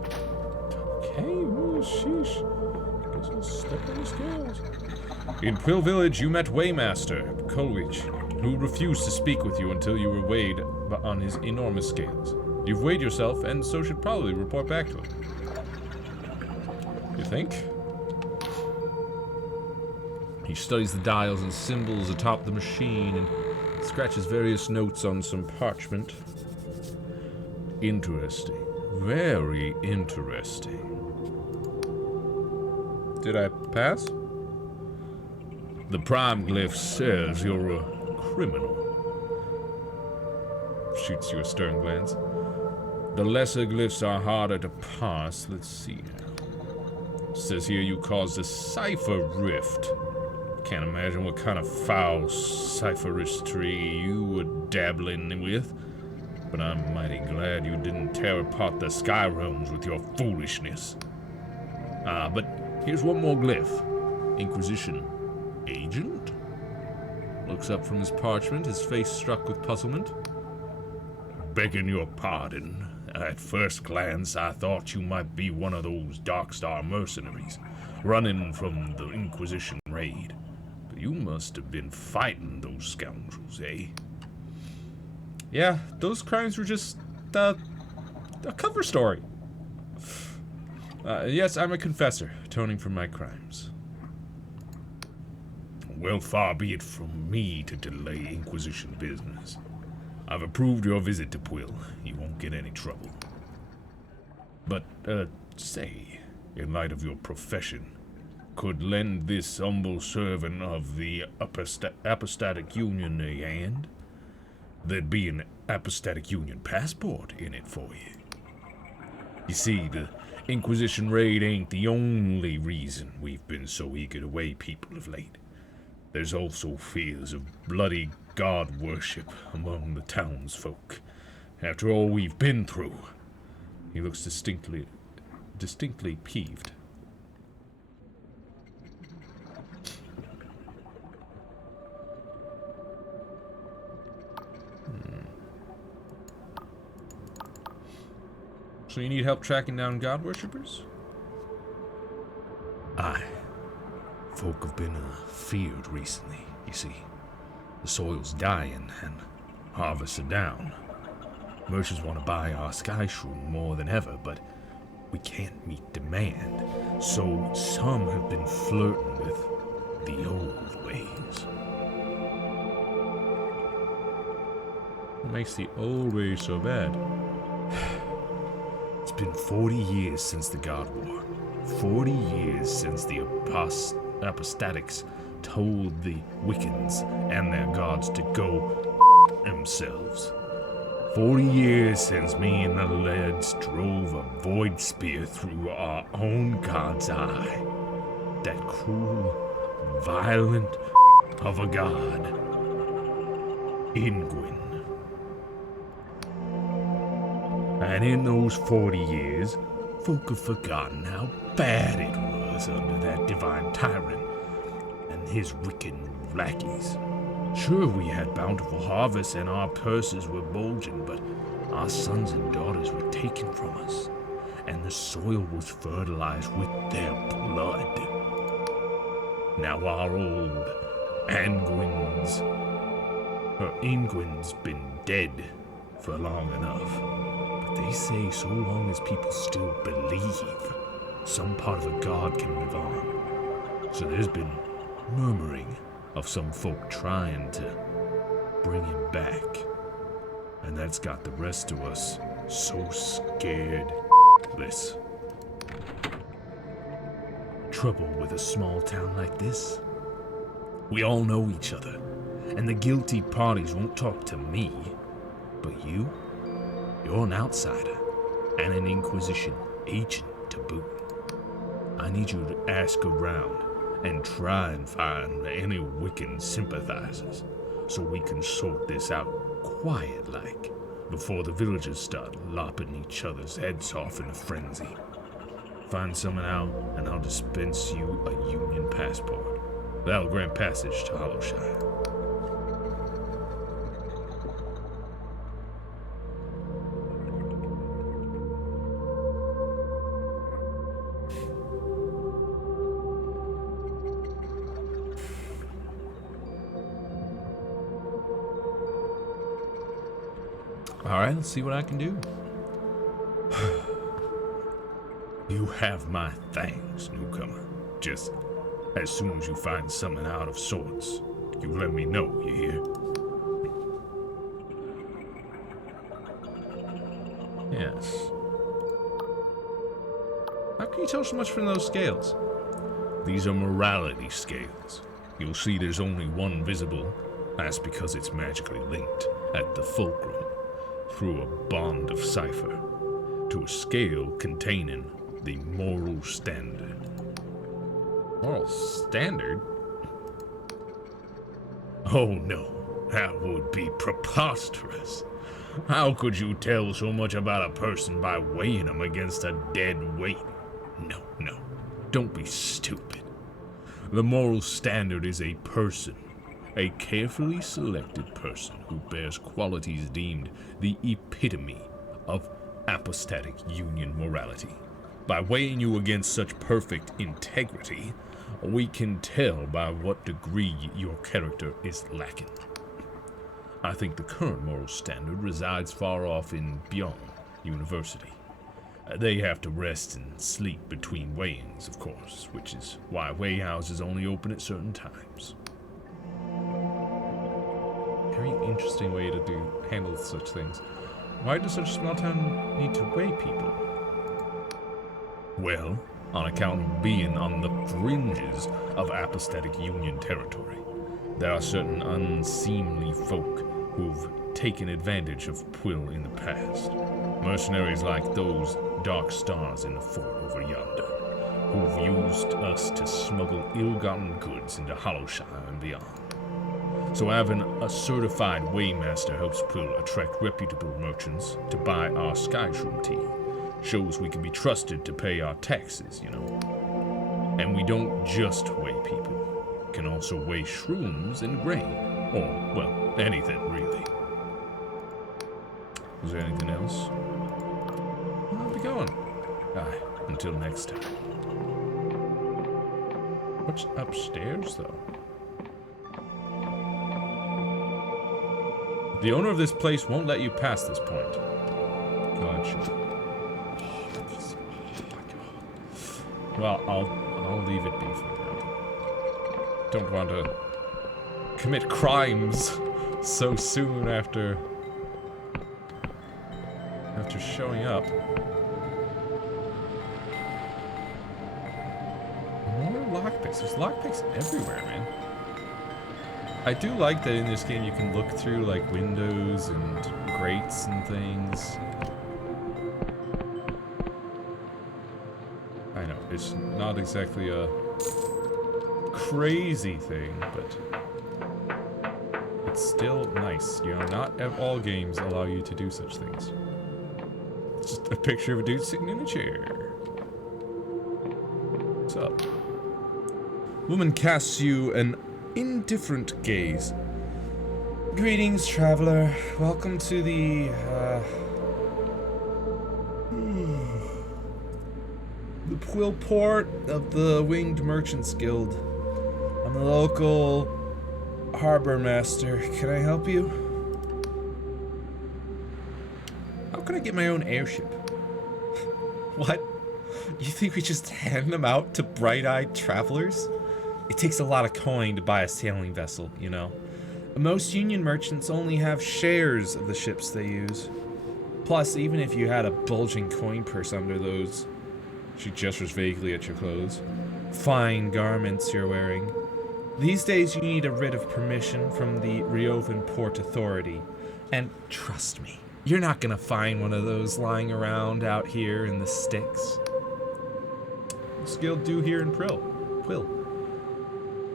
Okay, well, sheesh. Guess I'll step on the scales. In Quill Village, you met Waymaster Coleridge, who refused to speak with you until you were weighed on his enormous scales. You've weighed yourself, and so should probably report back to him. You think? He studies the dials and symbols atop the machine and scratches various notes on some parchment. Interesting. Very interesting. Did I pass? The prime glyph says you're a criminal. Shoots you a stern glance. The lesser glyphs are harder to pass. Let's see now. Says here you caused a cipher rift. Can't imagine what kind of foul cipheristry you were dabbling with. But I'm mighty glad you didn't tear apart the sky realms with your foolishness. But here's one more glyph. Inquisition agent? Looks up from his parchment, his face struck with puzzlement. Begging your pardon. At first glance, I thought you might be one of those Darkstar mercenaries, running from the Inquisition raid. But you must have been fighting those scoundrels, eh? Yeah, those crimes were just a cover story. Yes, I'm a confessor, atoning for my crimes. Well, far be it from me to delay Inquisition business. I've approved your visit to Quill. You won't get any trouble. But, say, in light of your profession, could lend this humble servant of the Apostatic Union a hand? There'd be an Apostatic Union passport in it for you. You see, the Inquisition raid ain't the only reason we've been so eager to weigh people of late. There's also fears of bloody god worship among the townsfolk. After all we've been through. He looks distinctly peeved. So you need help tracking down god worshippers? Aye. Folk have been feared recently, you see. The soil's dying and harvests are down. Merchants want to buy our sky shroom more than ever, but we can't meet demand. So some have been flirting with the old ways. What makes the old ways so bad? It's been 40 years since the God War. 40 years since the apostatics told the Wiccans and their gods to go themselves. 40 years since me and the lads drove a void spear through our own god's eye. That cruel, violent of a god, Ingwin. And in those 40 years, folk have forgotten how bad it was under that divine tyrant and his wicked lackeys. Sure, we had bountiful harvests and our purses were bulging, but our sons and daughters were taken from us, and the soil was fertilized with their blood. Now our old Ingwin's been dead for long enough. But they say so long as people still believe, some part of a god can live on. So there's been murmuring of some folk trying to bring him back. And that's got the rest of us so scared-less. Trouble with a small town like this? We all know each other, and the guilty parties won't talk to me. But you're an outsider, and an Inquisition agent to boot. I need you to ask around and try and find any Wiccan sympathizers, so we can sort this out quiet-like, before the villagers start lopping each other's heads off in a frenzy. Find someone out, and I'll dispense you a Union passport. That'll grant passage to Hollowshire. Alright, let's see what I can do. You have my thanks, newcomer. Just as soon as you find something out of sorts, you let me know, you hear? Yes. How can you tell so much from those scales? These are morality scales. You'll see there's only one visible. That's because it's magically linked at the fulcrum through a bond of cipher to a scale containing the moral standard. Moral standard? Oh no, that would be preposterous. How could you tell so much about a person by weighing them against a dead weight? No, don't be stupid. The moral standard is a person, a carefully selected person who bears qualities deemed the epitome of apostatic union morality. By weighing you against such perfect integrity, we can tell by what degree your character is lacking. I think the current moral standard resides far off in Beyond University. They have to rest and sleep between weighings, of course, which is why weigh houses only open at certain times. Very interesting way to handle such things. Why does such a small town need to weigh people? Well, on account of being on the fringes of apostatic union territory, there are certain unseemly folk who've taken advantage of Quill in the past. Mercenaries like those dark stars in the fort over yonder, who've used us to smuggle ill-gotten goods into Hollowshire and beyond. So having a certified weighmaster helps Quill attract reputable merchants to buy our Skyshroom tea. Shows we can be trusted to pay our taxes, you know. And we don't just weigh people. We can also weigh shrooms and grain. Or, well, anything, really. Is there anything else? I'll be going. Aye, until next time. What's upstairs, though? The owner of this place won't let you pass this point. Gotcha. Well, I'll leave it be for now. Don't want to commit crimes so soon after showing up. More lockpicks. There's lockpicks everywhere, man. I do like that in this game you can look through like windows and grates and things. I know, it's not exactly a crazy thing, but it's still nice. You know, not all games allow you to do such things. It's just a picture of a dude sitting in a chair. What's up? Woman casts you an indifferent gaze. Greetings, traveler. Welcome to the Quill port of the Winged Merchants Guild. I'm the local harbor master. Can I help you? How can I get my own airship? What? You think we just hand them out to bright-eyed travelers? It takes a lot of coin to buy a sailing vessel, you know. Most Union merchants only have shares of the ships they use. Plus, even if you had a bulging coin purse under those, she gestures vaguely at your clothes, fine garments you're wearing, these days you need a writ of permission from the Riovan Port Authority. And trust me, you're not gonna find one of those lying around out here in the sticks. What's Guild do here in Quill?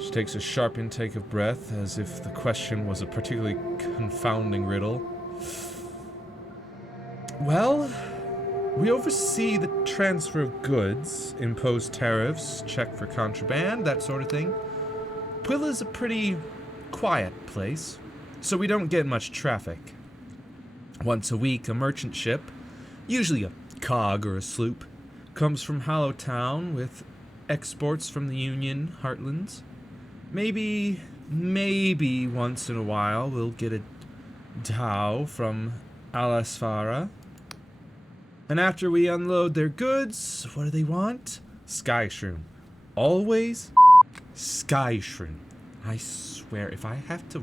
She takes a sharp intake of breath, as if the question was a particularly confounding riddle. Well, we oversee the transfer of goods, impose tariffs, check for contraband, that sort of thing. Quill is a pretty quiet place, so we don't get much traffic. Once a week, a merchant ship, usually a cog or a sloop, comes from Hollowtown with exports from the Union heartlands. Maybe once in a while we'll get a dhow from Alasfara. And after we unload their goods, what do they want? Sky Shroom. Always Sky Shroom. I swear, if I have to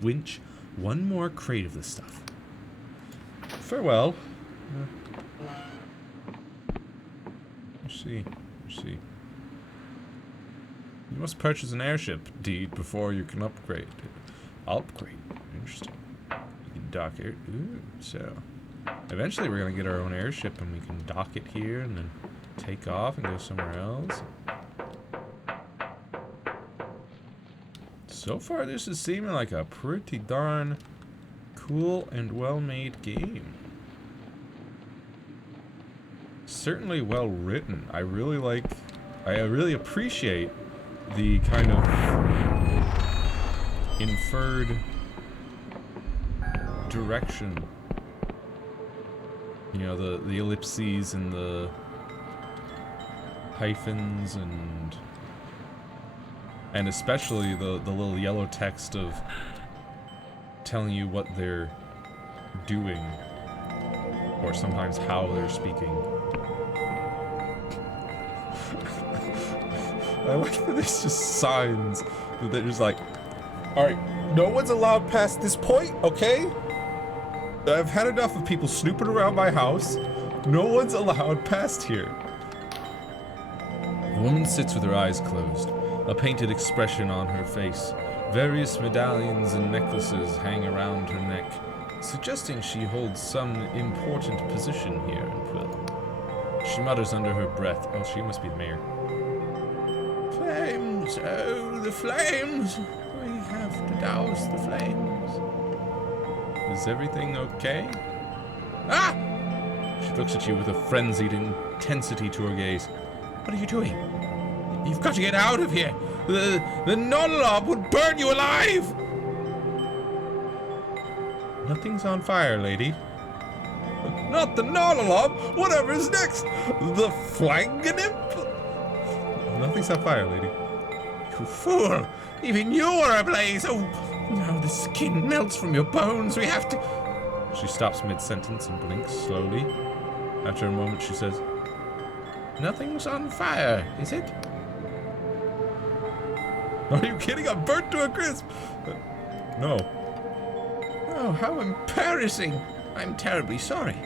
winch one more crate of this stuff. Farewell. Let's see. You must purchase an airship deed before you can upgrade it. Upgrade? Interesting. You can dock it. Ooh, so. Eventually we're going to get our own airship and we can dock it here and then take off and go somewhere else. So far this is seeming like a pretty darn cool and well-made game. Certainly well written. I really appreciate the kind of inferred direction. You know, the ellipses and the hyphens and especially the little yellow text of telling you what they're doing or sometimes how they're speaking. I like that there's just signs that they're just like, alright, no one's allowed past this point, okay? I've had enough of people snooping around my house. No one's allowed past here. The woman sits with her eyes closed, a painted expression on her face. Various medallions and necklaces hang around her neck, suggesting she holds some important position here in Quill. She mutters under her breath, oh, she must be the mayor. Flames, oh, the flames! We have to douse the flames. Is everything okay? Ah! She looks at you with a frenzied intensity to her gaze. What are you doing? You've got to get out of here! The Nolob would burn you alive! Nothing's on fire, lady. Not the Nolob! Whatever's next! The Flanganimp? Nothing's on fire, lady. You fool! Even you are ablaze! Oh, now the skin melts from your bones. We have to... She stops mid-sentence and blinks slowly. After a moment, she says, nothing's on fire, is it? Are you kidding? I'm burnt to a crisp! No. Oh, how embarrassing! I'm terribly sorry.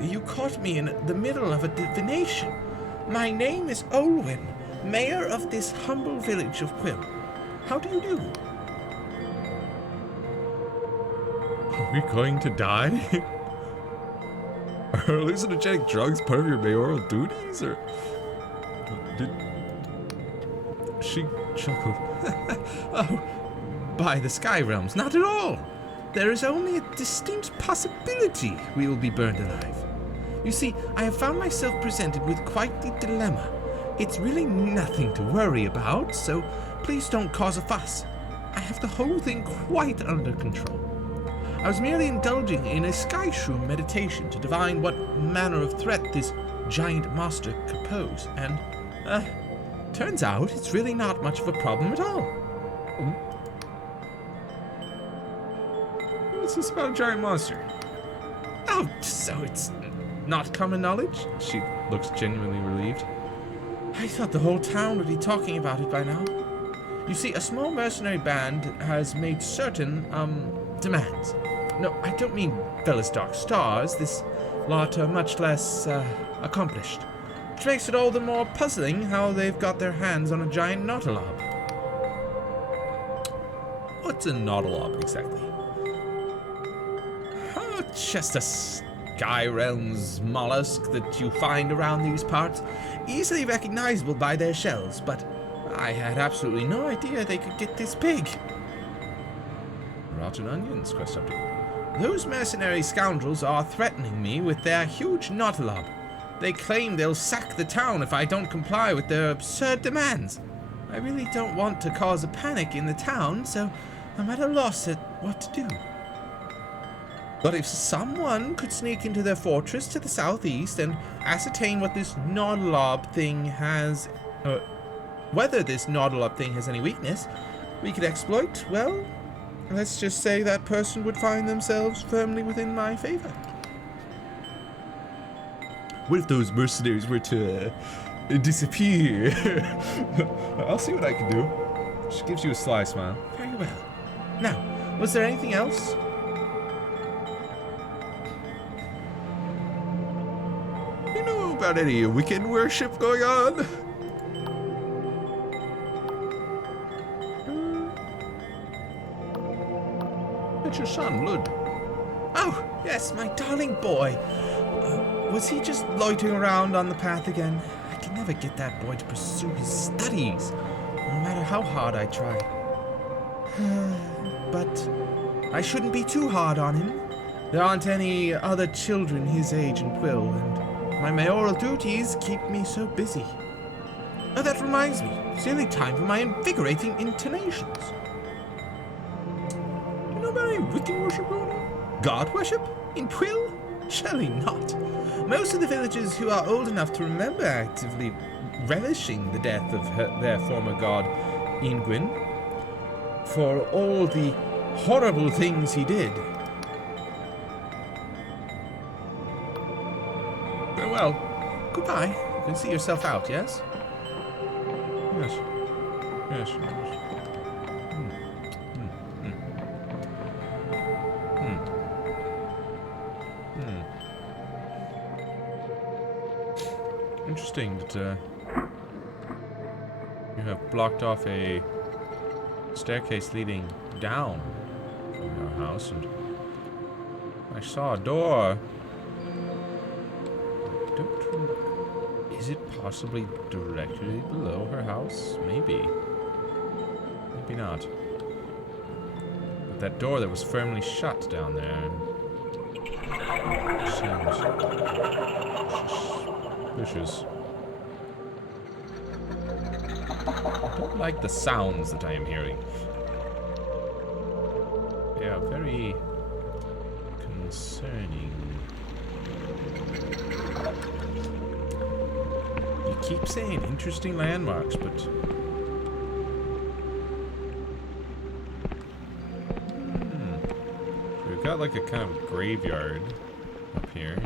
You caught me in the middle of a divination. My name is Olwyn, mayor of this humble village of Quill. How do you do? Are we going to die? Are hallucinogenic drugs part of your mayoral duties, or did she chuckled? Oh, by the Sky Realms, not at all. There is only a distinct possibility we will be burned alive. You see, I have found myself presented with quite the dilemma. It's really nothing to worry about, so please don't cause a fuss. I have the whole thing quite under control. I was merely indulging in a sky shroom meditation to divine what manner of threat this giant monster could pose, and, turns out it's really not much of a problem at all. What's this about a giant monster? Oh, so it's not common knowledge? She looks genuinely relieved. I thought the whole town would be talking about it by now. You see, a small mercenary band has made certain, demands. No, I don't mean Bella's Dark Stars. This lot are much less, accomplished. Which makes it all the more puzzling how they've got their hands on a giant nautilob. What's a nautilob exactly? Oh, just a Sky Realms mollusk that you find around these parts. Easily recognizable by their shells, but I had absolutely no idea they could get this big. Rotten onions, quest update. Those mercenary scoundrels are threatening me with their huge nautilob. They claim they'll sack the town if I don't comply with their absurd demands. I really don't want to cause a panic in the town, so I'm at a loss at what to do. But if someone could sneak into their fortress to the southeast and ascertain what this nautilob thing has, whether this nautilob thing has any weakness we could exploit, well, let's just say that person would find themselves firmly within my favor. What if those mercenaries were to disappear? I'll see what I can do. She gives you a sly smile. Very well. Now, was there anything else? You know about any Wiccan worship going on? It's your son, Lud. Oh, yes, my darling boy. Was he just loitering around on the path again? I can never get that boy to pursue his studies, no matter how hard I try. But I shouldn't be too hard on him. There aren't any other children his age in Quill, and my mayoral duties keep me so busy. Oh, that reminds me. It's nearly time for my invigorating intonations. Do you know about any Wiccan worship going on? God worship? In Quill? Surely not. Most of the villagers who are old enough to remember actively relishing the death of their former god, Ingwin, for all the horrible things he did. Very well. Goodbye. You can see yourself out, yes? Yes. Yes. Interesting that you have blocked off a staircase leading down from your house, and I saw a door. Is it possibly directly below her house? Maybe. Maybe not. But that door that was firmly shut down there seems suspicious. I don't like the sounds that I am hearing. They are very concerning. You keep saying interesting landmarks, but we've got like a kind of graveyard up here.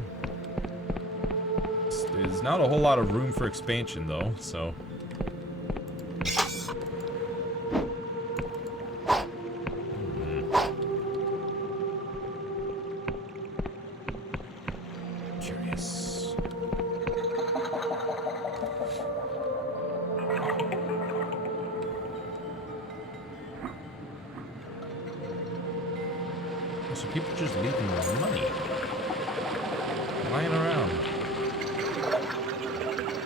There's not a whole lot of room for expansion though, so curious. So people just leaving money lying around.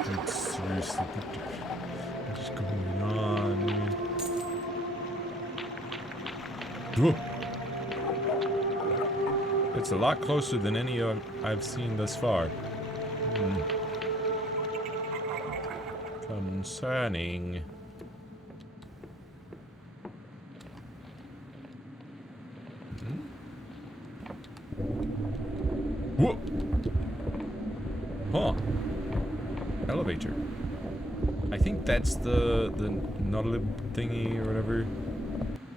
Dude, seriously, what is going on, man? Whoa. It's a lot closer than any I've seen thus far. Concerning. Whoa! Huh. Elevator. I think that's the Nautilib thingy or whatever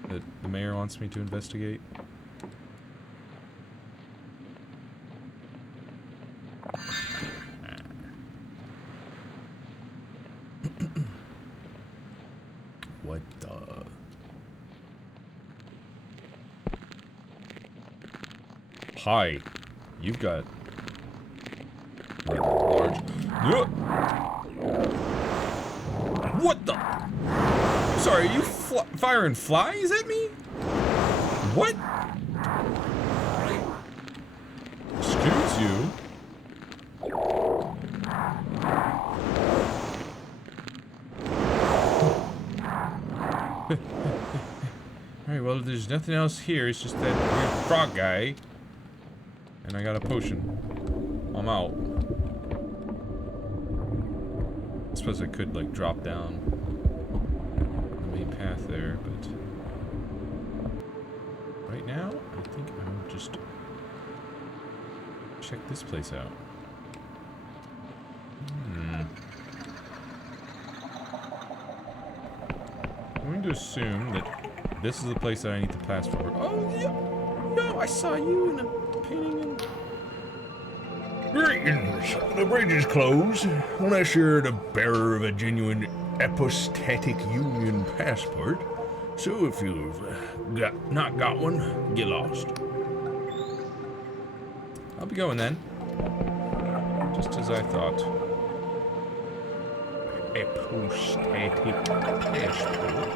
that the mayor wants me to investigate. What the? Hi. You've got rather large. What the? Sorry, are you firing flies at me? What? Excuse you? Alright, well, there's nothing else here. It's just that weird frog guy. And I got a potion. I'm out. I suppose I could, like, drop down the main path there, but right now, I think I'll just check this place out. I'm going to assume that this is the place that I need to pass forward. Oh, yeah! No, I saw you in a painting and... Greetings. The bridge is closed, unless you're the bearer of a genuine apostatic union passport. So if you've not got one, get lost. I'll be going then. Just as I thought. Apostatic passport.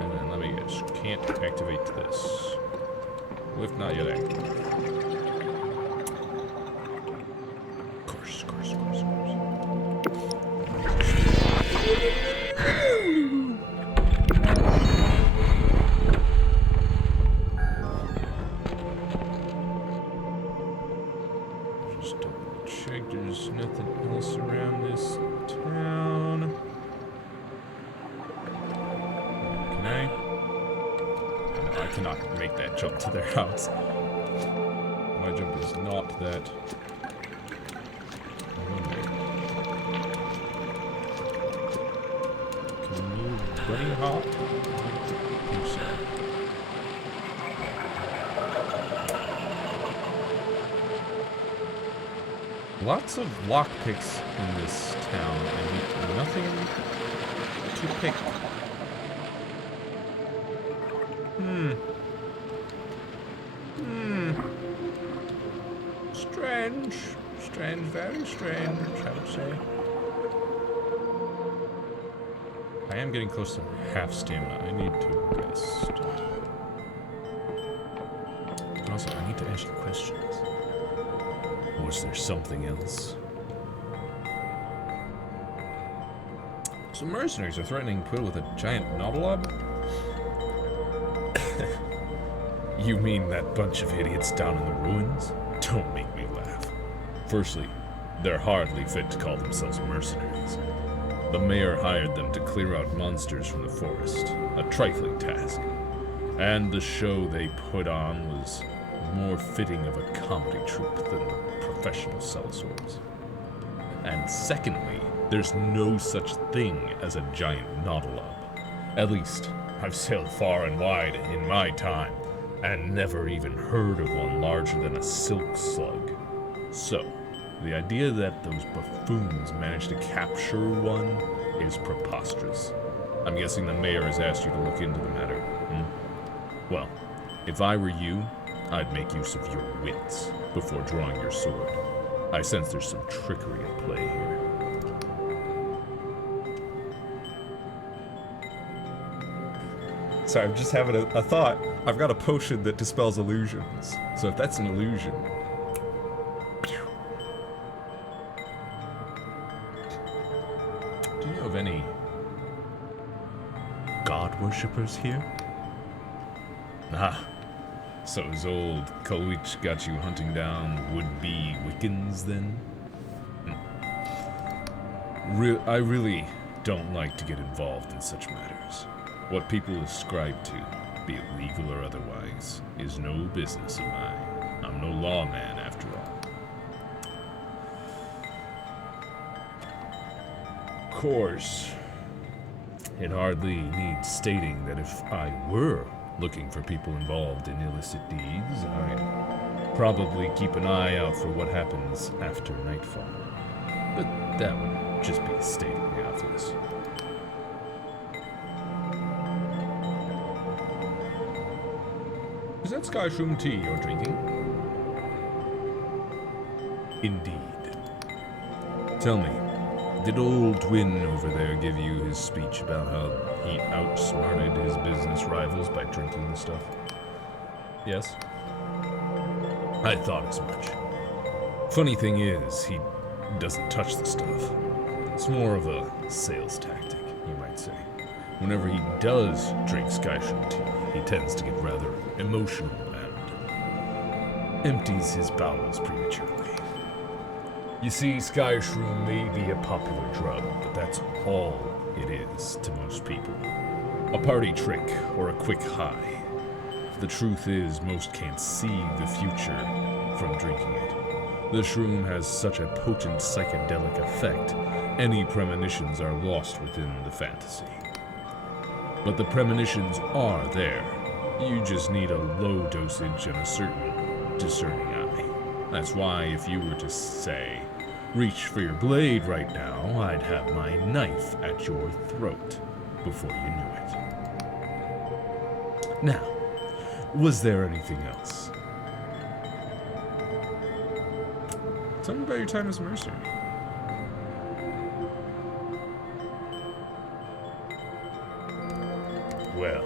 And then let me guess. Can't activate this. Lift not yet active. Of course. Just double check there's nothing else around this town. Can I? No, I cannot make that jump to their house. My jump is not that. Can you bunny hop? I think so. Lots of lockpicks in this town, and nothing to pick. Strange, very strange, I would say. I am getting close to half stamina. I need to rest. And also, I need to ask you questions. Was there something else? Some mercenaries are threatening Quill with a giant Nautilib? You mean that bunch of idiots down in the ruins? Don't make me laugh. Firstly, they're hardly fit to call themselves mercenaries. The mayor hired them to clear out monsters from the forest, a trifling task. And the show they put on was more fitting of a comedy troupe than professional sellswords. And secondly, there's no such thing as a giant Nautilib. At least, I've sailed far and wide in my time, and never even heard of one larger than a silk slug. So, the idea that those buffoons managed to capture one is preposterous. I'm guessing the mayor has asked you to look into the matter, Well, if I were you, I'd make use of your wits before drawing your sword. I sense there's some trickery at play here. Sorry, I'm just having a thought. I've got a potion that dispels illusions. So if that's an illusion... Do you know of any god worshippers here? Ah, so his old Kolwich got you hunting down would-be Wiccans then? I really don't like to get involved in such matters. What people ascribe to, be it legal or otherwise, is no business of mine. I'm no lawman after all. Of course, it hardly needs stating that if I were looking for people involved in illicit deeds, I'd probably keep an eye out for what happens after nightfall. But that would just be stating the obvious. Is that Skyshroom tea you're drinking? Indeed. Tell me, did old Twin over there give you his speech about how he outsmarted his business rivals by drinking the stuff? Yes? I thought as much. Funny thing is, he doesn't touch the stuff. It's more of a sales tactic, you might say. Whenever he does drink Skyshroom tea, he tends to get rather emotional and empties his bowels prematurely. You see, Skyshroom may be a popular drug, but that's all it is to most people. A party trick or a quick high. The truth is, most can't see the future from drinking it. The shroom has such a potent psychedelic effect, any premonitions are lost within the fantasy. But the premonitions are there. You just need a low dosage and a certain discerning eye. That's why if you were to say, reach for your blade right now, I'd have my knife at your throat before you knew it. Now, was there anything else? Tell me about your time as a mercenary. Well,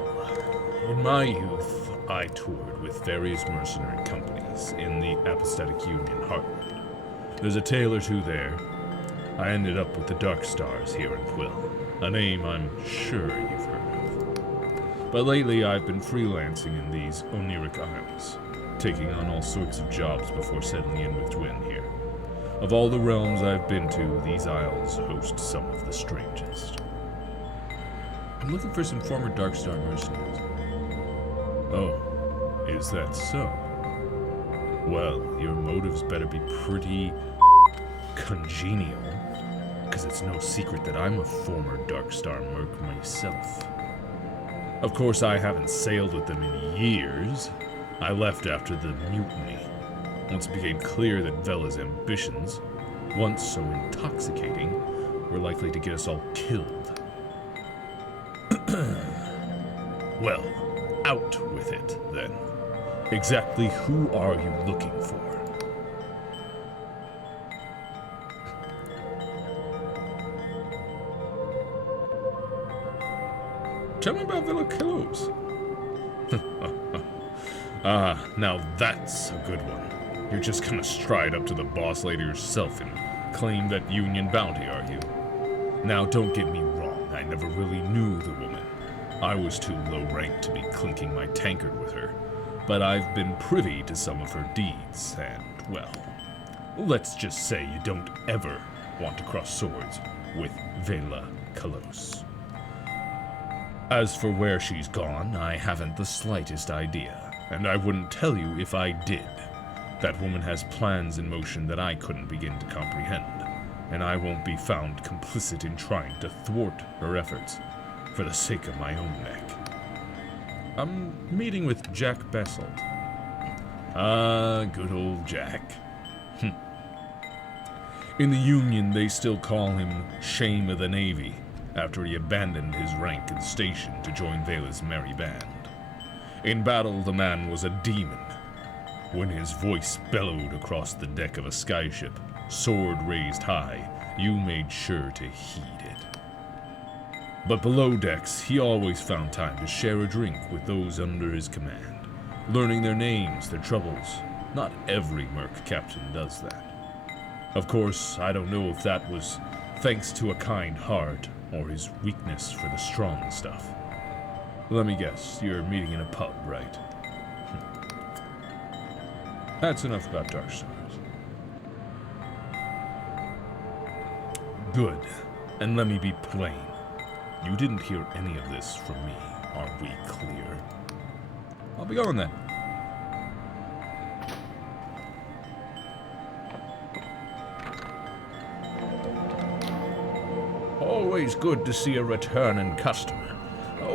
in my youth, I toured with various mercenary companies in the Apostatic Union heartland. There's a tale or two there. I ended up with the Dark Stars here in Quill, a name I'm sure you've heard of. But lately I've been freelancing in these Oniric Isles, taking on all sorts of jobs before settling in with Dwin here. Of all the realms I've been to, these isles host some of the strangest. I'm looking for some former Darkstar mercenaries. Oh, is that so? Well, your motives better be pretty congenial, because it's no secret that I'm a former Darkstar merc myself. Of course, I haven't sailed with them in years. I left after the mutiny, once it became clear that Vela's ambitions, once so intoxicating, were likely to get us all killed. Well, out with it, then. Exactly who are you looking for? Tell me about Villa Killos. Ah, now that's a good one. You're just gonna stride up to the boss lady yourself and claim that Union bounty, are you? Now, don't get me wrong, I never really knew the woman. I was too low ranked to be clinking my tankard with her, but I've been privy to some of her deeds, and, well, let's just say you don't ever want to cross swords with Vela Kalos. As for where she's gone, I haven't the slightest idea, and I wouldn't tell you if I did. That woman has plans in motion that I couldn't begin to comprehend, and I won't be found complicit in trying to thwart her efforts for the sake of my own neck. I'm meeting with Jack Besselt. Ah, good old Jack. In the Union, they still call him Shame of the Navy, after he abandoned his rank and station to join Vela's merry band. In battle, the man was a demon. When his voice bellowed across the deck of a skyship, sword raised high, you made sure to heed it. But below decks, he always found time to share a drink with those under his command, learning their names, their troubles. Not every merc captain does that. Of course, I don't know if that was thanks to a kind heart or his weakness for the strong stuff. Let me guess, you're meeting in a pub, right? That's enough about Dark Stars. Good. And let me be plain. You didn't hear any of this from me. Are we clear? I'll be going then. Always good to see a returning customer.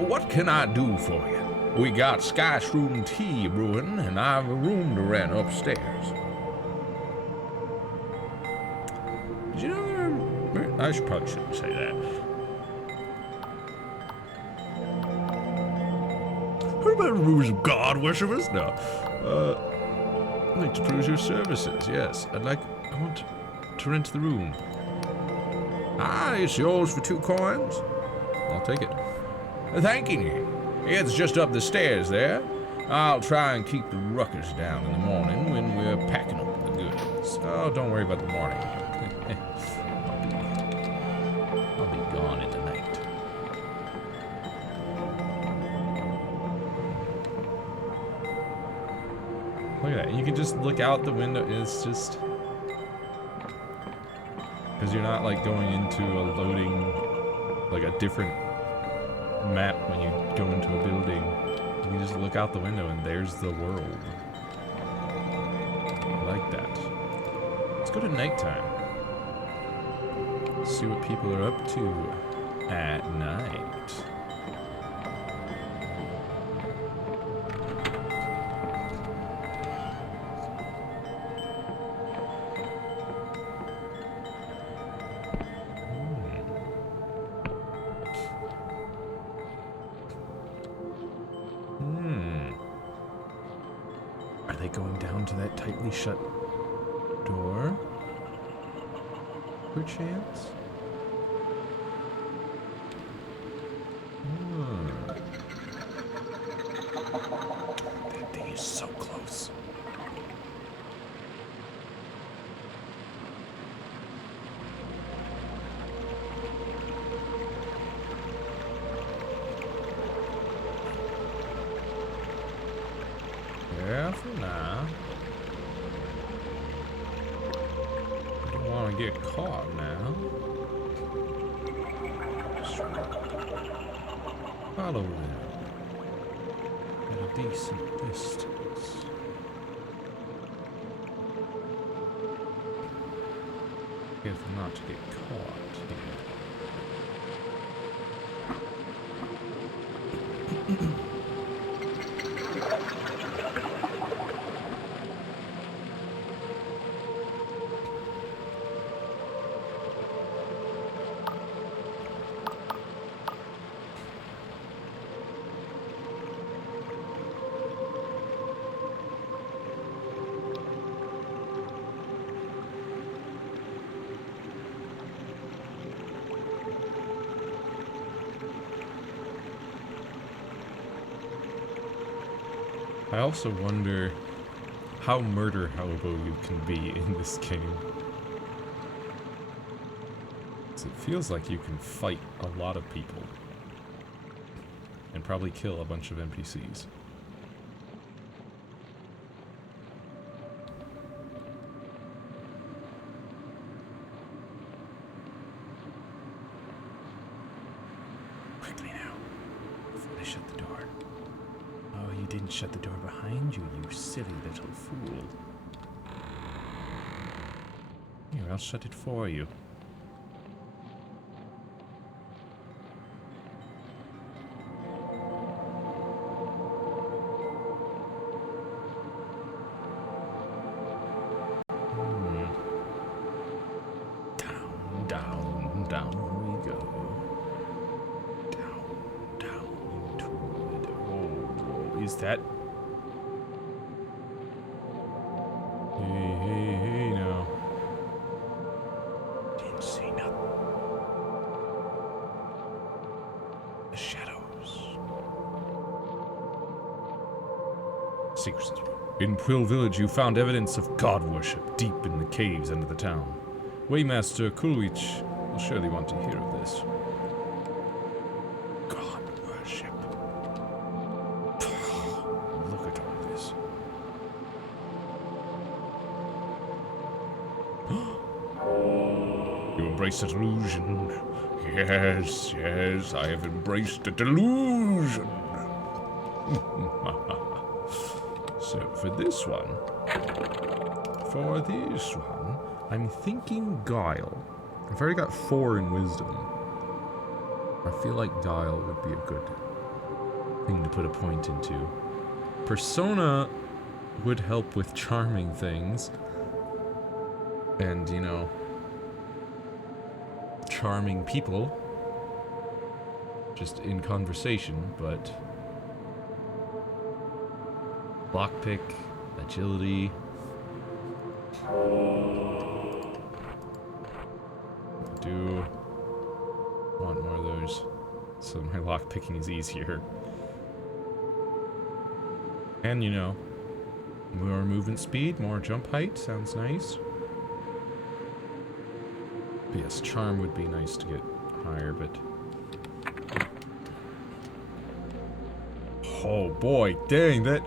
What can I do for you? We got Skyshroom tea brewing, and I've a room to rent upstairs. Did you know I probably shouldn't say that. Heard about a ruse of God worshippers? No. I'd like to peruse your services, yes. I want to rent the room. It's yours for 2 coins. I'll take it. Thanking you. It's just up the stairs there. I'll try and keep the ruckus down in the morning when we're packing up the goods. Oh, don't worry about the morning. I'll be gone in the night. Look at that. You can just look out the window. It's just... because you're not, like, going into a loading... like, a different map when you go into a building. You can just look out the window and there's the world. I like that. Let's go to nighttime. See what people are up to at night. Are they going down to that tightly shut door? Perchance? That thing is so close. Careful now. Don't want to get caught now. Just follow them at a decent distance. Careful not to get caught here. I also wonder how murder hobo you can be in this game. 'Cause it feels like you can fight a lot of people and probably kill a bunch of NPCs. Quickly now, before they shut the door. Oh, you didn't shut the door behind you, you silly little fool. Here, I'll shut it for you. Down, down, down we go. Down, down into it. Oh, is that? Hey, now. Didn't see nothing. secrets. In Quill Village, you found evidence of god worship deep in the caves under the town. Waymaster Kulwich will surely want to hear of this. God worship. Look at all this. You embrace a delusion. Yes, yes, I have embraced a delusion. So for this one, I'm thinking Guile. I've already got 4 in Wisdom. I feel like Guile would be a good thing to put a point into. Persona would help with charming things. And, you know, charming people. Just in conversation, but... Lockpick, agility. I do want more of those, so my lockpicking is easier. And, you know, more movement speed, more jump height, sounds nice. But yes, charm would be nice to get higher, but... Oh boy, dang, that...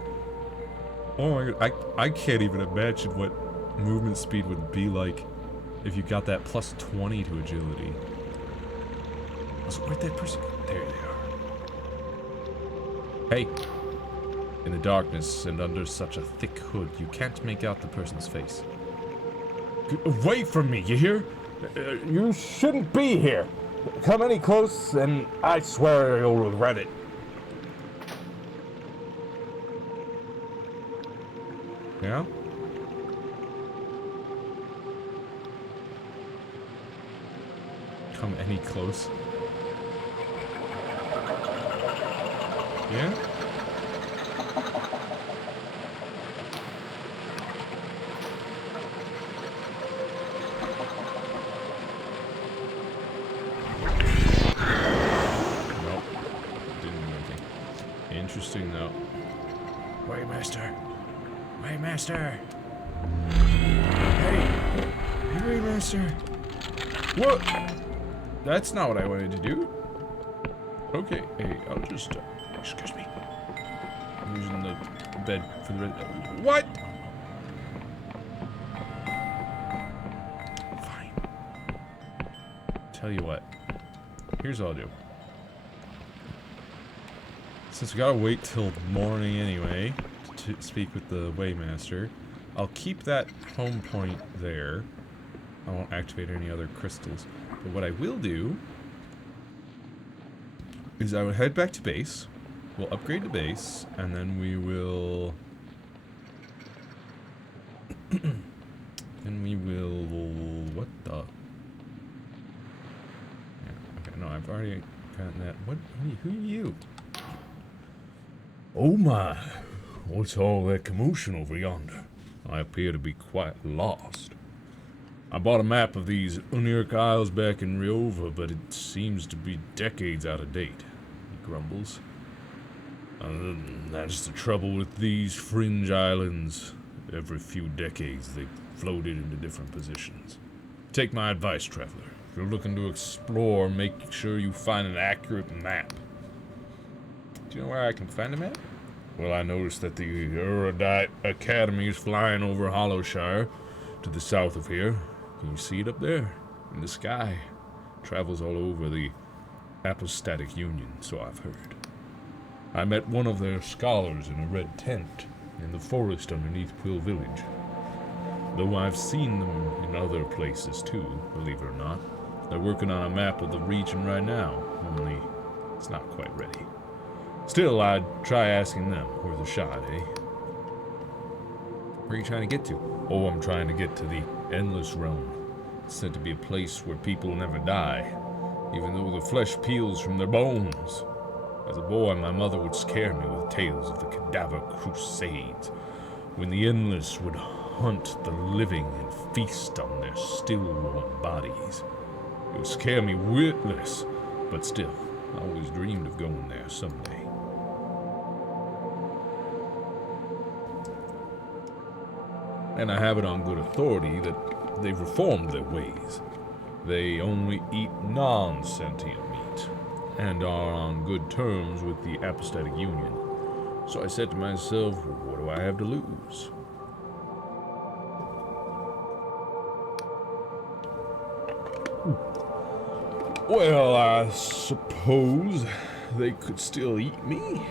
Oh my god, I can't even imagine what movement speed would be like if you got that plus 20 to agility. Where'd that person go? There they are. Hey. In the darkness and under such a thick hood, you can't make out the person's face. Get away from me, you hear? You shouldn't be here. Come any close and I swear you'll regret it. Yeah? Come any close? Yeah? Nope. Didn't do anything. Interesting though. Waymaster! Waymaster! Hey! Hey, Waymaster! What? That's not what I wanted to do. Okay, hey, I'll just, excuse me. I'm using the bed for the what? Fine. Tell you what. Here's what I'll do. Since we gotta wait till morning anyway to speak with the Waymaster, I'll keep that home point there. I won't activate any other crystals. But what I will do is I will head back to base. We'll upgrade to base, and then we will... What the... Yeah, okay, no, I've already gotten that. Who are you? Oh my, what's all that commotion over yonder? I appear to be quite lost. I bought a map of these Unirk Isles back in Riova, but it seems to be decades out of date, he grumbles. That's the trouble with these fringe islands. Every few decades they floated into different positions. Take my advice, traveler. If you're looking to explore, make sure you find an accurate map. Do you know where I can find a map? Well, I noticed that the Erudite Academy is flying over Hollowshire to the south of here. Can you see it up there? In the sky. Travels all over the Apostatic Union, so I've heard. I met one of their scholars in a red tent in the forest underneath Quill Village. Though I've seen them in other places too, believe it or not. They're working on a map of the region right now, only it's not quite ready. Still, I'd try asking them worth a shot, eh? Where are you trying to get to? Oh, I'm trying to get to the Endless Realm. It's said to be a place where people never die, even though the flesh peels from their bones. As a boy, my mother would scare me with tales of the Cadaver Crusades, when the Endless would hunt the living and feast on their still warm bodies. It would scare me witless, but still, I always dreamed of going there someday. And I have it on good authority that they've reformed their ways. They only eat non-sentient meat, and are on good terms with the Apostatic Union. So I said to myself, what do I have to lose? Well, I suppose they could still eat me.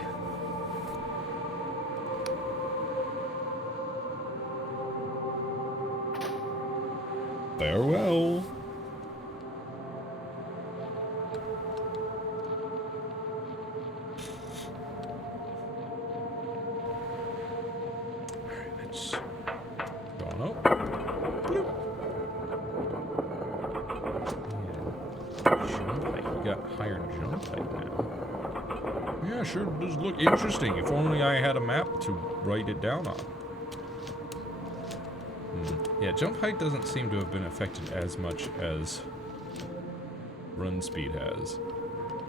Farewell. Alright, let's go on up. Bloop. Jump height. We got higher jump height now. Yeah, sure does look interesting. If only I had a map to write it down on. Yeah, jump height doesn't seem to have been affected as much as run speed has.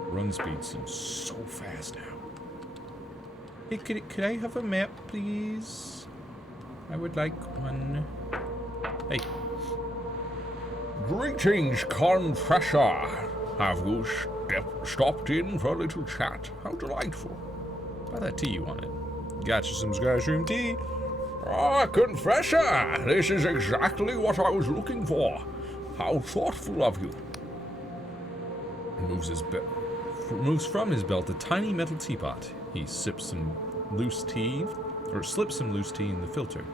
Run speed seems so fast now. Hey, could I have a map, please? I would like one. Hey. Greetings, Confessor. Have you stopped in for a little chat? How delightful. Buy that tea you wanted. Got you some Skyshroom tea. Ah, Confessor! This is exactly what I was looking for. How thoughtful of you. He moves from his belt a tiny metal teapot. He sips some loose tea, or slips some loose tea in the filter.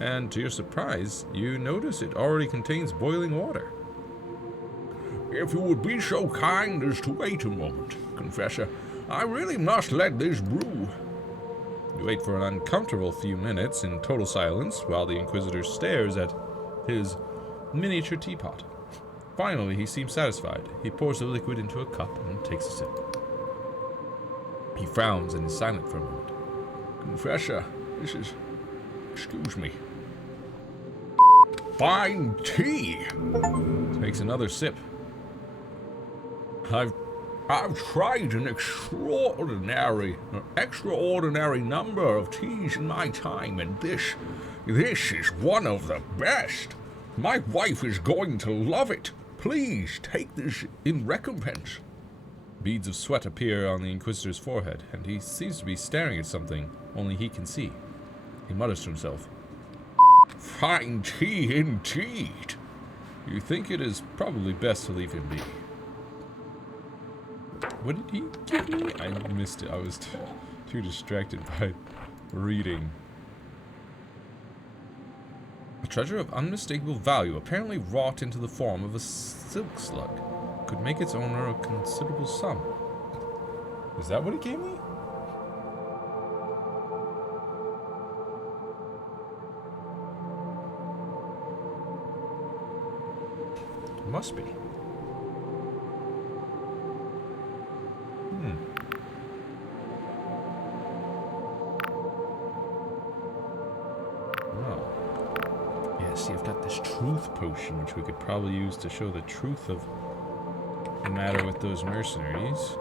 And to your surprise, you notice it already contains boiling water. If you would be so kind as to wait a moment, Confessor, I really must let this brew. You wait for an uncomfortable few minutes in total silence while the Inquisitor stares at his miniature teapot. Finally, he seems satisfied. He pours the liquid into a cup and takes a sip. He frowns and is silent for a moment. Confessor, this is... excuse me. Fine tea! Takes another sip. I've tried an extraordinary number of teas in my time, and this is one of the best. My wife is going to love it. Please take this in recompense. Beads of sweat appear on the Inquisitor's forehead, and he seems to be staring at something only he can see. He mutters to himself, Fine tea indeed. You think it is probably best to leave him be. What did he give me? I missed it. I was too distracted by reading. A treasure of unmistakable value, apparently wrought into the form of a silk slug, could make its owner a considerable sum. Is that what he gave me? It must be. See, I've got this truth potion, which we could probably use to show the truth of the matter with those mercenaries.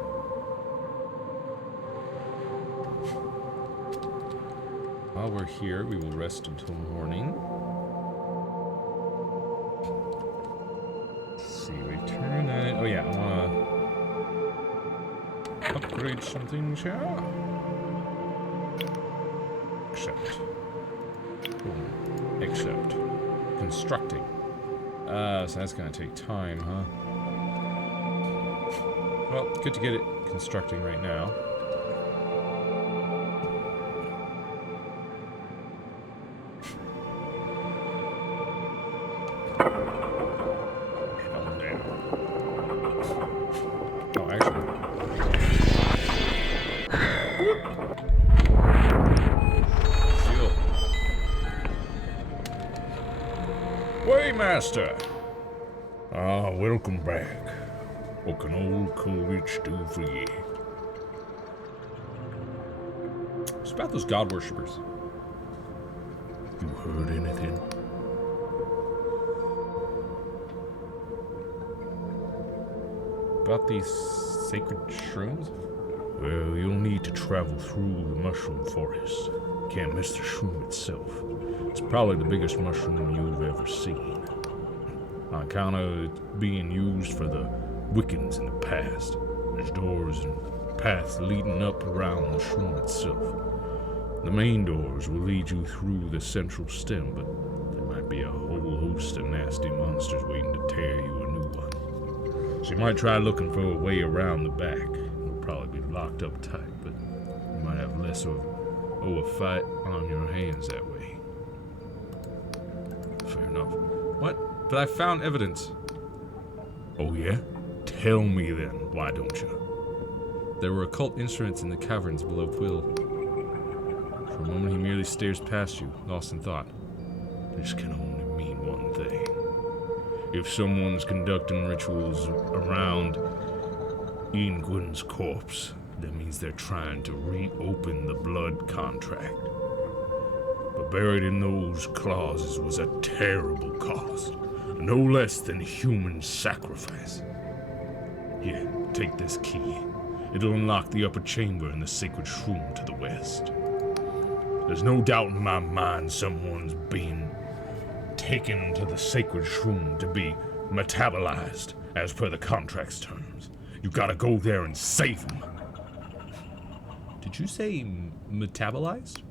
While we're here, we will rest until morning. Let's see, return that. Oh yeah, I wanna upgrade something here. Except constructing. So that's gonna take time, huh? Well, good to get it constructing right now. Oh, actually. Waymaster! Ah, welcome back. What can old Coleridge do for ye? It's about those god worshippers. You heard anything? About these sacred shrooms? Well, you'll need to travel through the mushroom forest. Can't miss the shroom itself. It's probably the biggest mushroom you've ever seen. On account of it being used for the Wiccans in the past, there's doors and paths leading up around the shroom itself. The main doors will lead you through the central stem, but there might be a whole host of nasty monsters waiting to tear you a new one. So you might try looking for a way around the back. It'll probably be locked up tight, but you might have less of a fight on your hands that way. Fair enough. What? But I found evidence. Oh yeah? Tell me then, why don't you? There were occult instruments in the caverns below Quill. For a moment he merely stares past you, lost in thought. This can only mean one thing. If someone's conducting rituals around Ingwin's corpse, that means they're trying to reopen the blood contract. But buried in those clauses was a terrible cost, no less than human sacrifice. Here, take this key. It'll unlock the upper chamber in the sacred shroom to the west. There's no doubt in my mind someone's being taken to the sacred shroom to be metabolized as per the contract's terms. You gotta go there and save him. Did you say metabolized?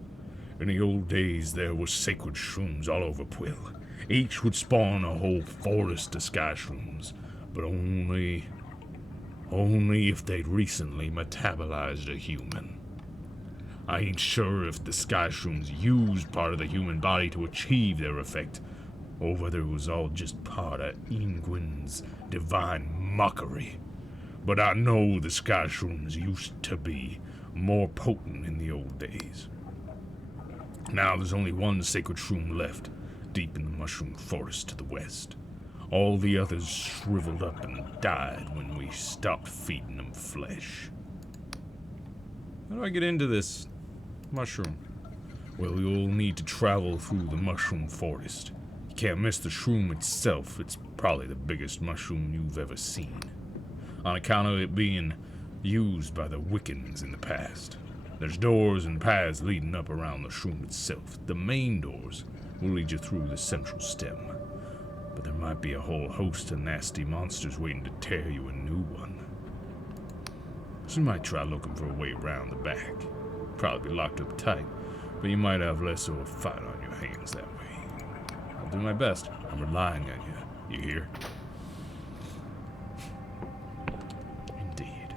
In the old days, there were sacred shrooms all over Quill. Each would spawn a whole forest of sky shrooms, but only if they'd recently metabolized a human. I ain't sure if the sky shrooms used part of the human body to achieve their effect, or whether it was all just part of Ingwin's divine mockery. But I know the sky shrooms used to be more potent in the old days. Now there's only one sacred shroom left, deep in the mushroom forest to the west. All the others shriveled up and died when we stopped feeding them flesh. How do I get into this mushroom? Well, you'll need to travel through the mushroom forest. You can't miss the shroom itself. It's probably the biggest mushroom you've ever seen, on account of it being used by the Wiccans in the past. There's doors and paths leading up around the shroom itself. The main doors will lead you through the central stem, but there might be a whole host of nasty monsters waiting to tear you a new one. So you might try looking for a way around the back. Probably be locked up tight, but you might have less of a fight on your hands that way. I'll do my best. I'm relying on you. You hear? Indeed.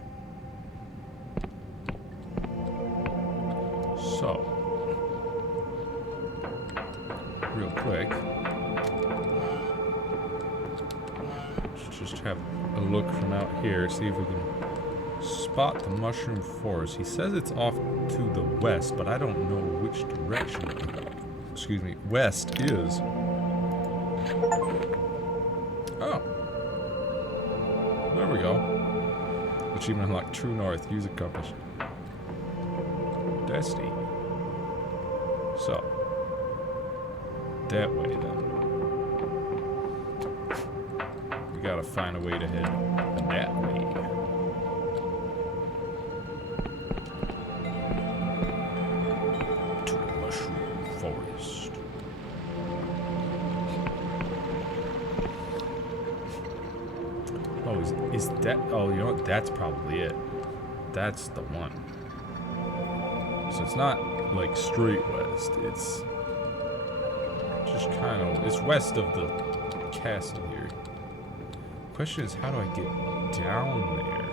So, real quick, let's just have a look from out here, see if we can spot the mushroom forest. He says it's off to the west, but I don't know which direction, west is. Oh. There we go. Achievement unlocked, true north, use a compass. Dusty. So, that way then. We gotta find a way to head that way. To the mushroom forest. Oh, is that? Oh, you know what? That's probably it. That's the one. So it's not like straight west. It's just kind of. It's west of the castle here. Question is, how do I get down there?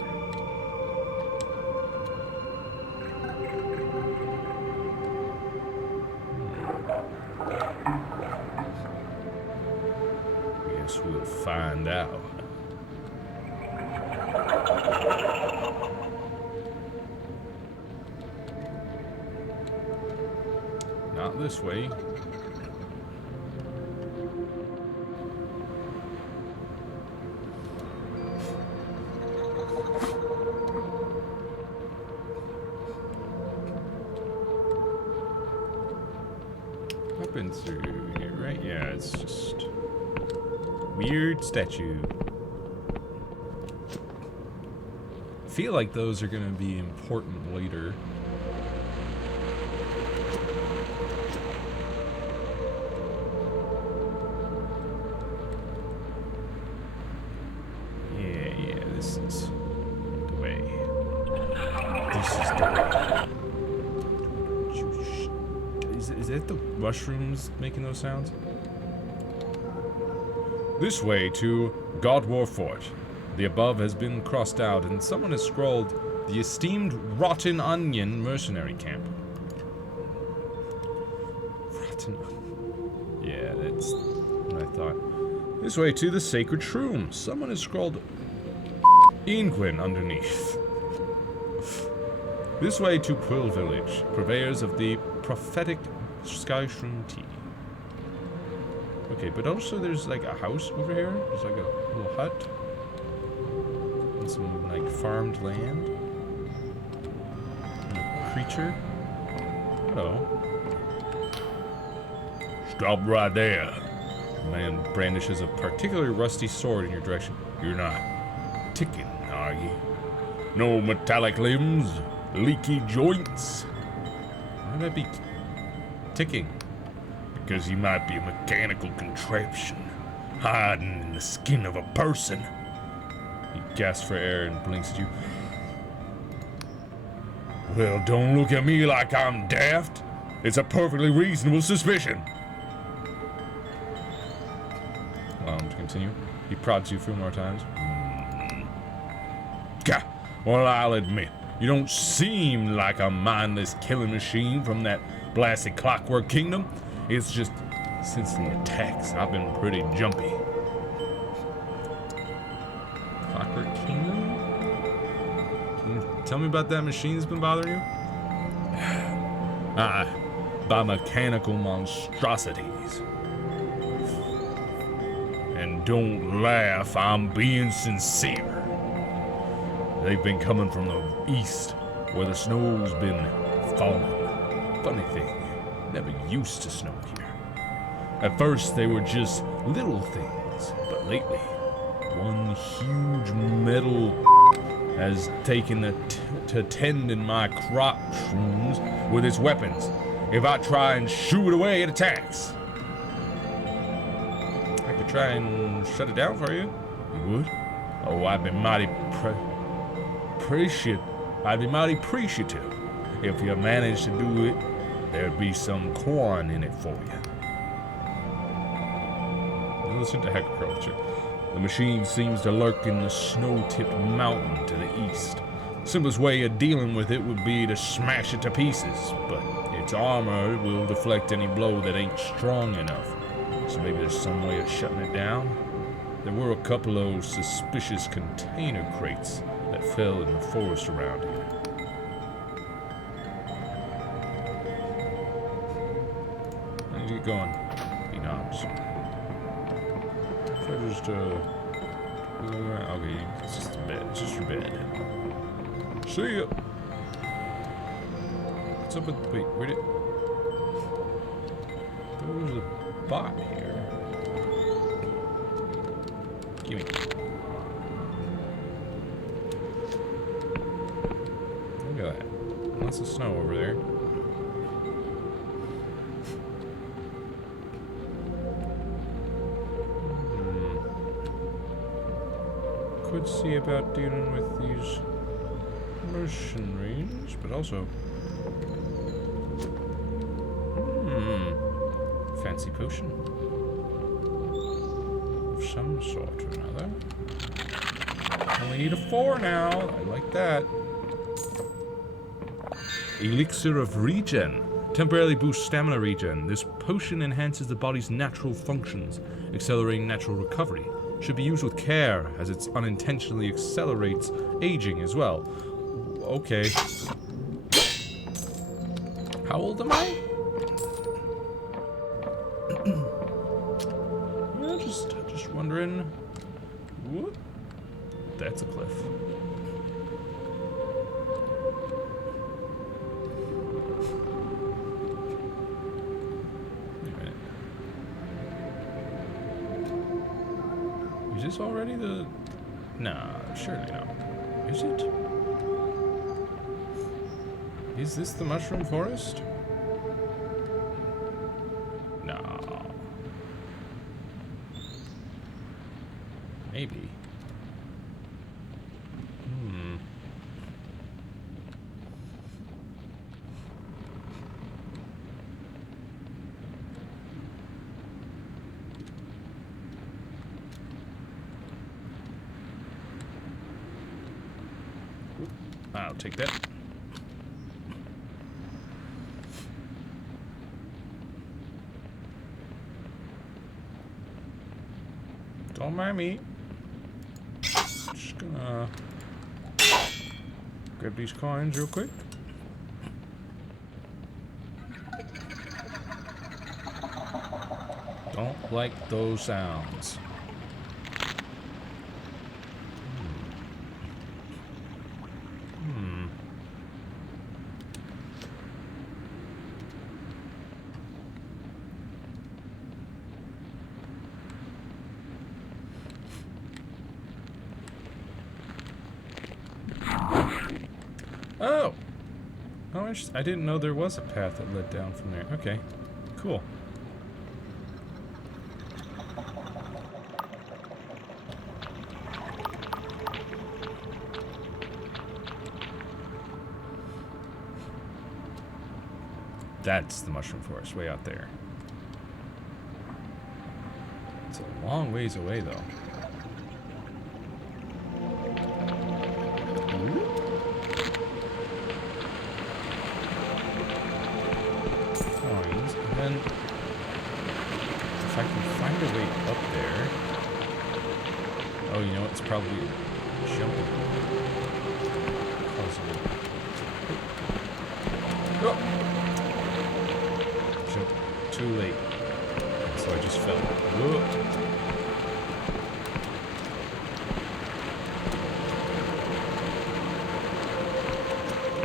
Guess we'll find out. Not this way. Up and through here, right? Yeah, it's just weird statue. I feel like those are gonna be important later. Is it the mushrooms making those sounds? This way to Godwar Fort. The above has been crossed out, and someone has scrawled the esteemed Rotten Onion Mercenary Camp. Rotten Onion. Yeah, that's what I thought. This way to the Sacred Shroom. Someone has scrawled Inquin underneath. This way to Quill Village, purveyors of the prophetic Sky Shroom tea. Okay, but also there's like a house over here. There's like a little hut. And some like farmed land. And a creature. Hello. Stop right there. The man brandishes a particularly rusty sword in your direction. You're not ticking, are you? No metallic limbs, leaky joints. Why would I be ticking? Because you might be a mechanical contraption, hiding in the skin of a person. He gasps for air and blinks at you. Well, don't look at me like I'm daft. It's a perfectly reasonable suspicion. Allow him to continue. He prods you a few more times. Gah. Well, I'll admit, you don't seem like a mindless killing machine from that blasted Clockwork Kingdom. It's just, since the attacks, I've been pretty jumpy. Clockwork Kingdom? Can you tell me about that machine that's been bothering you? By mechanical monstrosities. And don't laugh, I'm being sincere. They've been coming from the east, where the snow's been falling. Funny thing, never used to snow here. At first, they were just little things, but lately, one huge metal has taken to tending my crop shrooms with its weapons. If I try and shoo it away, it attacks. I could try and shut it down for you. You would? Oh, I'd be mighty appreciative if you managed to do it. There'd be some corn in it for you. Listen to agriculture. The machine seems to lurk in the snow-tipped mountain to the east. Simplest way of dealing with it would be to smash it to pieces, but its armor will deflect any blow that ain't strong enough. So maybe there's some way of shutting it down? There were a couple of suspicious container crates that fell in the forest around here. I need to get going. He nods. If I just, okay, it's just a bed. It's just your bed. See ya. What's up with, wait, where'd it, there was a bot here. Gimme. Look at that. Lots of snow over there. Could see about dealing with these mercenaries, but also fancy potion of some sort or another. Only need a 4 now. I like that. Elixir of Regen. Temporarily boosts stamina regen. This potion enhances the body's natural functions, accelerating natural recovery. Should be used with care, as it unintentionally accelerates aging as well. Okay. How old am I? Yeah, just wondering. Whoop. That's a cliff. Wait a minute. Is this already the... Nah, surely not. Is it? Is this the mushroom forest? No. Maybe. I'll take that. Don't mind me. Just gonna grab these coins real quick. Don't like those sounds. Oh! Oh, interesting. I didn't know there was a path that led down from there. Okay, cool. That's the mushroom forest, way out there. It's a long ways away, though. Coins, and then if I can find a way up there. Oh, you know what? It's probably jumping. Possible. Oh. Too late. So I just fell. Whoa.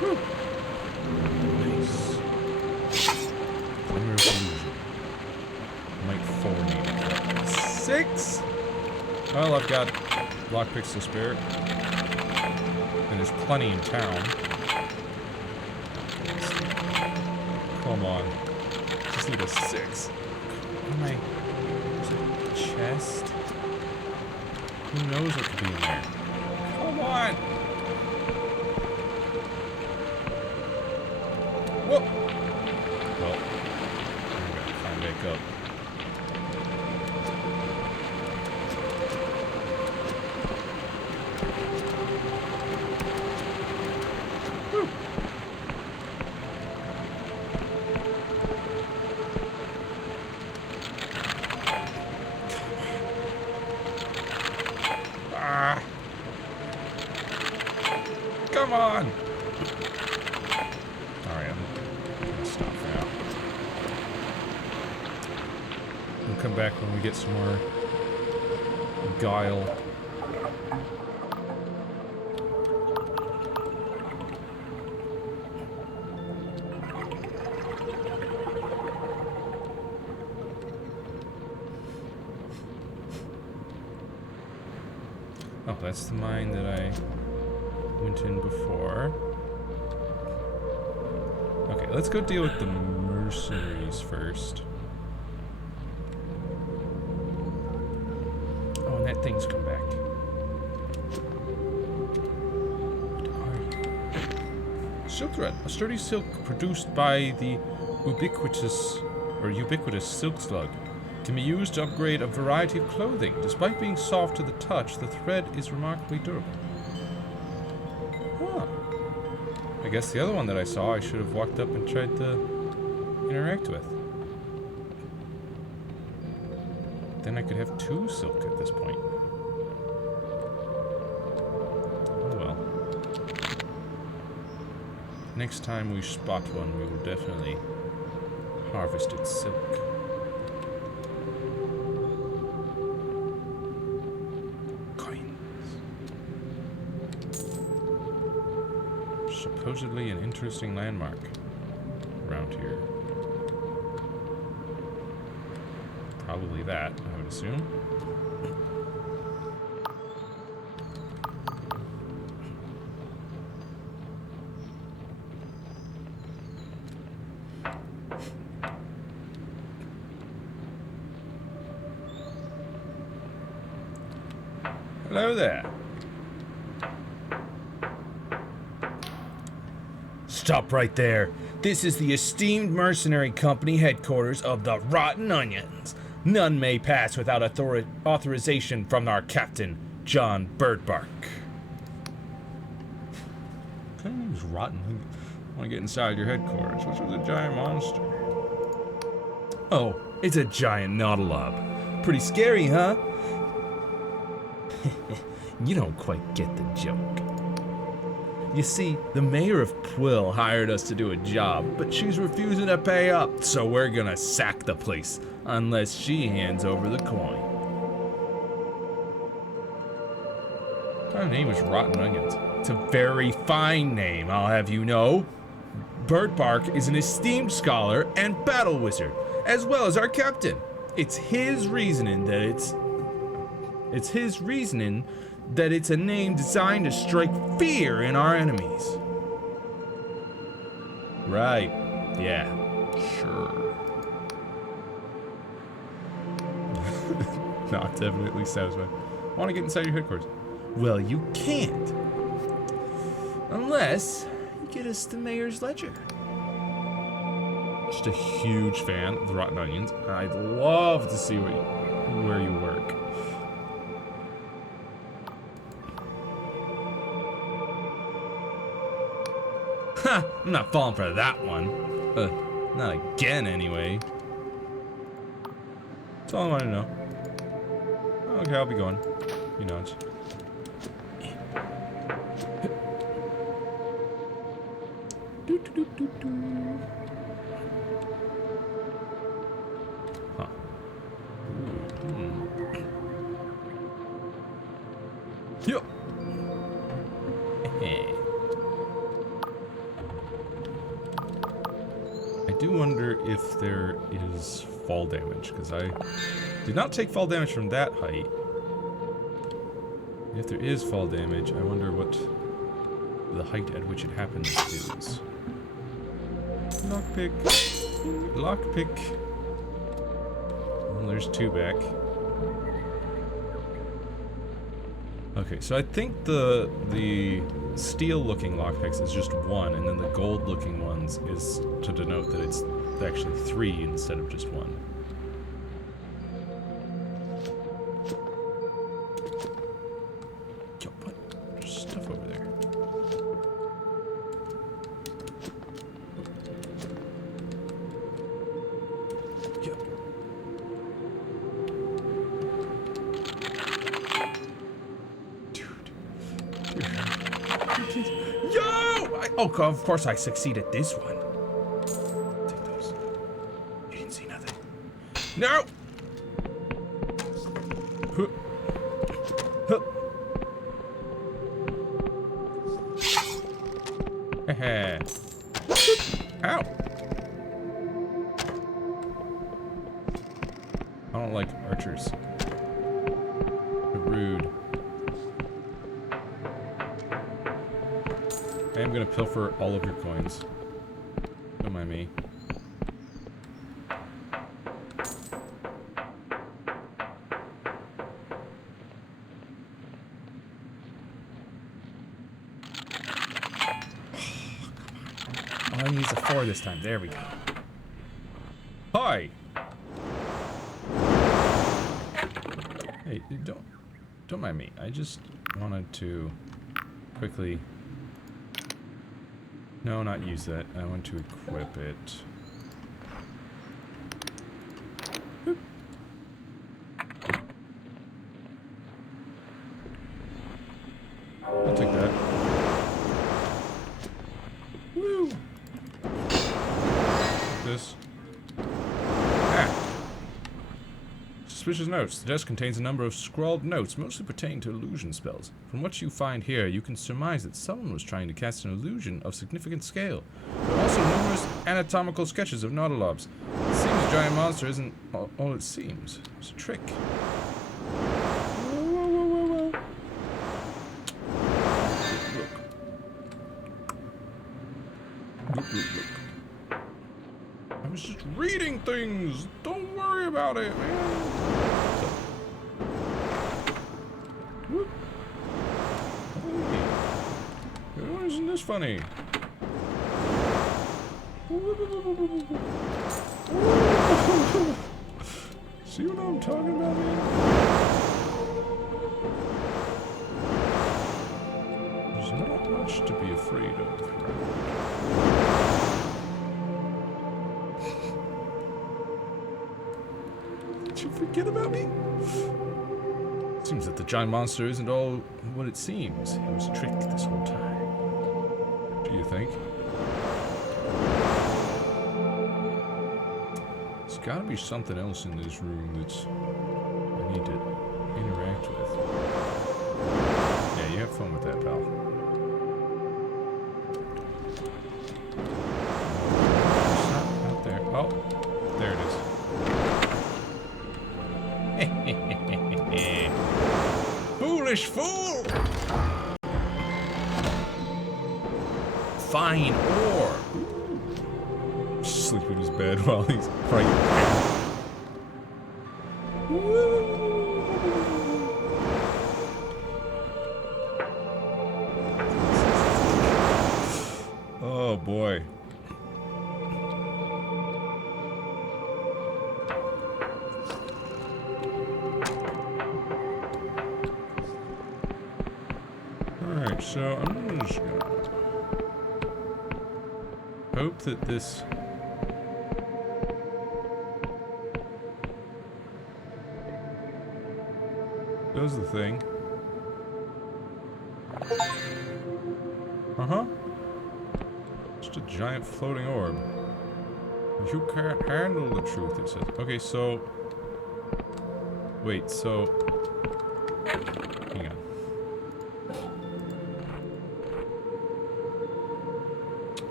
Whew. Nice. Glimmer of illusion. Might 4 needed. 6? Well, I've got lockpicks to spare. And there's plenty in town. Come on. Just need a 6. What am I? Is it a chest? Who knows what could be in there? Come on! Whoa! Well, I'm gonna climb back up. Whew. Come on! Alright, I'm gonna stop for now. We'll come back when we get some more guile. Oh, that's the mine that I went in before. Okay, let's go deal with the mercenaries first. Oh, and that thing's come back. What are you? Silk thread, a sturdy silk produced by the ubiquitous silk slug. Can be used to upgrade a variety of clothing. Despite being soft to the touch, the thread is remarkably durable. Huh. I guess the other one that I saw, I should have walked up and tried to interact with. Then I could have 2 silk at this point. Oh well. Next time we spot one, we will definitely harvest its silk. Supposedly an interesting landmark around here. Probably that, I would assume. Hello there. Stop right there. This is the esteemed mercenary company headquarters of the Rotten Onions. None may pass without authorization from our captain, John Birdbark. Okay. name's Rotten. I want to get inside your headquarters. What's with the giant monster? Oh, it's a giant nautilob. Pretty scary, huh? You don't quite get the joke. You see, the mayor of Quill hired us to do a job, but she's refusing to pay up, so we're gonna sack the place unless she hands over the coin. Her name is Rotten Onions. It's a very fine name, I'll have you know. Birdbark is an esteemed scholar and battle wizard, as well as our captain. It's his reasoning that it's a name designed to strike fear in our enemies. Right. Yeah. Sure. Not definitely satisfied. I want to get inside your headquarters. Well, you can't. Unless you get us the mayor's ledger. Just a huge fan of the Rotten Onions. I'd love to see where you work. Ha! I'm not falling for that one. Not again, anyway. That's all I want to know. Okay, I'll be going. You know it. Huh. Yo. I do wonder if there is fall damage, because I did not take fall damage from that height. If there is fall damage, I wonder what the height at which it happens is. Lockpick. Lockpick. Well, there's two back. Okay, so I think the steel-looking lockpicks is just one, and then the gold-looking ones is to denote that it's actually three instead of just one. Yo, what? There's stuff over there. Yo. Oh, of course I succeed at this one. Take those. You didn't see nothing. No! Huh. Huh. Ow! I don't like archers. They're rude. I am gonna pilfer all of your coins. Don't mind me. Oh, I need a 4 this time. There we go. Hi! Hey, don't mind me. I just wanted to quickly... No, not use that. I want to equip it. Boop. I'll take that. Woo! This. Ah! Suspicious notes. The desk contains a number of scrawled notes, mostly pertaining to illusion spells. From what you find here, you can surmise that someone was trying to cast an illusion of significant scale. There are also numerous anatomical sketches of nautilobs. It seems a giant monster isn't all it seems. It's a trick. Whoa. Look. I was just reading things. Don't worry about it, man. Whoop. Hey. Isn't this funny? See what I'm talking about, man? There's not much to be afraid of. Did you forget about me? Seems that the giant monster isn't all what it seems. It was a trick this whole time. Do you think? There's gotta be something else in this room that's I need to interact with. Yeah, you have fun with that, pal. It's not out there. Oh, there it is. Foolish fool! Fine ore. Sleep in his bed while he's frightened. Oh boy. Alright, so I'm just gonna hope that this does the thing. Uh-huh. Just a giant floating orb. You can't handle the truth, it says. Okay, so... Wait, so... Hang on.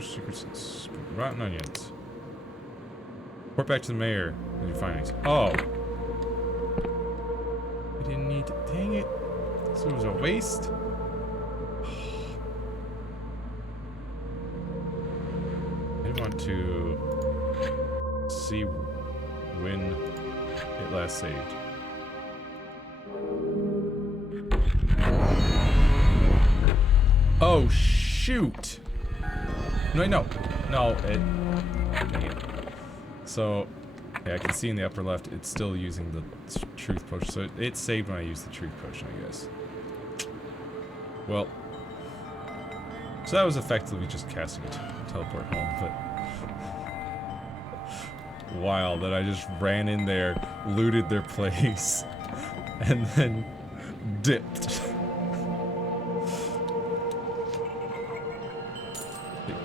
Secrets. Rotten onions. Report back to the mayor with your findings. Oh. I didn't need to. Dang it. So it was a waste. I want to see when it last saved. Oh, shoot. No, no, it. Dang it. So, yeah, I can see in the upper left, it's still using the truth potion. So it saved when I used the truth potion, I guess. Well, so that was effectively just casting a teleport home, but wild that I just ran in there, looted their place, and then dipped.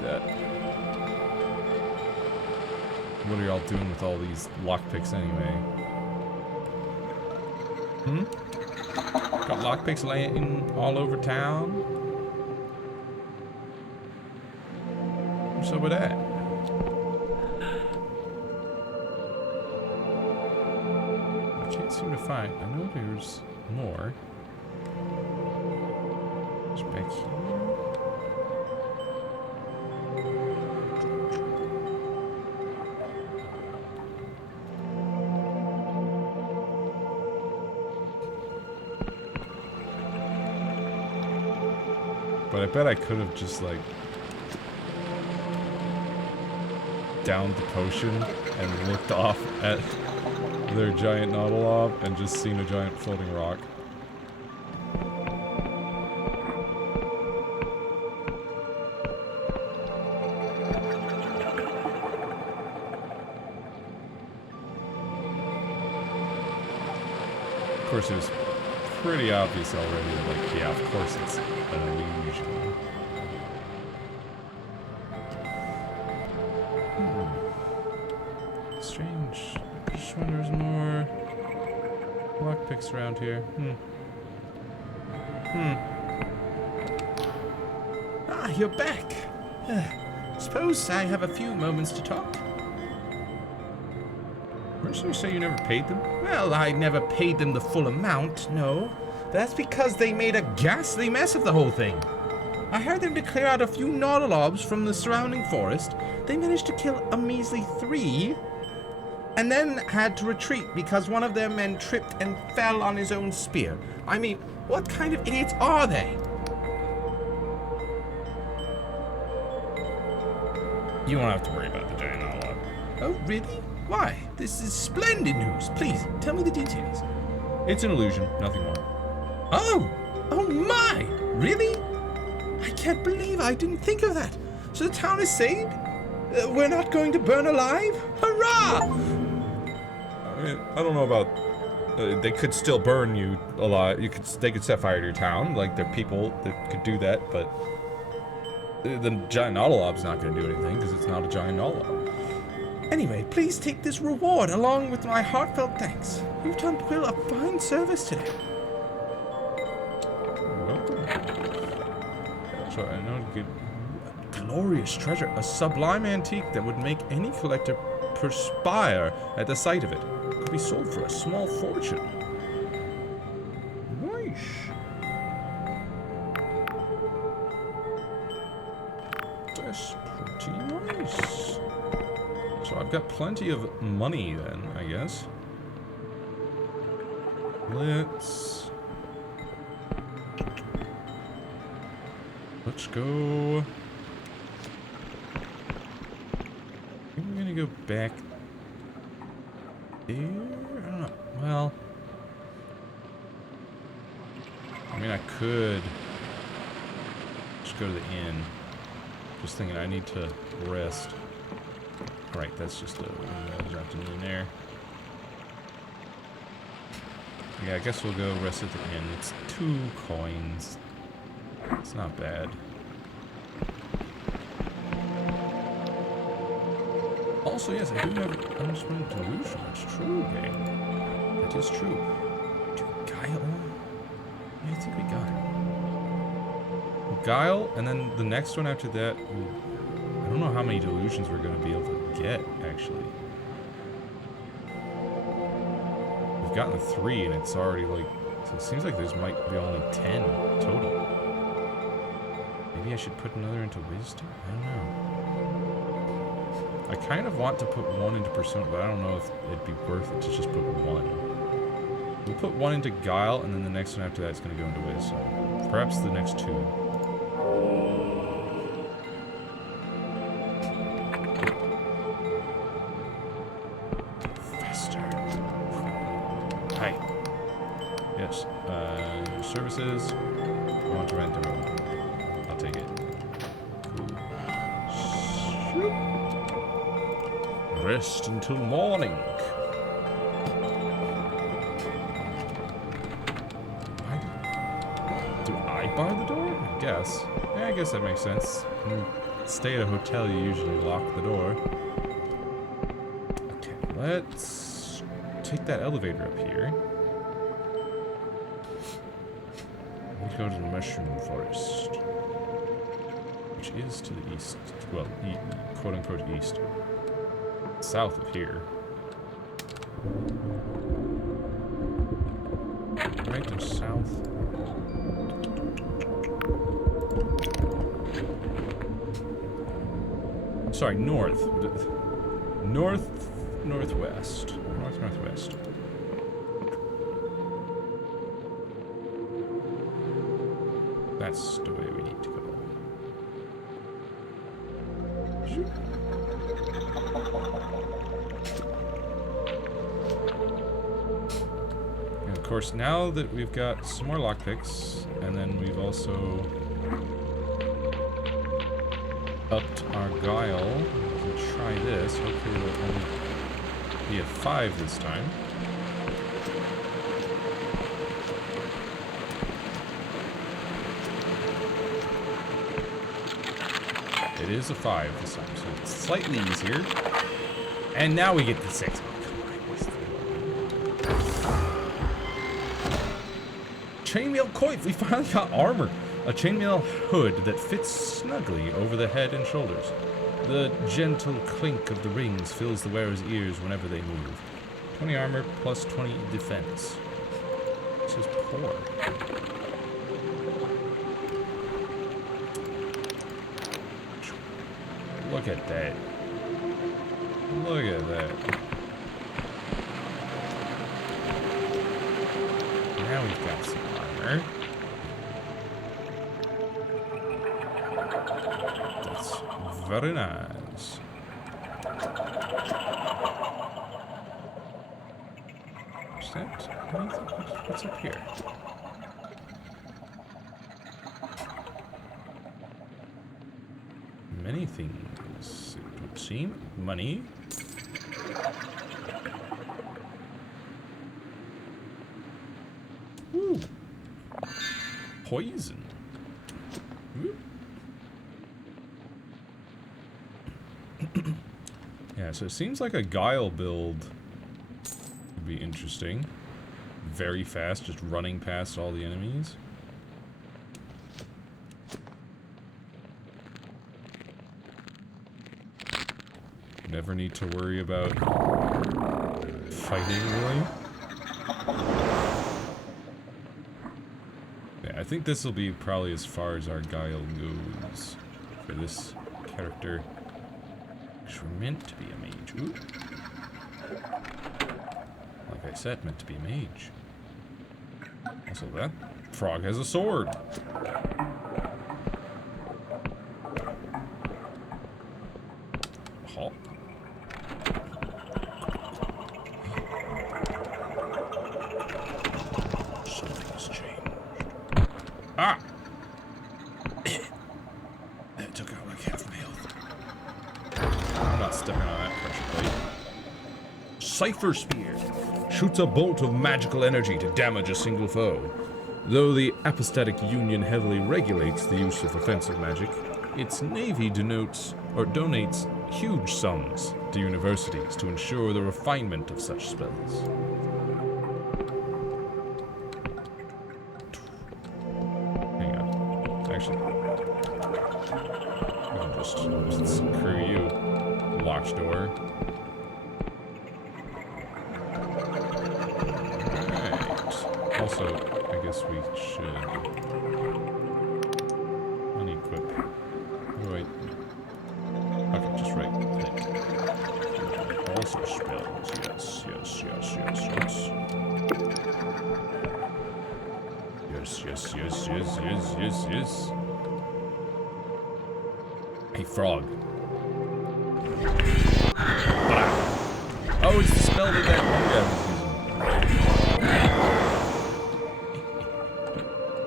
That. What are y'all doing with all these lockpicks anyway? Hmm? Got lockpicks laying all over town? What's up with that? I can't seem to find. I know there's more. It's back here. But I bet I could have just, like, downed the potion and looked off at their giant Nautilov and just seen a giant floating rock. Of course, it was pretty obvious already, like, yeah, of course it's an illusion. Strange. I just wonder if there's more lockpicks around here. Ah, you're back. Suppose I have a few moments to talk. Didn't you say you never paid them? Well, I never paid them the full amount, no. That's because they made a ghastly mess of the whole thing. I heard them to clear out a few Nautilobs from the surrounding forest. They managed to kill a measly 3, and then had to retreat because one of their men tripped and fell on his own spear. I mean, what kind of idiots are they? You won't have to worry about the giant Nautilov. Oh, really? Why? This is splendid news. Please, tell me the details. It's an illusion, nothing more. Oh! Oh my! Really? I can't believe I didn't think of that. So the town is saved? We're not going to burn alive? Hurrah! I mean, I don't know about. They could still burn you alive. They could set fire to your town. Like, there are people that could do that, but the giant Nautilob's not going to do anything because it's not a giant Nautilop. Anyway, please take this reward along with my heartfelt thanks. You've done Quill a fine service today. Welcome. So I know good. Glorious treasure, a sublime antique that would make any collector perspire at the sight of it. Could be sold for a small fortune. Nice. That's pretty nice. So I've got plenty of money then, I guess. Let's go. I think we're gonna go back there. I don't know. Well, I mean, I could just go to the inn. Just thinking, I need to rest. Right, that's just dropped in there. Yeah, I guess we'll go rest at the inn. It's 2 coins. It's not bad. Also, yes, I do have unexplained delusion. It's true, gang. It is true. Do Guile? Yeah, I think we got it. Guile, and then the next one after that, I don't know how many delusions we're going to be able to get, actually. We've gotten 3, and it's already like... So it seems like there's might be only 10 total. Maybe I should put another into wisdom? I don't know. I kind of want to put 1 into persona, but I don't know if it'd be worth it to just put 1. We'll put 1 into guile, and then the next one after that is going to go into wisdom. Perhaps the next 2. Faster. Hi. Yes. Services. I want to rent a room. I'll take it. Cool. Rest until morning. Do I bar the door? I guess. Yeah, I guess that makes sense. When you stay at a hotel, you usually lock the door. Okay, let's take that elevator up here. We go to the Mushroom Forest, which is to the east. Well, quote-unquote east. South of here. Right and south. Sorry, north. Northwest. Northwest. That's the way we need to go. And of course, now that we've got some more lockpicks, and then we've also upped our guile, we can try this. Hopefully we'll only be at 5 this time. It is a 5 this time, so it's slightly easier. And now we get the 6. Chainmail coif! We finally got armor! A chainmail hood that fits snugly over the head and shoulders. The gentle clink of the rings fills the wearer's ears whenever they move. 20 armor plus 20 defense. This is poor. Look at that. Look at that. Now we've got some armor. That's very nice. What's that? What's up here? anything. It would seem. Money. Ooh. Poison. Ooh. Yeah, so it seems like a Guile build would be interesting. Very fast, just running past all the enemies. Never need to worry about fighting, really. Yeah, I think this will be probably as far as our Guile goes for this character. Which we're meant to be a mage. Ooh. Like I said, meant to be a mage. Also, that frog has a sword. Halt. Something's changed. Ah! That took out like half my health. I'm not stepping on that pressure plate. Cipher Spear shoots a bolt of magical energy to damage a single foe. Though the Apostatic Union heavily regulates the use of offensive magic, its navy donates huge sums to universities to ensure the refinement of such spells. Hang on. Actually, I'll just screw you. Locked door. Alright. Also, I guess we should unequip. Oh, wait. Okay, just right click. Also spells. Yes, yes, yes, yes, yes. Yes, yes, yes, yes, yes, yes, yes. Hey, frog. Oh, it's the spell that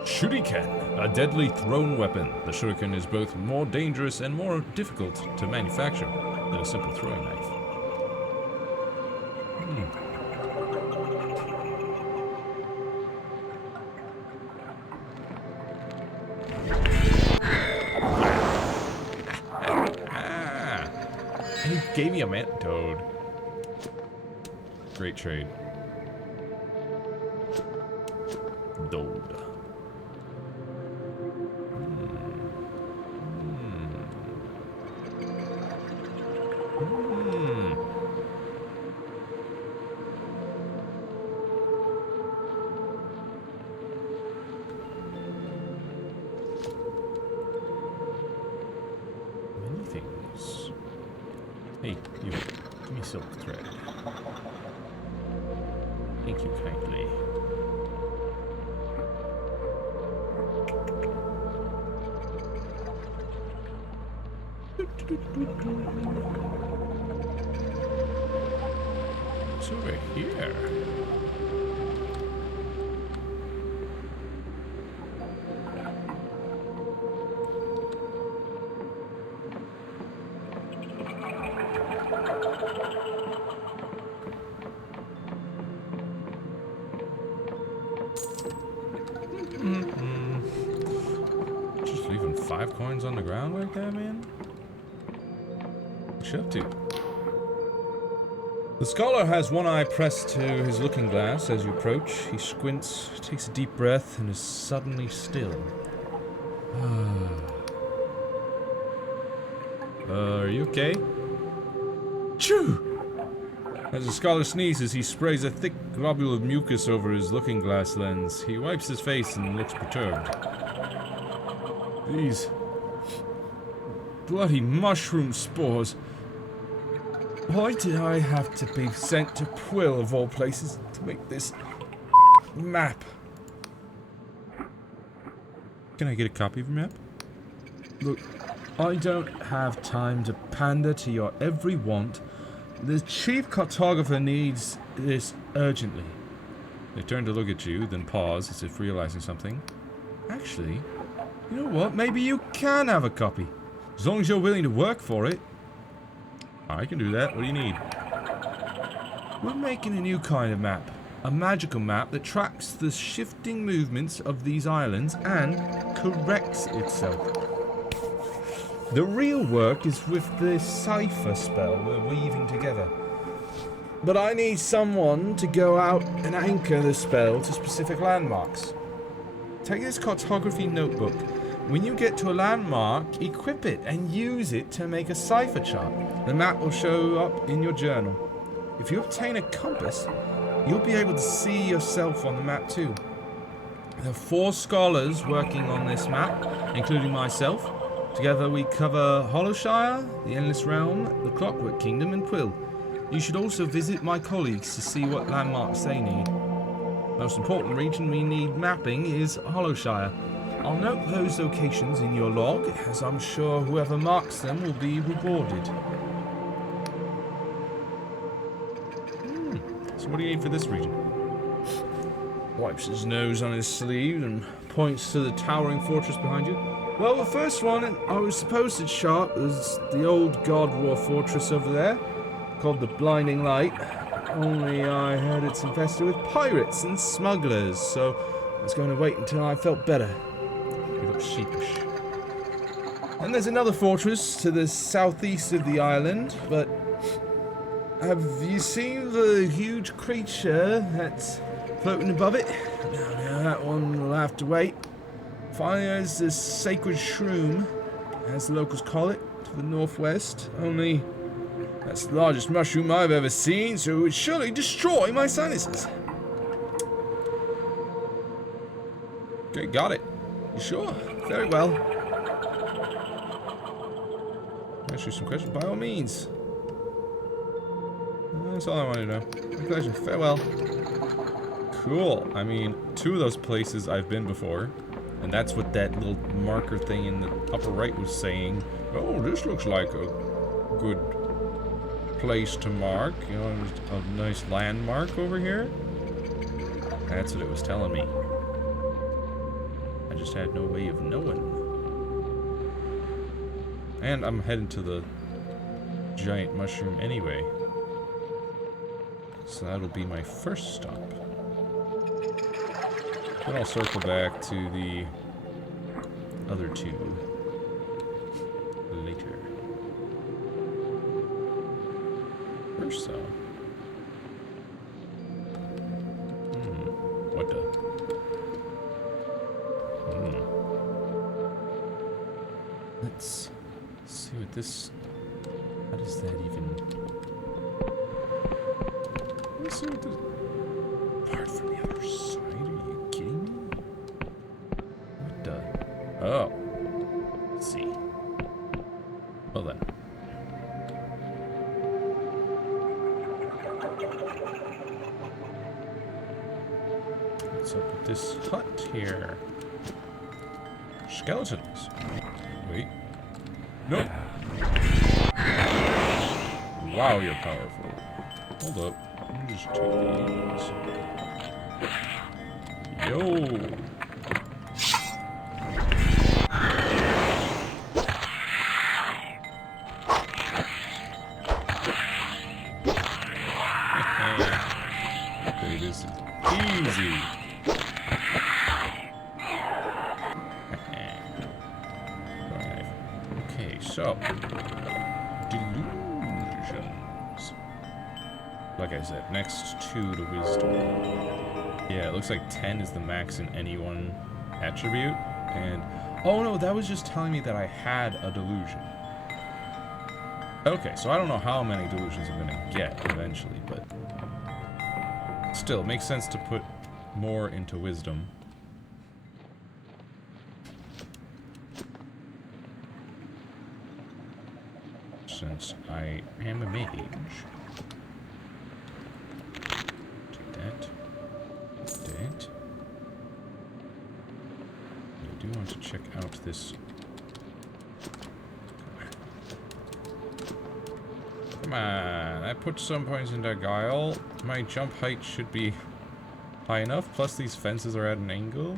Shuriken, a deadly thrown weapon. The shuriken is both more dangerous and more difficult to manufacture than a simple throwing knife. And he gave me a toad. Great trade. Dode. Many things. Hey, you. Give me silk thread. Thank you kindly. What's over here? Just leaving 5 coins on the ground like that, man? What you up to? The scholar has one eye pressed to his looking glass as you approach. He squints, takes a deep breath, and is suddenly still. Are you okay? Choo! As the scholar sneezes, he sprays a thick globule of mucus over his looking glass lens. He wipes his face and looks perturbed. These bloody mushroom spores. Why did I have to be sent to Quill, of all places, to make this map? Can I get a copy of your map? Look, I don't have time to pander to your every want. The chief cartographer needs this urgently. They turn to look at you, then pause as if realizing something. Actually, you know what? Maybe you can have a copy. As long as you're willing to work for it. I can do that. What do you need? We're making a new kind of map. A magical map that tracks the shifting movements of these islands and corrects itself. The real work is with the cipher spell we're weaving together. But I need someone to go out and anchor the spell to specific landmarks. Take this cartography notebook. When you get to a landmark, equip it and use it to make a cipher chart. The map will show up in your journal. If you obtain a compass, you'll be able to see yourself on the map too. There are 4 scholars working on this map, including myself. Together we cover Hollowshire, the Endless Realm, the Clockwork Kingdom, and Quill. You should also visit my colleagues to see what landmarks they need. Most important region we need mapping is Hollowshire. I'll note those locations in your log, as I'm sure whoever marks them will be rewarded. So what do you need for this region? Wipes his nose on his sleeve and points to the towering fortress behind you. Well, the first one I was supposed to chart was the old God War fortress over there, called the Blinding Light. Only I heard it's infested with pirates and smugglers, so I was going to wait until I felt better. He looks sheepish. And there's another fortress to the southeast of the island, but have you seen the huge creature that's floating above it? No, that one will have to wait. Finally, there's this sacred shroom, as the locals call it, to the northwest. Only that's the largest mushroom I've ever seen, so it would surely destroy my sinuses. Okay, got it. You sure? Very well. Ask you some questions, by all means. That's all I wanted to know. My pleasure. Farewell. Cool. I mean, 2 of those places I've been before. And that's what that little marker thing in the upper right was saying. Oh, this looks like a good place to mark. You know, a nice landmark over here. That's what it was telling me. I just had no way of knowing. And I'm heading to the giant mushroom anyway. So that'll be my first stop. Then I'll circle back to the other 2 later. First, though. What the? Let's see what this. How does that even? Let's see what this. Apart from the other side. Oh. Let's see. Well then. What's up with this hut here? Skeletons. Wait. Nope. Wow, you're powerful. Hold up. Let me just take these. Yo. Easy. Okay, so Delusions. Like I said, next 2 to wisdom. Yeah, it looks like 10 is the max in any one attribute. And oh no, that was just telling me that I had a delusion. Okay, so I don't know how many delusions I'm gonna get eventually, but still, it makes sense to put more into wisdom. Since I am a mage. Take that. Take that. I do want to check out this. Come on, I put some points into Guile. My jump height should be high enough, plus these fences are at an angle.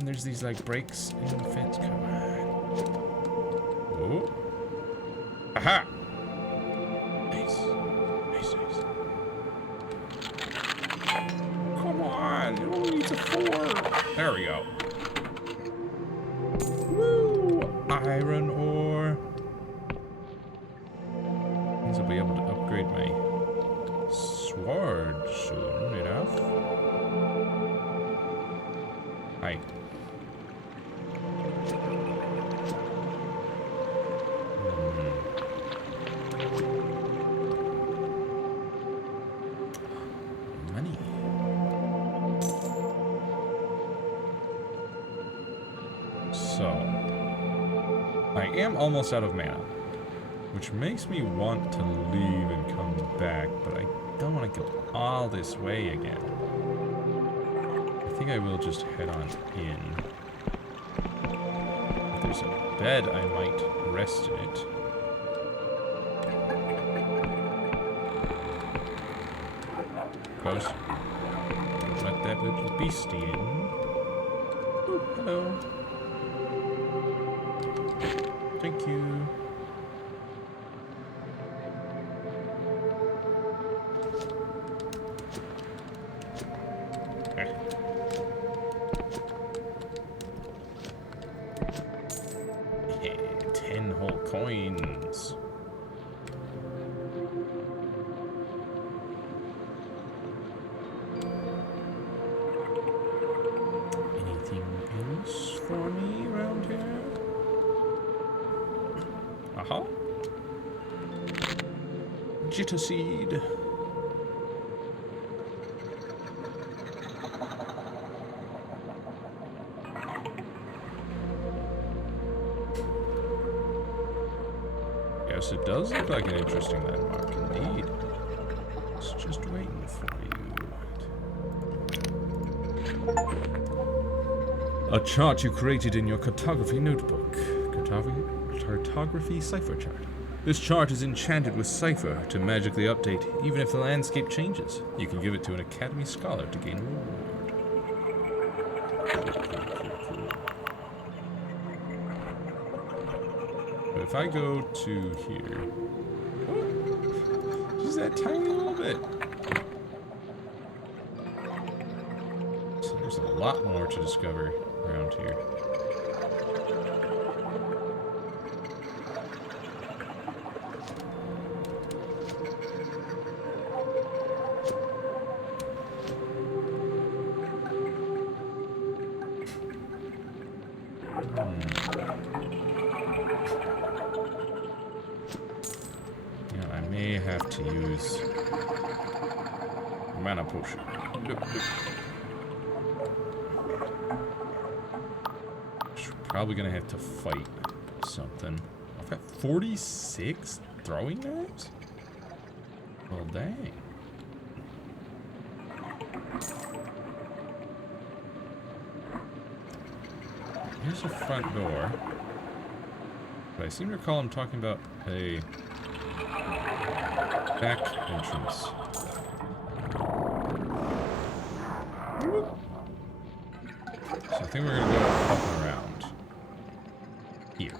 And there's these like breaks in the fence. Come on. Oh. Aha! Nice. Nice, nice. Come on, it only needs a 4. There we go. Woo! Iron ore. Means I'll be able to upgrade my sword soon enough. Hi. Money. So, I am almost out of mana, which makes me want to leave and come back, but I don't want to go all this way again. I think I will just head on in. If there's a bed, I might rest in it. Close. Don't let that little beastie in. Ooh, hello. Thank you. Yeah, 10 whole coins. Anything else for me around here? Aha. Jitter seed. Yes, it does look like an interesting landmark indeed. It's just waiting for you. A chart you created in your cartography notebook. Cartography cipher chart. This chart is enchanted with cipher to magically update even if the landscape changes. You can give it to an Academy Scholar to gain a reward. But if I go to here, just that tiny little bit. So there's a lot more to discover around here. Yeah, I may have to use mana potion. Probably gonna have to fight something. I've got 46 throwing knives? Well, dang. Here's a front door. But I seem to recall him talking about a back entrance. So I think we're gonna go up and around here.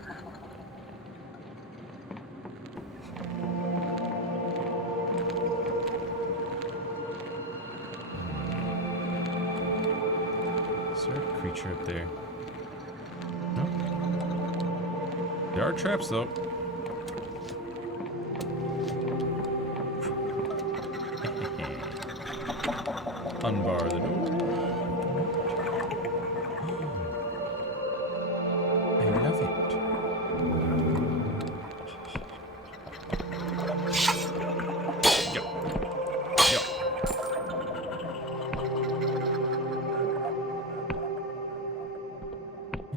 Is there a creature up there? No. There are traps though. Unbar the door. I love it. Yo. Yo.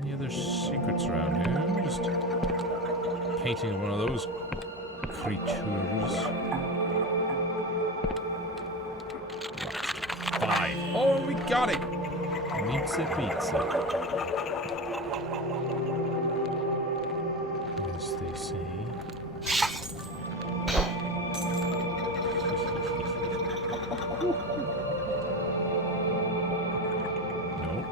Any other secrets around here? Just painting one of those creatures. 5. Oh, we got it! Meets it, beats it. As they say. Nope.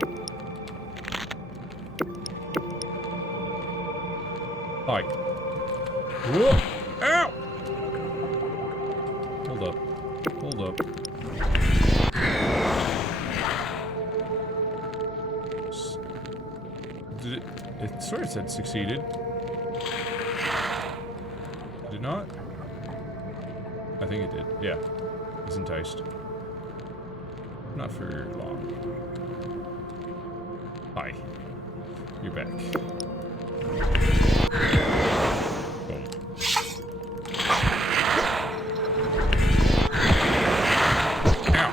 Hi. Whoa! Ow! Hold up. Hold up. Did it... It sort of said succeeded. Did it not? I think it did. Yeah. He's enticed. Not for long. Hi. You're back. Boom. Ow!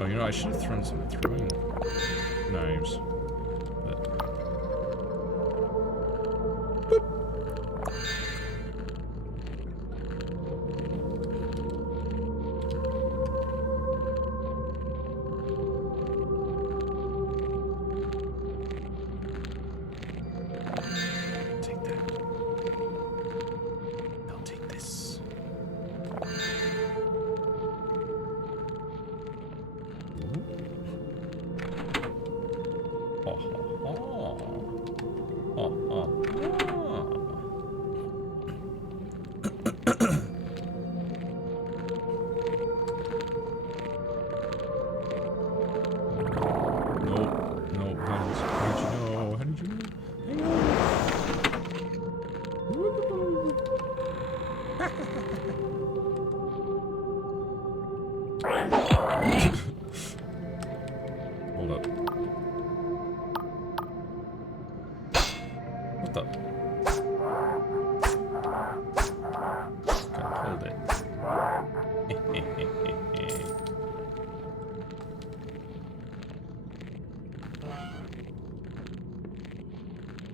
Oh, you know, I should have thrown some throwing knives. But... Boop. Take that. I'll take this. Oh, oh, oh. Oh, oh, oh. Nope. Nope. How did you know? How did you know? Hang on. Woo. Hold up. What the? Gotta hold it.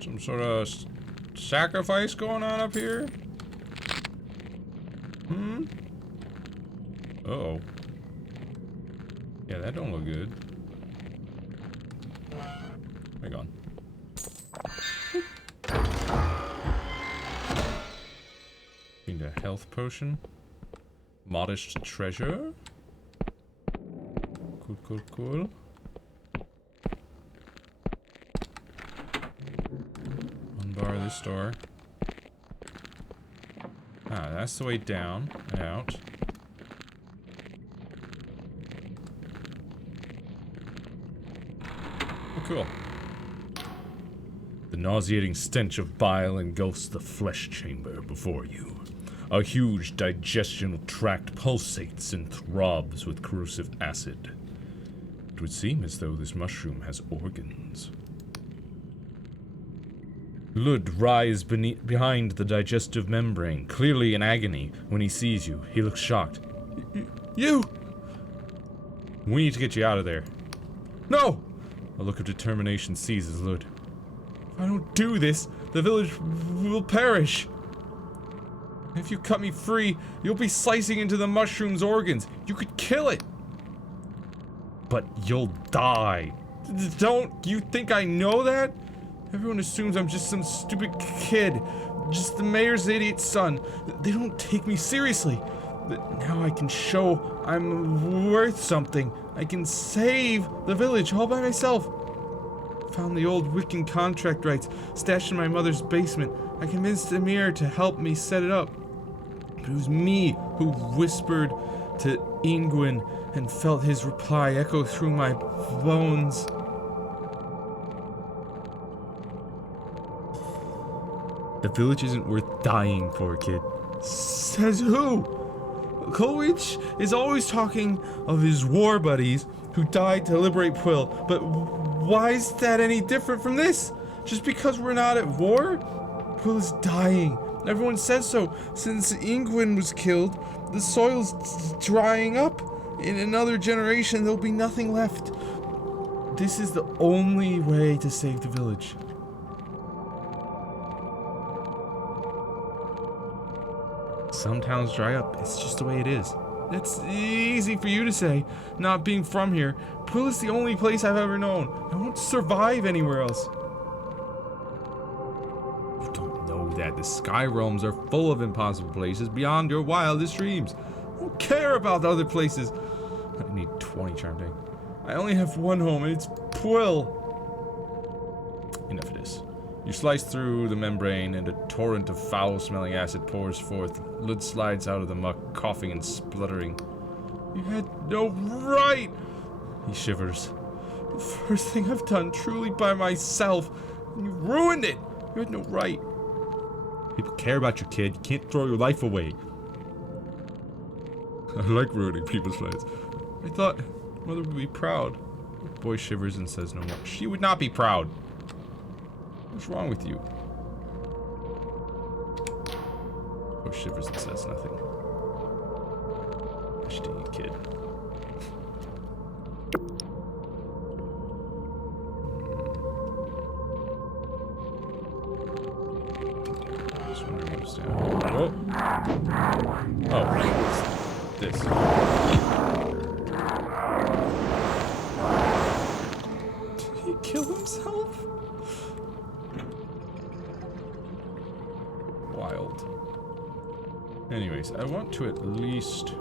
Some sort of sacrifice going on up here? Hmm? Uh-oh. Yeah, that don't look good. Hang on. Need a health potion. Modest treasure. Cool, cool, cool. Unbar this door. Ah, that's the way down and out. Oh, cool. The nauseating stench of bile engulfs the flesh chamber before you. A huge digestional tract pulsates and throbs with corrosive acid. It would seem as though this mushroom has organs. Lud writhes behind the digestive membrane, clearly in agony. When he sees you, he looks shocked. You! We need to get you out of there. No! A look of determination seizes Lud. If I don't do this, the village will perish. If you cut me free, you'll be slicing into the mushroom's organs. You could kill it. But you'll die. Don't you think I know that? Everyone assumes I'm just some stupid kid. Just the mayor's idiot son. They don't take me seriously. But now I can show I'm worth something. I can save the village all by myself. Found the old Wiccan contract rights stashed in my mother's basement. I convinced Emir to help me set it up. But it was me who whispered to Ingwin and felt his reply echo through my bones. The village isn't worth dying for, kid. Says who? Coleridge is always talking of his war buddies who died to liberate Quill, but why is that any different from this? Just because we're not at war? Quill is dying. Everyone says so. Since Ingwin was killed, the soil's drying up. In another generation, there'll be nothing left. This is the only way to save the village. Some towns dry up. It's just the way it is. It's easy for you to say, not being from here. Quill is the only place I've ever known. I won't survive anywhere else. You don't know that. The Sky Realms are full of impossible places beyond your wildest dreams. Don't don't care about the other places. I need 20 charm, dang. I only have one home, and it's Puel. Enough of this. You slice through the membrane, and a torrent of foul-smelling acid pours forth. Lud slides out of the muck, coughing and spluttering. You had no right! He shivers. The first thing I've done truly by myself, and you ruined it! You had no right. People care about your kid. You can't throw your life away. I like ruining people's lives. I thought Mother would be proud. The boy shivers and says no more. She would not be proud. What's wrong with you? Boy shivers and says nothing. Gosh dang it, kid. Just wondering what's down. Oh. Oh. This. Did he kill himself? Wild. Anyways, I want to at least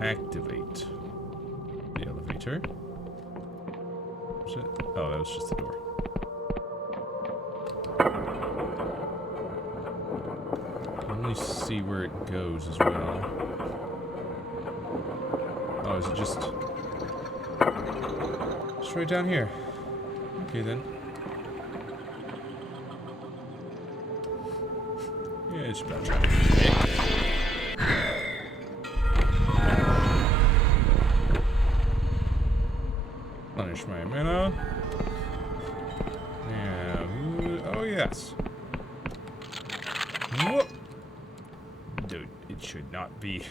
activate the elevator. Was it? Oh, that was just the door. Only see where it goes as well. Oh, is it just right down here? Okay then. Yeah, it's about traffic. Punish my mana. Yeah. Oh yes. Whoop. Dude, it should not be.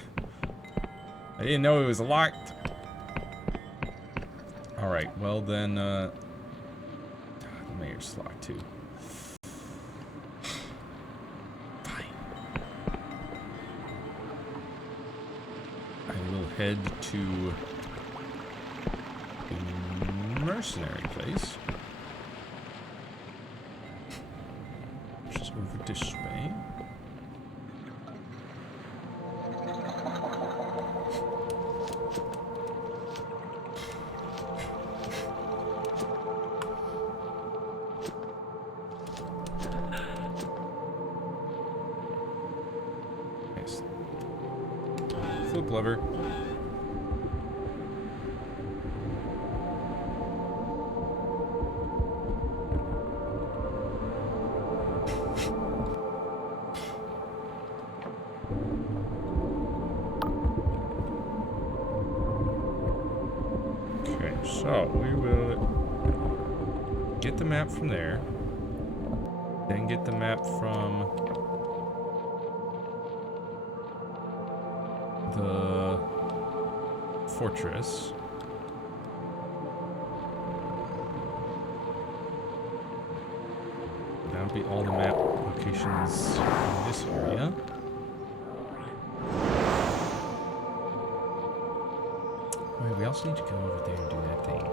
I didn't know it was locked. Alright, well then, the mayor's locked too. Fine. I will head to the mercenary place. Which is over this way. Flip lever. Okay, so we will get the map from there, then get the map from the fortress. That'll be all the map locations in this area. Wait, we also need to go over there and do that thing.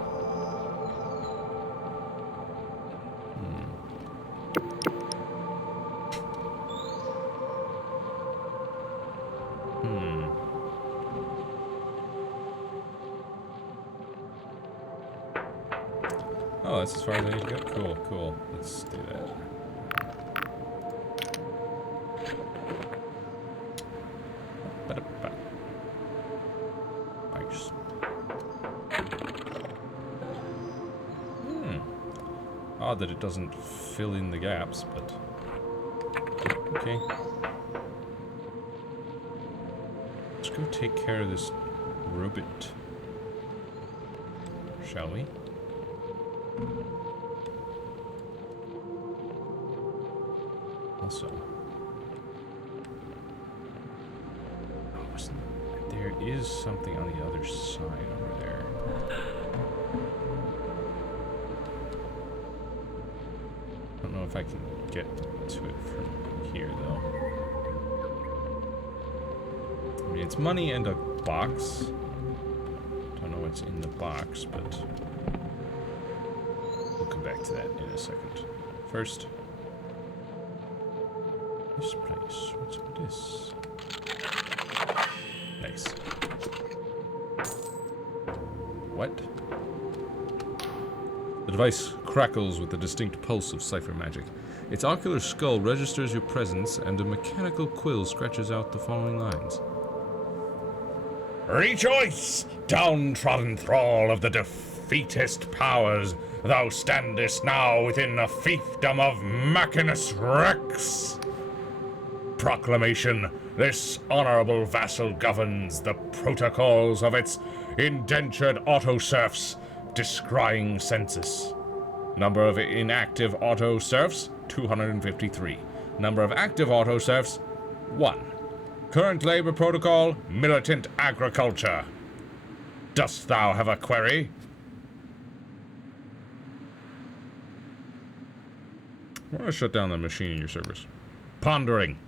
Oh, that's as far as I need to go? Cool, cool. Let's do that. Nice. Odd that it doesn't fill in the gaps, but... okay. Let's go take care of this robot. Shall we? Also, there is something on the other side over there. I don't know if I can get to it from here, though. I mean, it's money and a box. Don't know what's in the box, but we'll come back to that in a second. First, this place. What's this? Nice. What? The device crackles with the distinct pulse of cipher magic. Its ocular skull registers your presence, and a mechanical quill scratches out the following lines. Rejoice, downtrodden thrall of the defeatist powers. Thou standest now within a fiefdom of Machinus Rex. Proclamation. This honorable vassal governs the protocols of its indentured autoserfs, descrying census. Number of inactive autoserfs, 253. Number of active autoserfs, 1. Current labor protocol, militant agriculture. Dost thou have a query? I want to shut down the machine in your service. Pondering.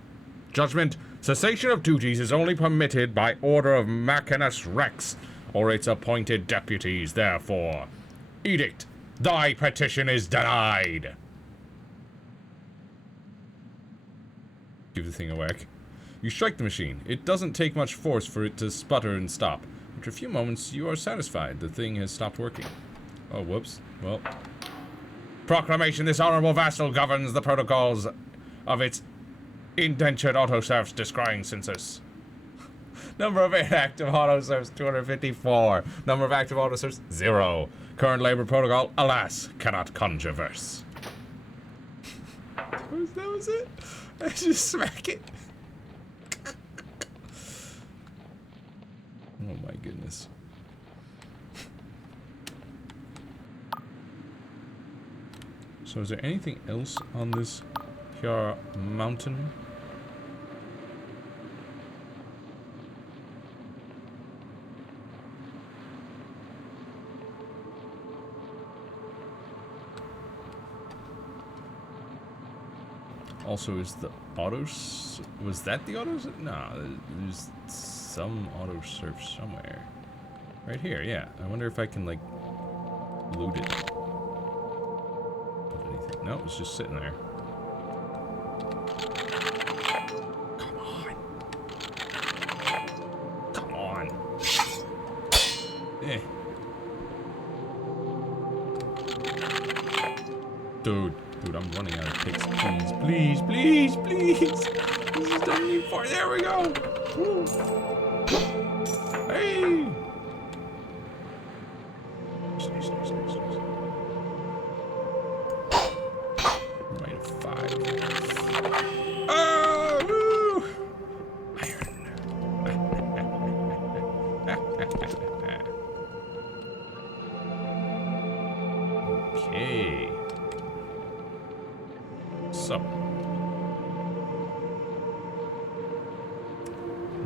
Judgment. Cessation of duties is only permitted by order of Machinus Rex or its appointed deputies, therefore. Edict. Thy petition is denied. Give the thing a whack. You strike the machine. It doesn't take much force for it to sputter and stop. After a few moments, you are satisfied. The thing has stopped working. Oh, whoops. Well. Proclamation. This honorable vassal governs the protocols of its indentured autoserfs, descrying census. Number of inactive autoserfs, 254. Number of active autoserfs, 0. Current labor protocol, alas, cannot controverse. That was it? I just smack it. Oh my goodness. So is there anything else on this here mountain? Also, is the autos... Was that the autos? No, there's some auto surf somewhere. Right here, yeah. I wonder if I can, like, loot it. Put anything. No, it's just sitting there. Come on. Come on. Eh. Dude, I'm running out of picks. Please, please, please, please. This is done me for. There we go. Woo. Hey. Nice. Right of 5. Oh, woo. Iron. Okay. So,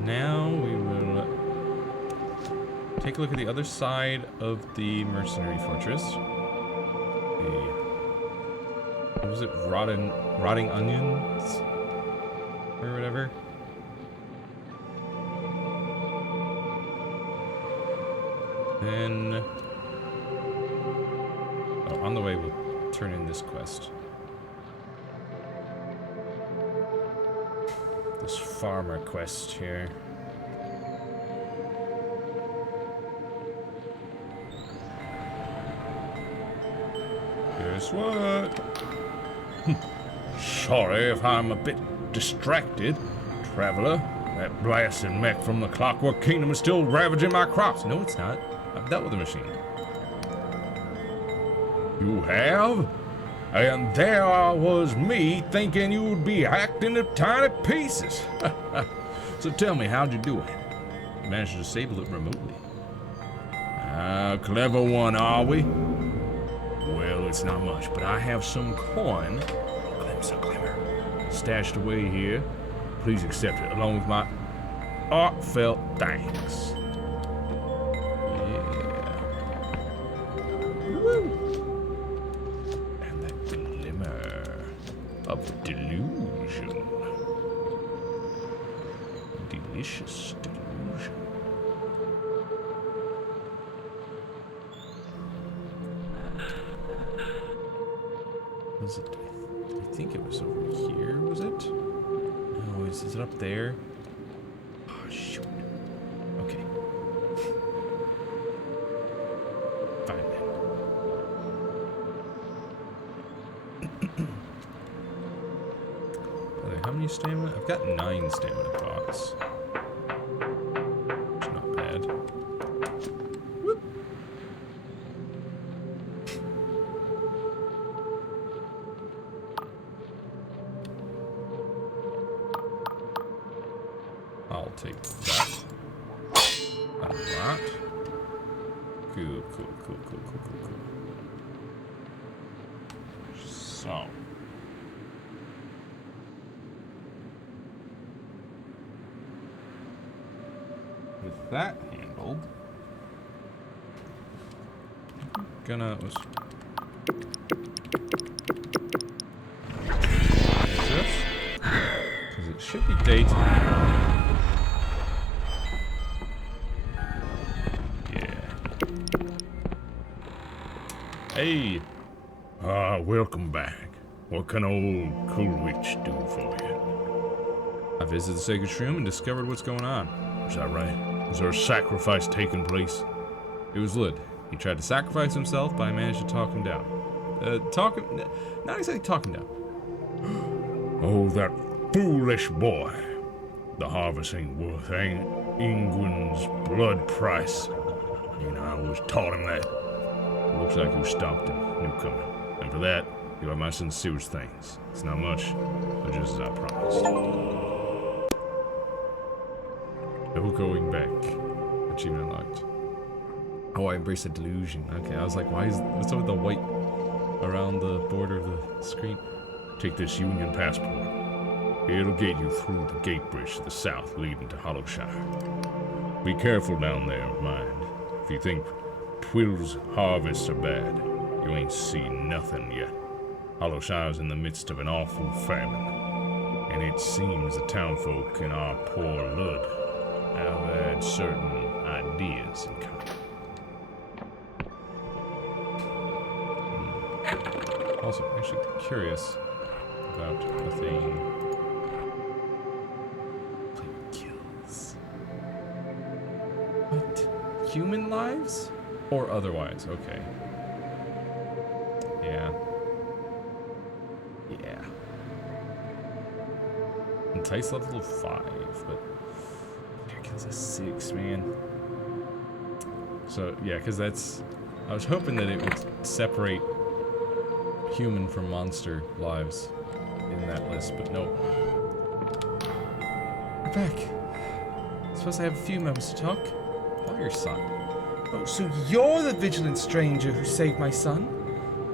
now we will take a look at the other side of the mercenary fortress. What was it? Rotting onions? Or whatever. Then, oh, on the way we'll turn in this quest. This farmer quest here. Guess what? Sorry if I'm a bit distracted, traveler. That blasted mech from the Clockwork Kingdom is still ravaging my crops. No, it's not. I've dealt with the machine. You have? And there was me thinking you'd be hacked into tiny pieces. So tell me, how'd you do it? Managed to disable it remotely. A clever one, are we? Well, it's not much, but I have some coin, a glimpse of glimmer, stashed away here. Please accept it, along with my heartfelt thanks. Yeah. Woo! And that glimmer of delusion. Delicious delusion. Was it? I think it was over here, was it? No, is it up there? Oh, shoot. Okay. stamina? I've got 9 stamina pots. It's not bad. Whoop. I'll take that. And that. Cool. So. With that handled, gonna this? Because it should be daytime. Yeah. Hey. Welcome back. What can old Cool Witch do for you? I visited the sacred shroom and discovered what's going on. Is that right? Is there a sacrifice taking place? It was Lud. He tried to sacrifice himself, but I managed to talk him down. Not exactly talk him down. Oh, that foolish boy. The harvest ain't worth England's blood price. You know, I always taught him that. Looks like you stopped him, newcomer. And for that, you have my sincerest thanks. It's not much, but just as I promised. No going back. Achievement unlocked. Oh, I embrace a delusion. Okay, I was like, what's up with the white around the border of the screen? Take this Union passport. It'll get you through the gate bridge to the south leading to Hollowshire. Be careful down there, mind. If you think Twill's harvests are bad, you ain't seen nothing yet. Hollowshire's in the midst of an awful famine, and it seems the townfolk and our poor Lud have had certain ideas in common. Also, actually curious about the thing. Kills. What? Human lives? Or otherwise? Okay. Yeah. Yeah. Entice level of 5, but it kills a 6, man. So yeah, because that's. I was hoping that it would separate human from monster lives in that list, but nope. We're back. Suppose I have a few moments to talk. About your son. Oh, so you're the vigilant stranger who saved my son?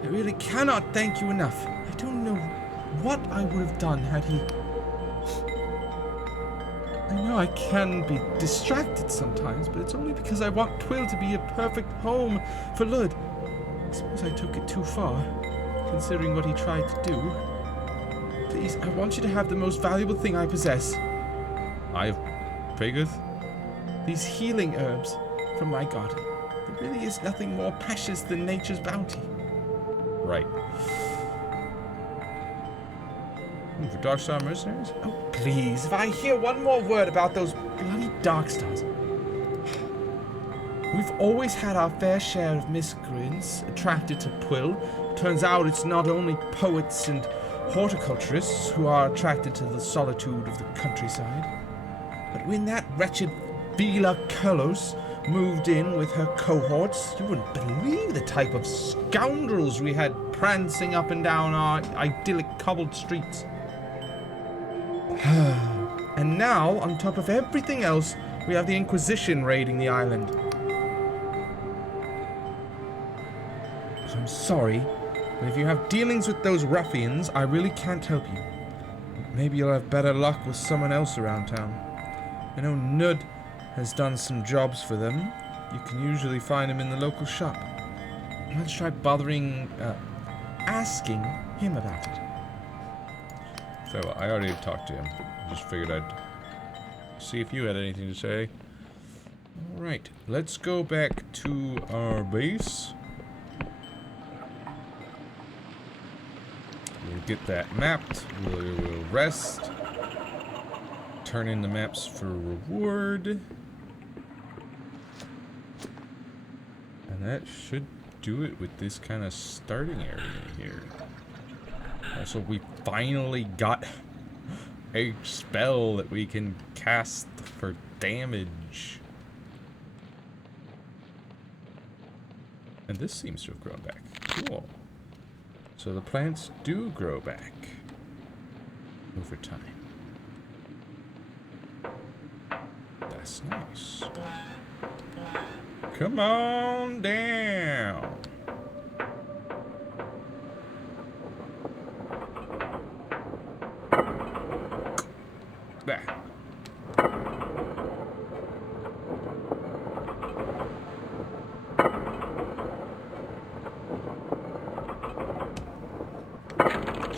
I really cannot thank you enough. I don't know what I would have done had he... I know I can be distracted sometimes, but it's only because I want Twill to be a perfect home for Lud. I suppose I took it too far, considering what he tried to do. Please, I want you to have the most valuable thing I possess. I have Pageth? These healing herbs from my garden. There really is nothing more precious than nature's bounty. Right. For Darkstar mercenaries? Oh, please, if I hear one more word about those bloody Darkstars. We've always had our fair share of miscreants attracted to Twill. Turns out it's not only poets and horticulturists who are attracted to the solitude of the countryside. But when that wretched Vila Kurlos moved in with her cohorts, you wouldn't believe the type of scoundrels we had prancing up and down our idyllic cobbled streets. And now, on top of everything else, we have the Inquisition raiding the island. So I'm sorry, but if you have dealings with those ruffians, I really can't help you. Maybe you'll have better luck with someone else around town. I know Nud has done some jobs for them. You can usually find him in the local shop. Let's try asking him about it. So I already talked to him. I just figured I'd see if you had anything to say. Alright, let's go back to our base. We'll get that mapped. We'll rest. Turn in the maps for reward. And that should do it with this kind of starting area here. Also, we finally got a spell that we can cast for damage. And this seems to have grown back. Cool. So the plants do grow back over time. That's nice. Come on down. There.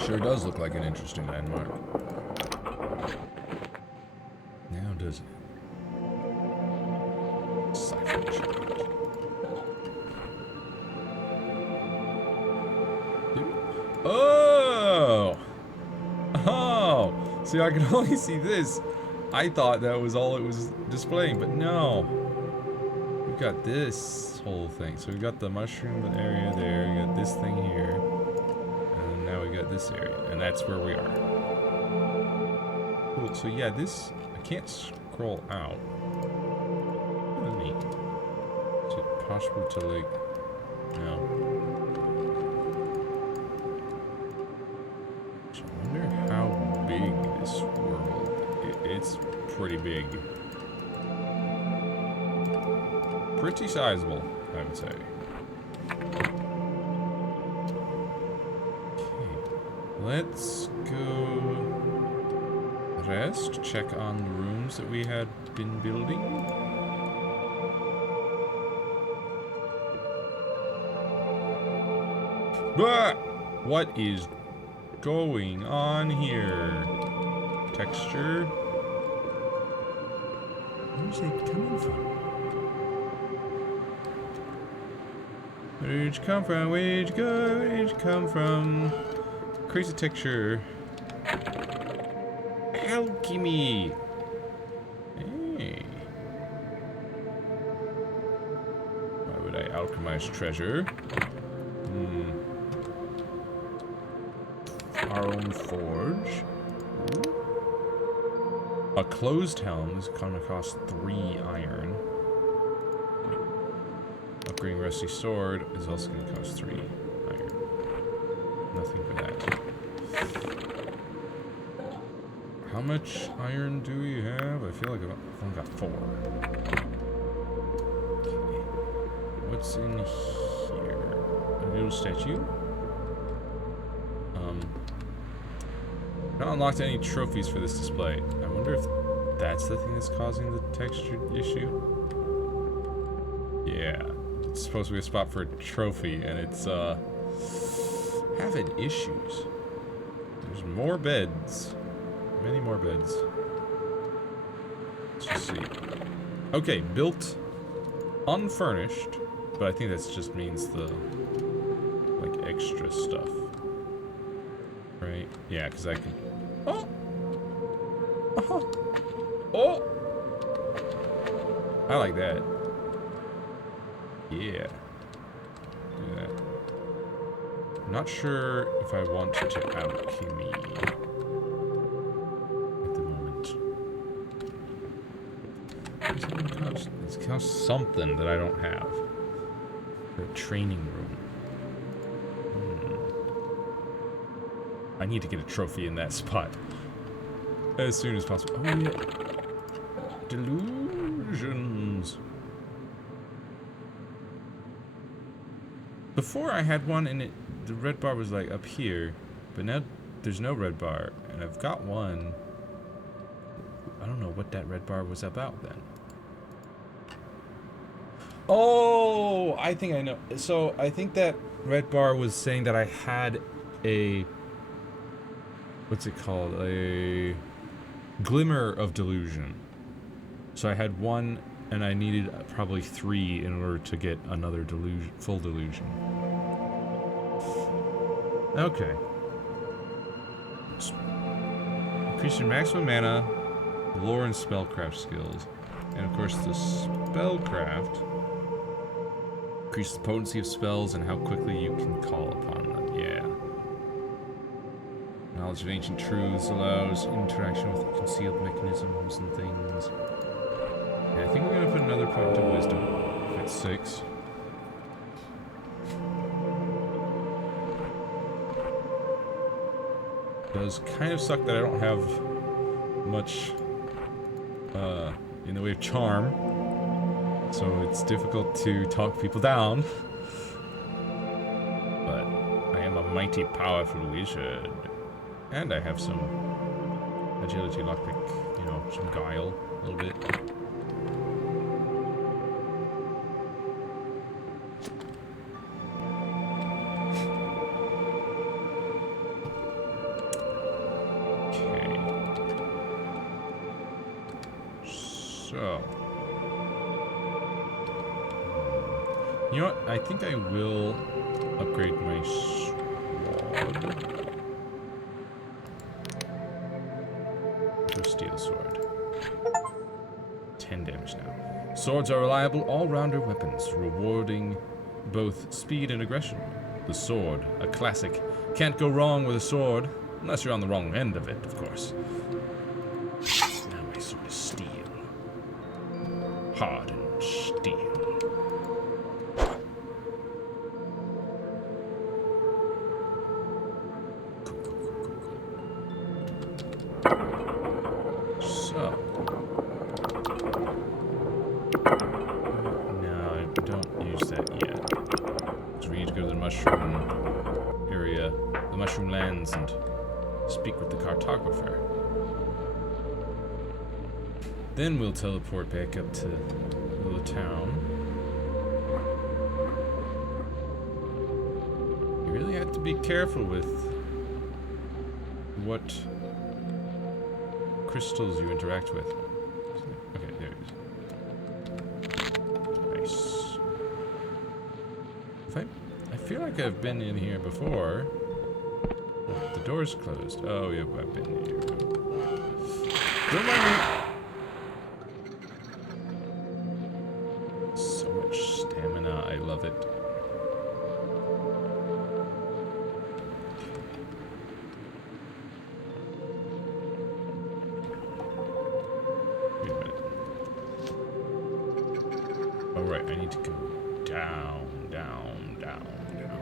Sure does look like an interesting landmark. Now does it? Cipher chart. Oh! Oh! See, I can only see this. I thought that was all it was displaying, but no. We've got this whole thing. So we've got the mushroom area there, we got this thing here, and now we got this area, and that's where we are. Cool, so yeah, this, I can't scroll out. What do you mean? Is it possible to, like, no. So I wonder how big this world is. It's pretty big. Pretty sizable, I would say. Okay, let's go rest, check on the rooms that we had been building. But what is going on here? Texture. Where's it coming from? Where'd you come from? Where'd you go? Where'd you come from? Crazy texture. Alchemy. Hey. Why would I alchemize treasure? Our own forge. Ooh. A closed helm is gonna cost 3 iron. Upgrading rusty sword is also gonna cost 3 iron. Nothing for that. How much iron do we have? I feel like I've only got 4. Okay. What's in here? A little statue? Not unlocked any trophies for this display. I wonder if that's the thing that's causing the texture issue. Yeah, it's supposed to be a spot for a trophy, and it's having issues. There's more beds, many more beds. Let's just see. Okay, built unfurnished, but I think that just means the like extra stuff. Right? Yeah, because I can. Oh! Oh! I like that. Yeah. Do that. I'm not sure if I want to alchemy at the moment. What does it cost? It costs something that I don't have. For a training room. I need to get a trophy in that spot as soon as possible. Oh yeah, Delusions. Before I had one and the red bar was like up here, but now there's no red bar, and I've got one. I don't know what that red bar was about then. Oh, I think I know. So I think that red bar was saying that I had a, what's it called? A glimmer of delusion. So I had one, and I needed probably 3 in order to get another delusion, full delusion. Okay. Increase your maximum mana, lore and spellcraft skills, and of course the spellcraft. Increase the potency of spells and how quickly you can call upon them. Yeah. And Knowledge of ancient truths allows interaction with concealed mechanisms and things. Yeah, I think we're gonna put another point to wisdom. If it's 6. Does kind of suck that I don't have much in the way of charm, so it's difficult to talk people down. But I am a mighty powerful wizard, and I have some agility, lockpick, you know, some guile a little bit. So, you know what? I think I will upgrade my sword to a steel sword. 10 damage now. Swords are reliable all-rounder weapons, rewarding both speed and aggression. The sword, a classic. Can't go wrong with a sword, unless you're on the wrong end of it, of course. Now my sword is steel. Hard and steel. So. No, don't use that yet. So we need to go to the mushroom area, the mushroom lands, and speak with the cartographer. Then we'll teleport back up to the town. You really have to be careful with what crystals you interact with. Okay, there it is. Nice. I feel like I've been in here before. Oh, the door's closed. Oh, yep, I've been here. Don't mind me. Stamina, I love it. Wait a minute. Alright, I need to go down, down, down, down.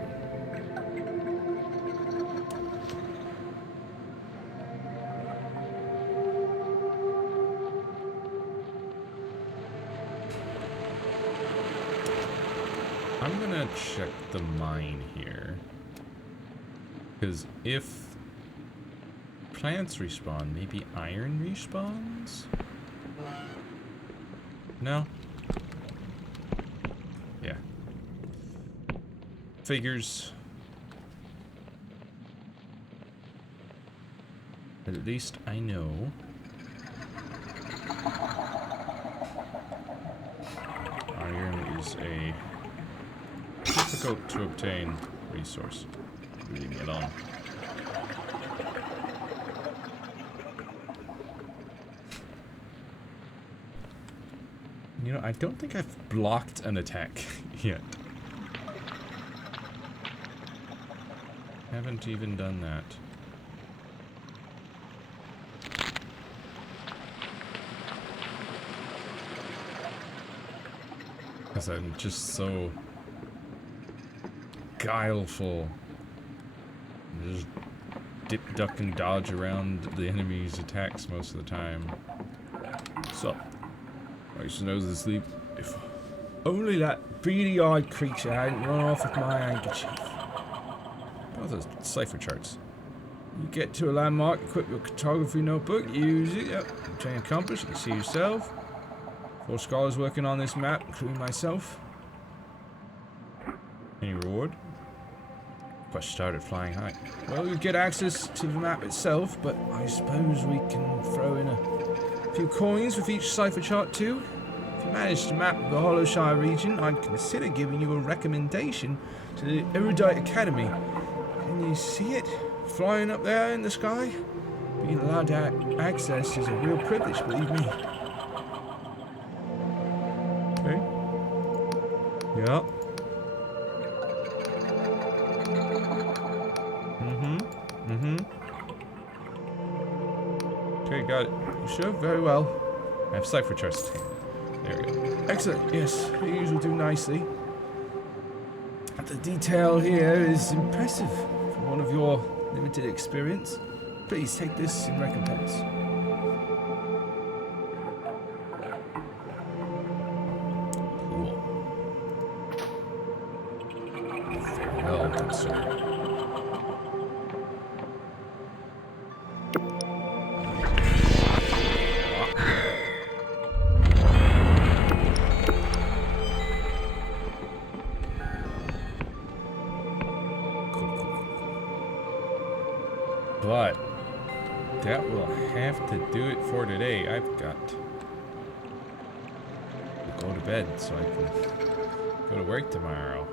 I'm gonna check the mine here, because if plants respawn, maybe iron respawns? No? Yeah. Figures. But at least I know. Iron is a difficult to obtain resource. Leave me alone. You know, I don't think I've blocked an attack yet. Haven't even done that. Because I'm just so guileful. Just dip, duck, and dodge around the enemy's attacks most of the time. So, I used to know this sleep. If only that beady-eyed creature hadn't run off with my handkerchief. Oh, those cipher charts. You get to a landmark, equip your cartography notebook, use it, yep. Obtain a compass, you can see yourself. 4 scholars working on this map, including myself. Any reward? Quest started flying high. Well, you get access to the map itself, but I suppose we can throw in a few coins with each cipher chart too. If you manage to map the Hollowshire region, I'd consider giving you a recommendation to the Erudite Academy. Can you see it? Flying up there in the sky? Being allowed to access is a real privilege, believe me. Okay. Yep. got it. You should. Very well. I have cipher chest. There we go. Excellent. Yes, these will do nicely. The detail here is impressive for one of your limited experience. Please take this in recompense. Cool. Very well, good sir. But that will have to do it for today. I've got to go to bed so I can go to work tomorrow.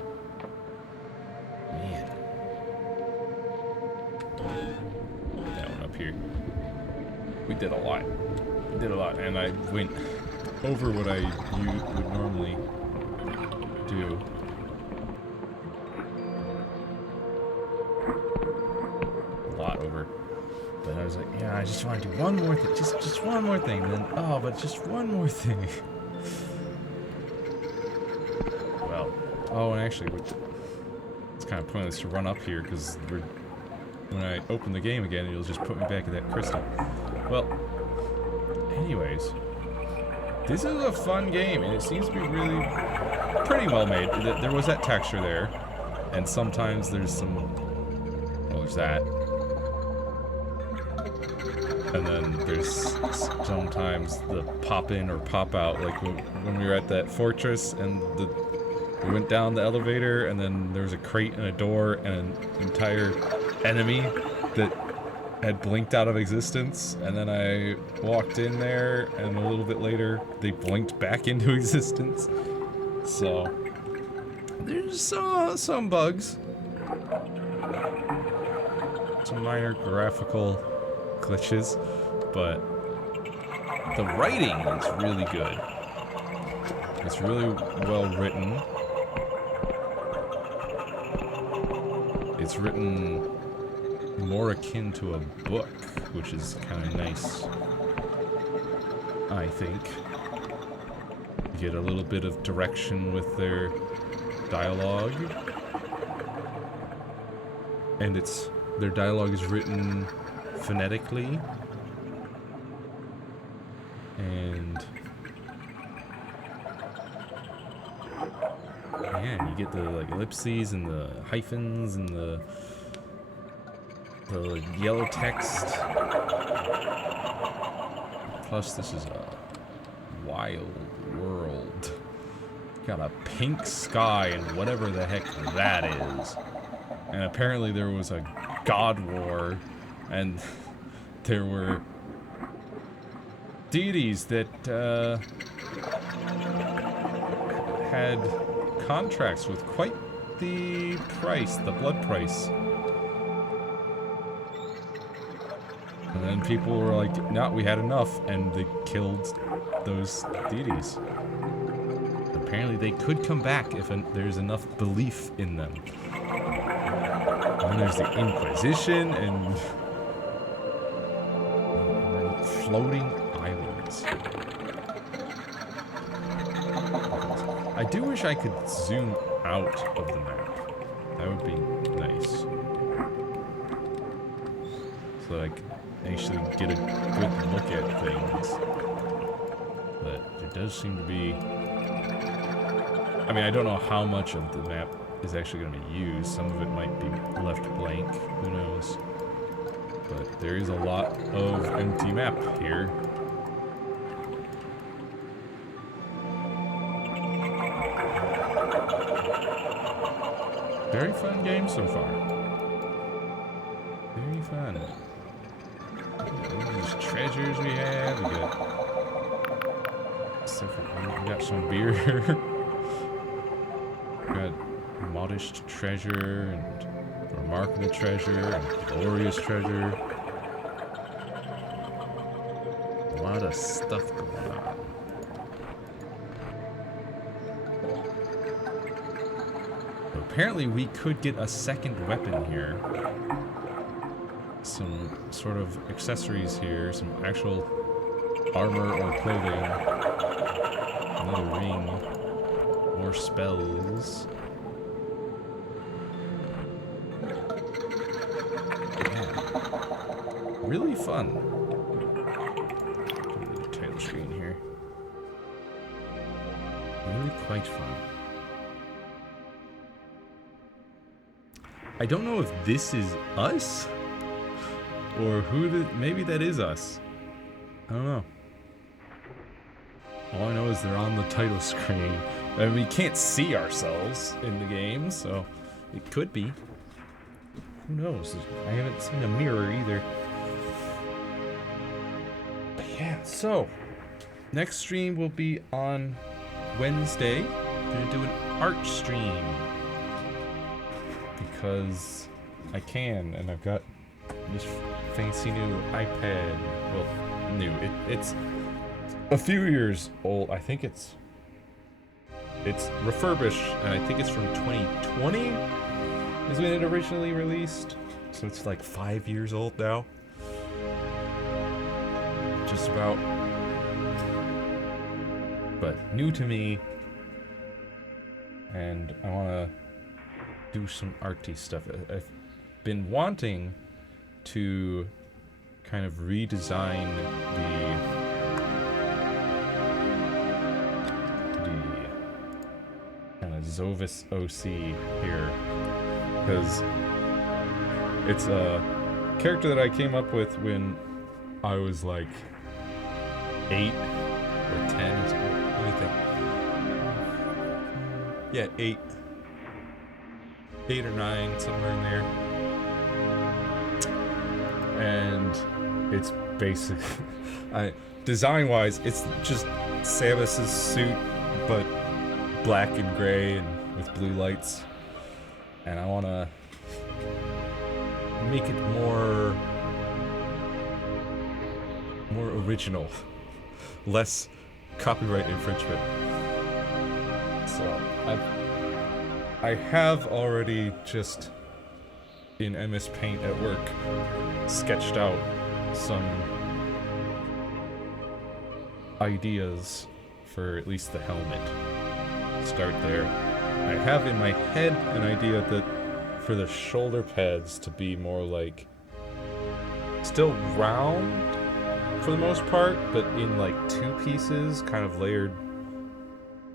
Man. That one up here. We did a lot. We did a lot, and I went over what I would normally do. Over, but I was like, yeah, I just want to do one more thing, just one more thing, and then but just one more thing. Well, and actually, it's kind of pointless to run up here because when I open the game again, it'll just put me back at that crystal. Well, anyways, this is a fun game, and it seems to be really pretty well made. There was that texture there, and sometimes there's some, well, there's that. And then there's sometimes the pop in or pop out, like when we were at that fortress and we went down the elevator and then there was a crate and a door and an entire enemy that had blinked out of existence, and then I walked in there and a little bit later they blinked back into existence. So there's some bugs, some minor graphical glitches, but the writing is really good. It's really well written. It's written more akin to a book, which is kind of nice, I think. You get a little bit of direction with their dialogue, and their dialogue is written phonetically, and yeah, you get the like ellipses and the hyphens and the yellow text. Plus, this is a wild world. Got a pink sky and whatever the heck that is. And apparently there was a god war, and there were deities that had contracts with quite the price, the blood price. And then people were like, no, we had enough, and they killed those deities. Apparently they could come back if there's enough belief in them. And then there's the Inquisition and floating islands. I do wish I could zoom out of the map. That would be nice. So I could actually get a good look at things. But there does seem to be... I mean, I don't know how much of the map is actually going to be used. Some of it might be left blank. Who knows? But there is a lot of empty map here. Very fun game so far. Very fun. These treasures we have. We got some beer. We got modest treasure and remarkable treasure and glorious treasure. A lot of stuff going on. Apparently we could get a second weapon here. some sort of accessories here, some actual armor or clothing. Another ring. More spells. Yeah. Really fun. Put the title screen here. Really quite fun. I don't know if this is us or maybe that is us. I don't know. All I know is they're on the title screen. And we can't see ourselves in the game, so it could be. Who knows? I haven't seen a mirror either. But yeah, so next stream will be on Wednesday. I'm gonna do an art stream because I can, and I've got this fancy new iPad. Well, new. It's a few years old. I think it's refurbished, and I think it's from 2020 is when it originally released. So it's like 5 years old now. Just about. But new to me, and I want to do some arty stuff. I've been wanting to kind of redesign the kind of Zovis OC here, because it's a character that I came up with when I was like 8 or 10 or something. Let me think. Yeah, 8 or 9, somewhere in there. And it's basic. Design-wise, it's just Samus's suit, but black and gray and with blue lights. And I want to make it more original, less copyright infringement. So I have already just in MS Paint at work sketched out some ideas for at least the helmet. Start there. I have in my head an idea that for the shoulder pads to be more like still round for the most part, but in like 2 pieces, kind of layered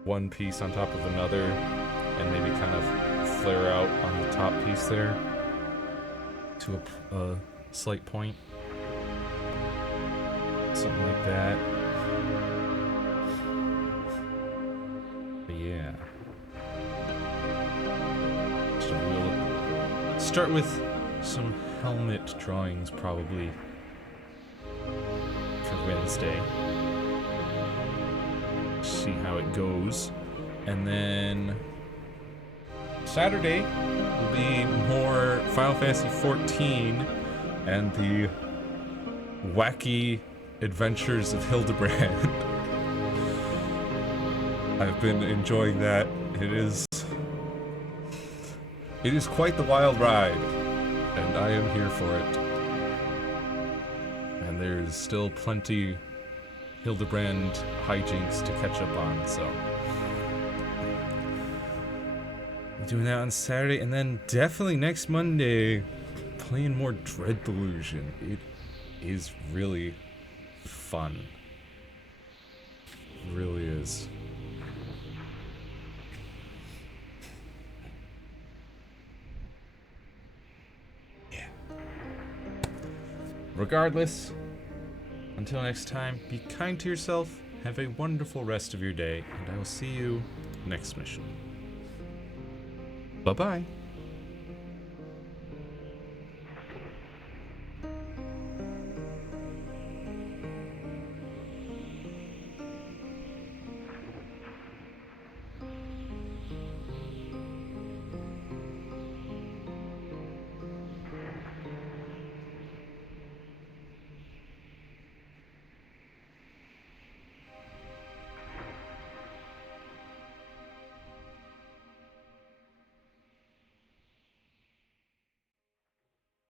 one piece on top of another, and maybe kind of flare out on the top piece there to a slight point. Something like that. But yeah. So we'll start with some helmet drawings probably for Wednesday. See how it goes. And then Saturday will be more Final Fantasy XIV and the wacky adventures of Hildebrand. I've been enjoying that. It is quite the wild ride, and I am here for it. And there's still plenty Hildebrand hijinks to catch up on, so I'm doing that on Saturday, and then definitely next Monday playing more Dread Delusion. It is really fun. It really is. Yeah. Regardless, until next time, be kind to yourself, have a wonderful rest of your day, and I will see you next mission. Bye-bye.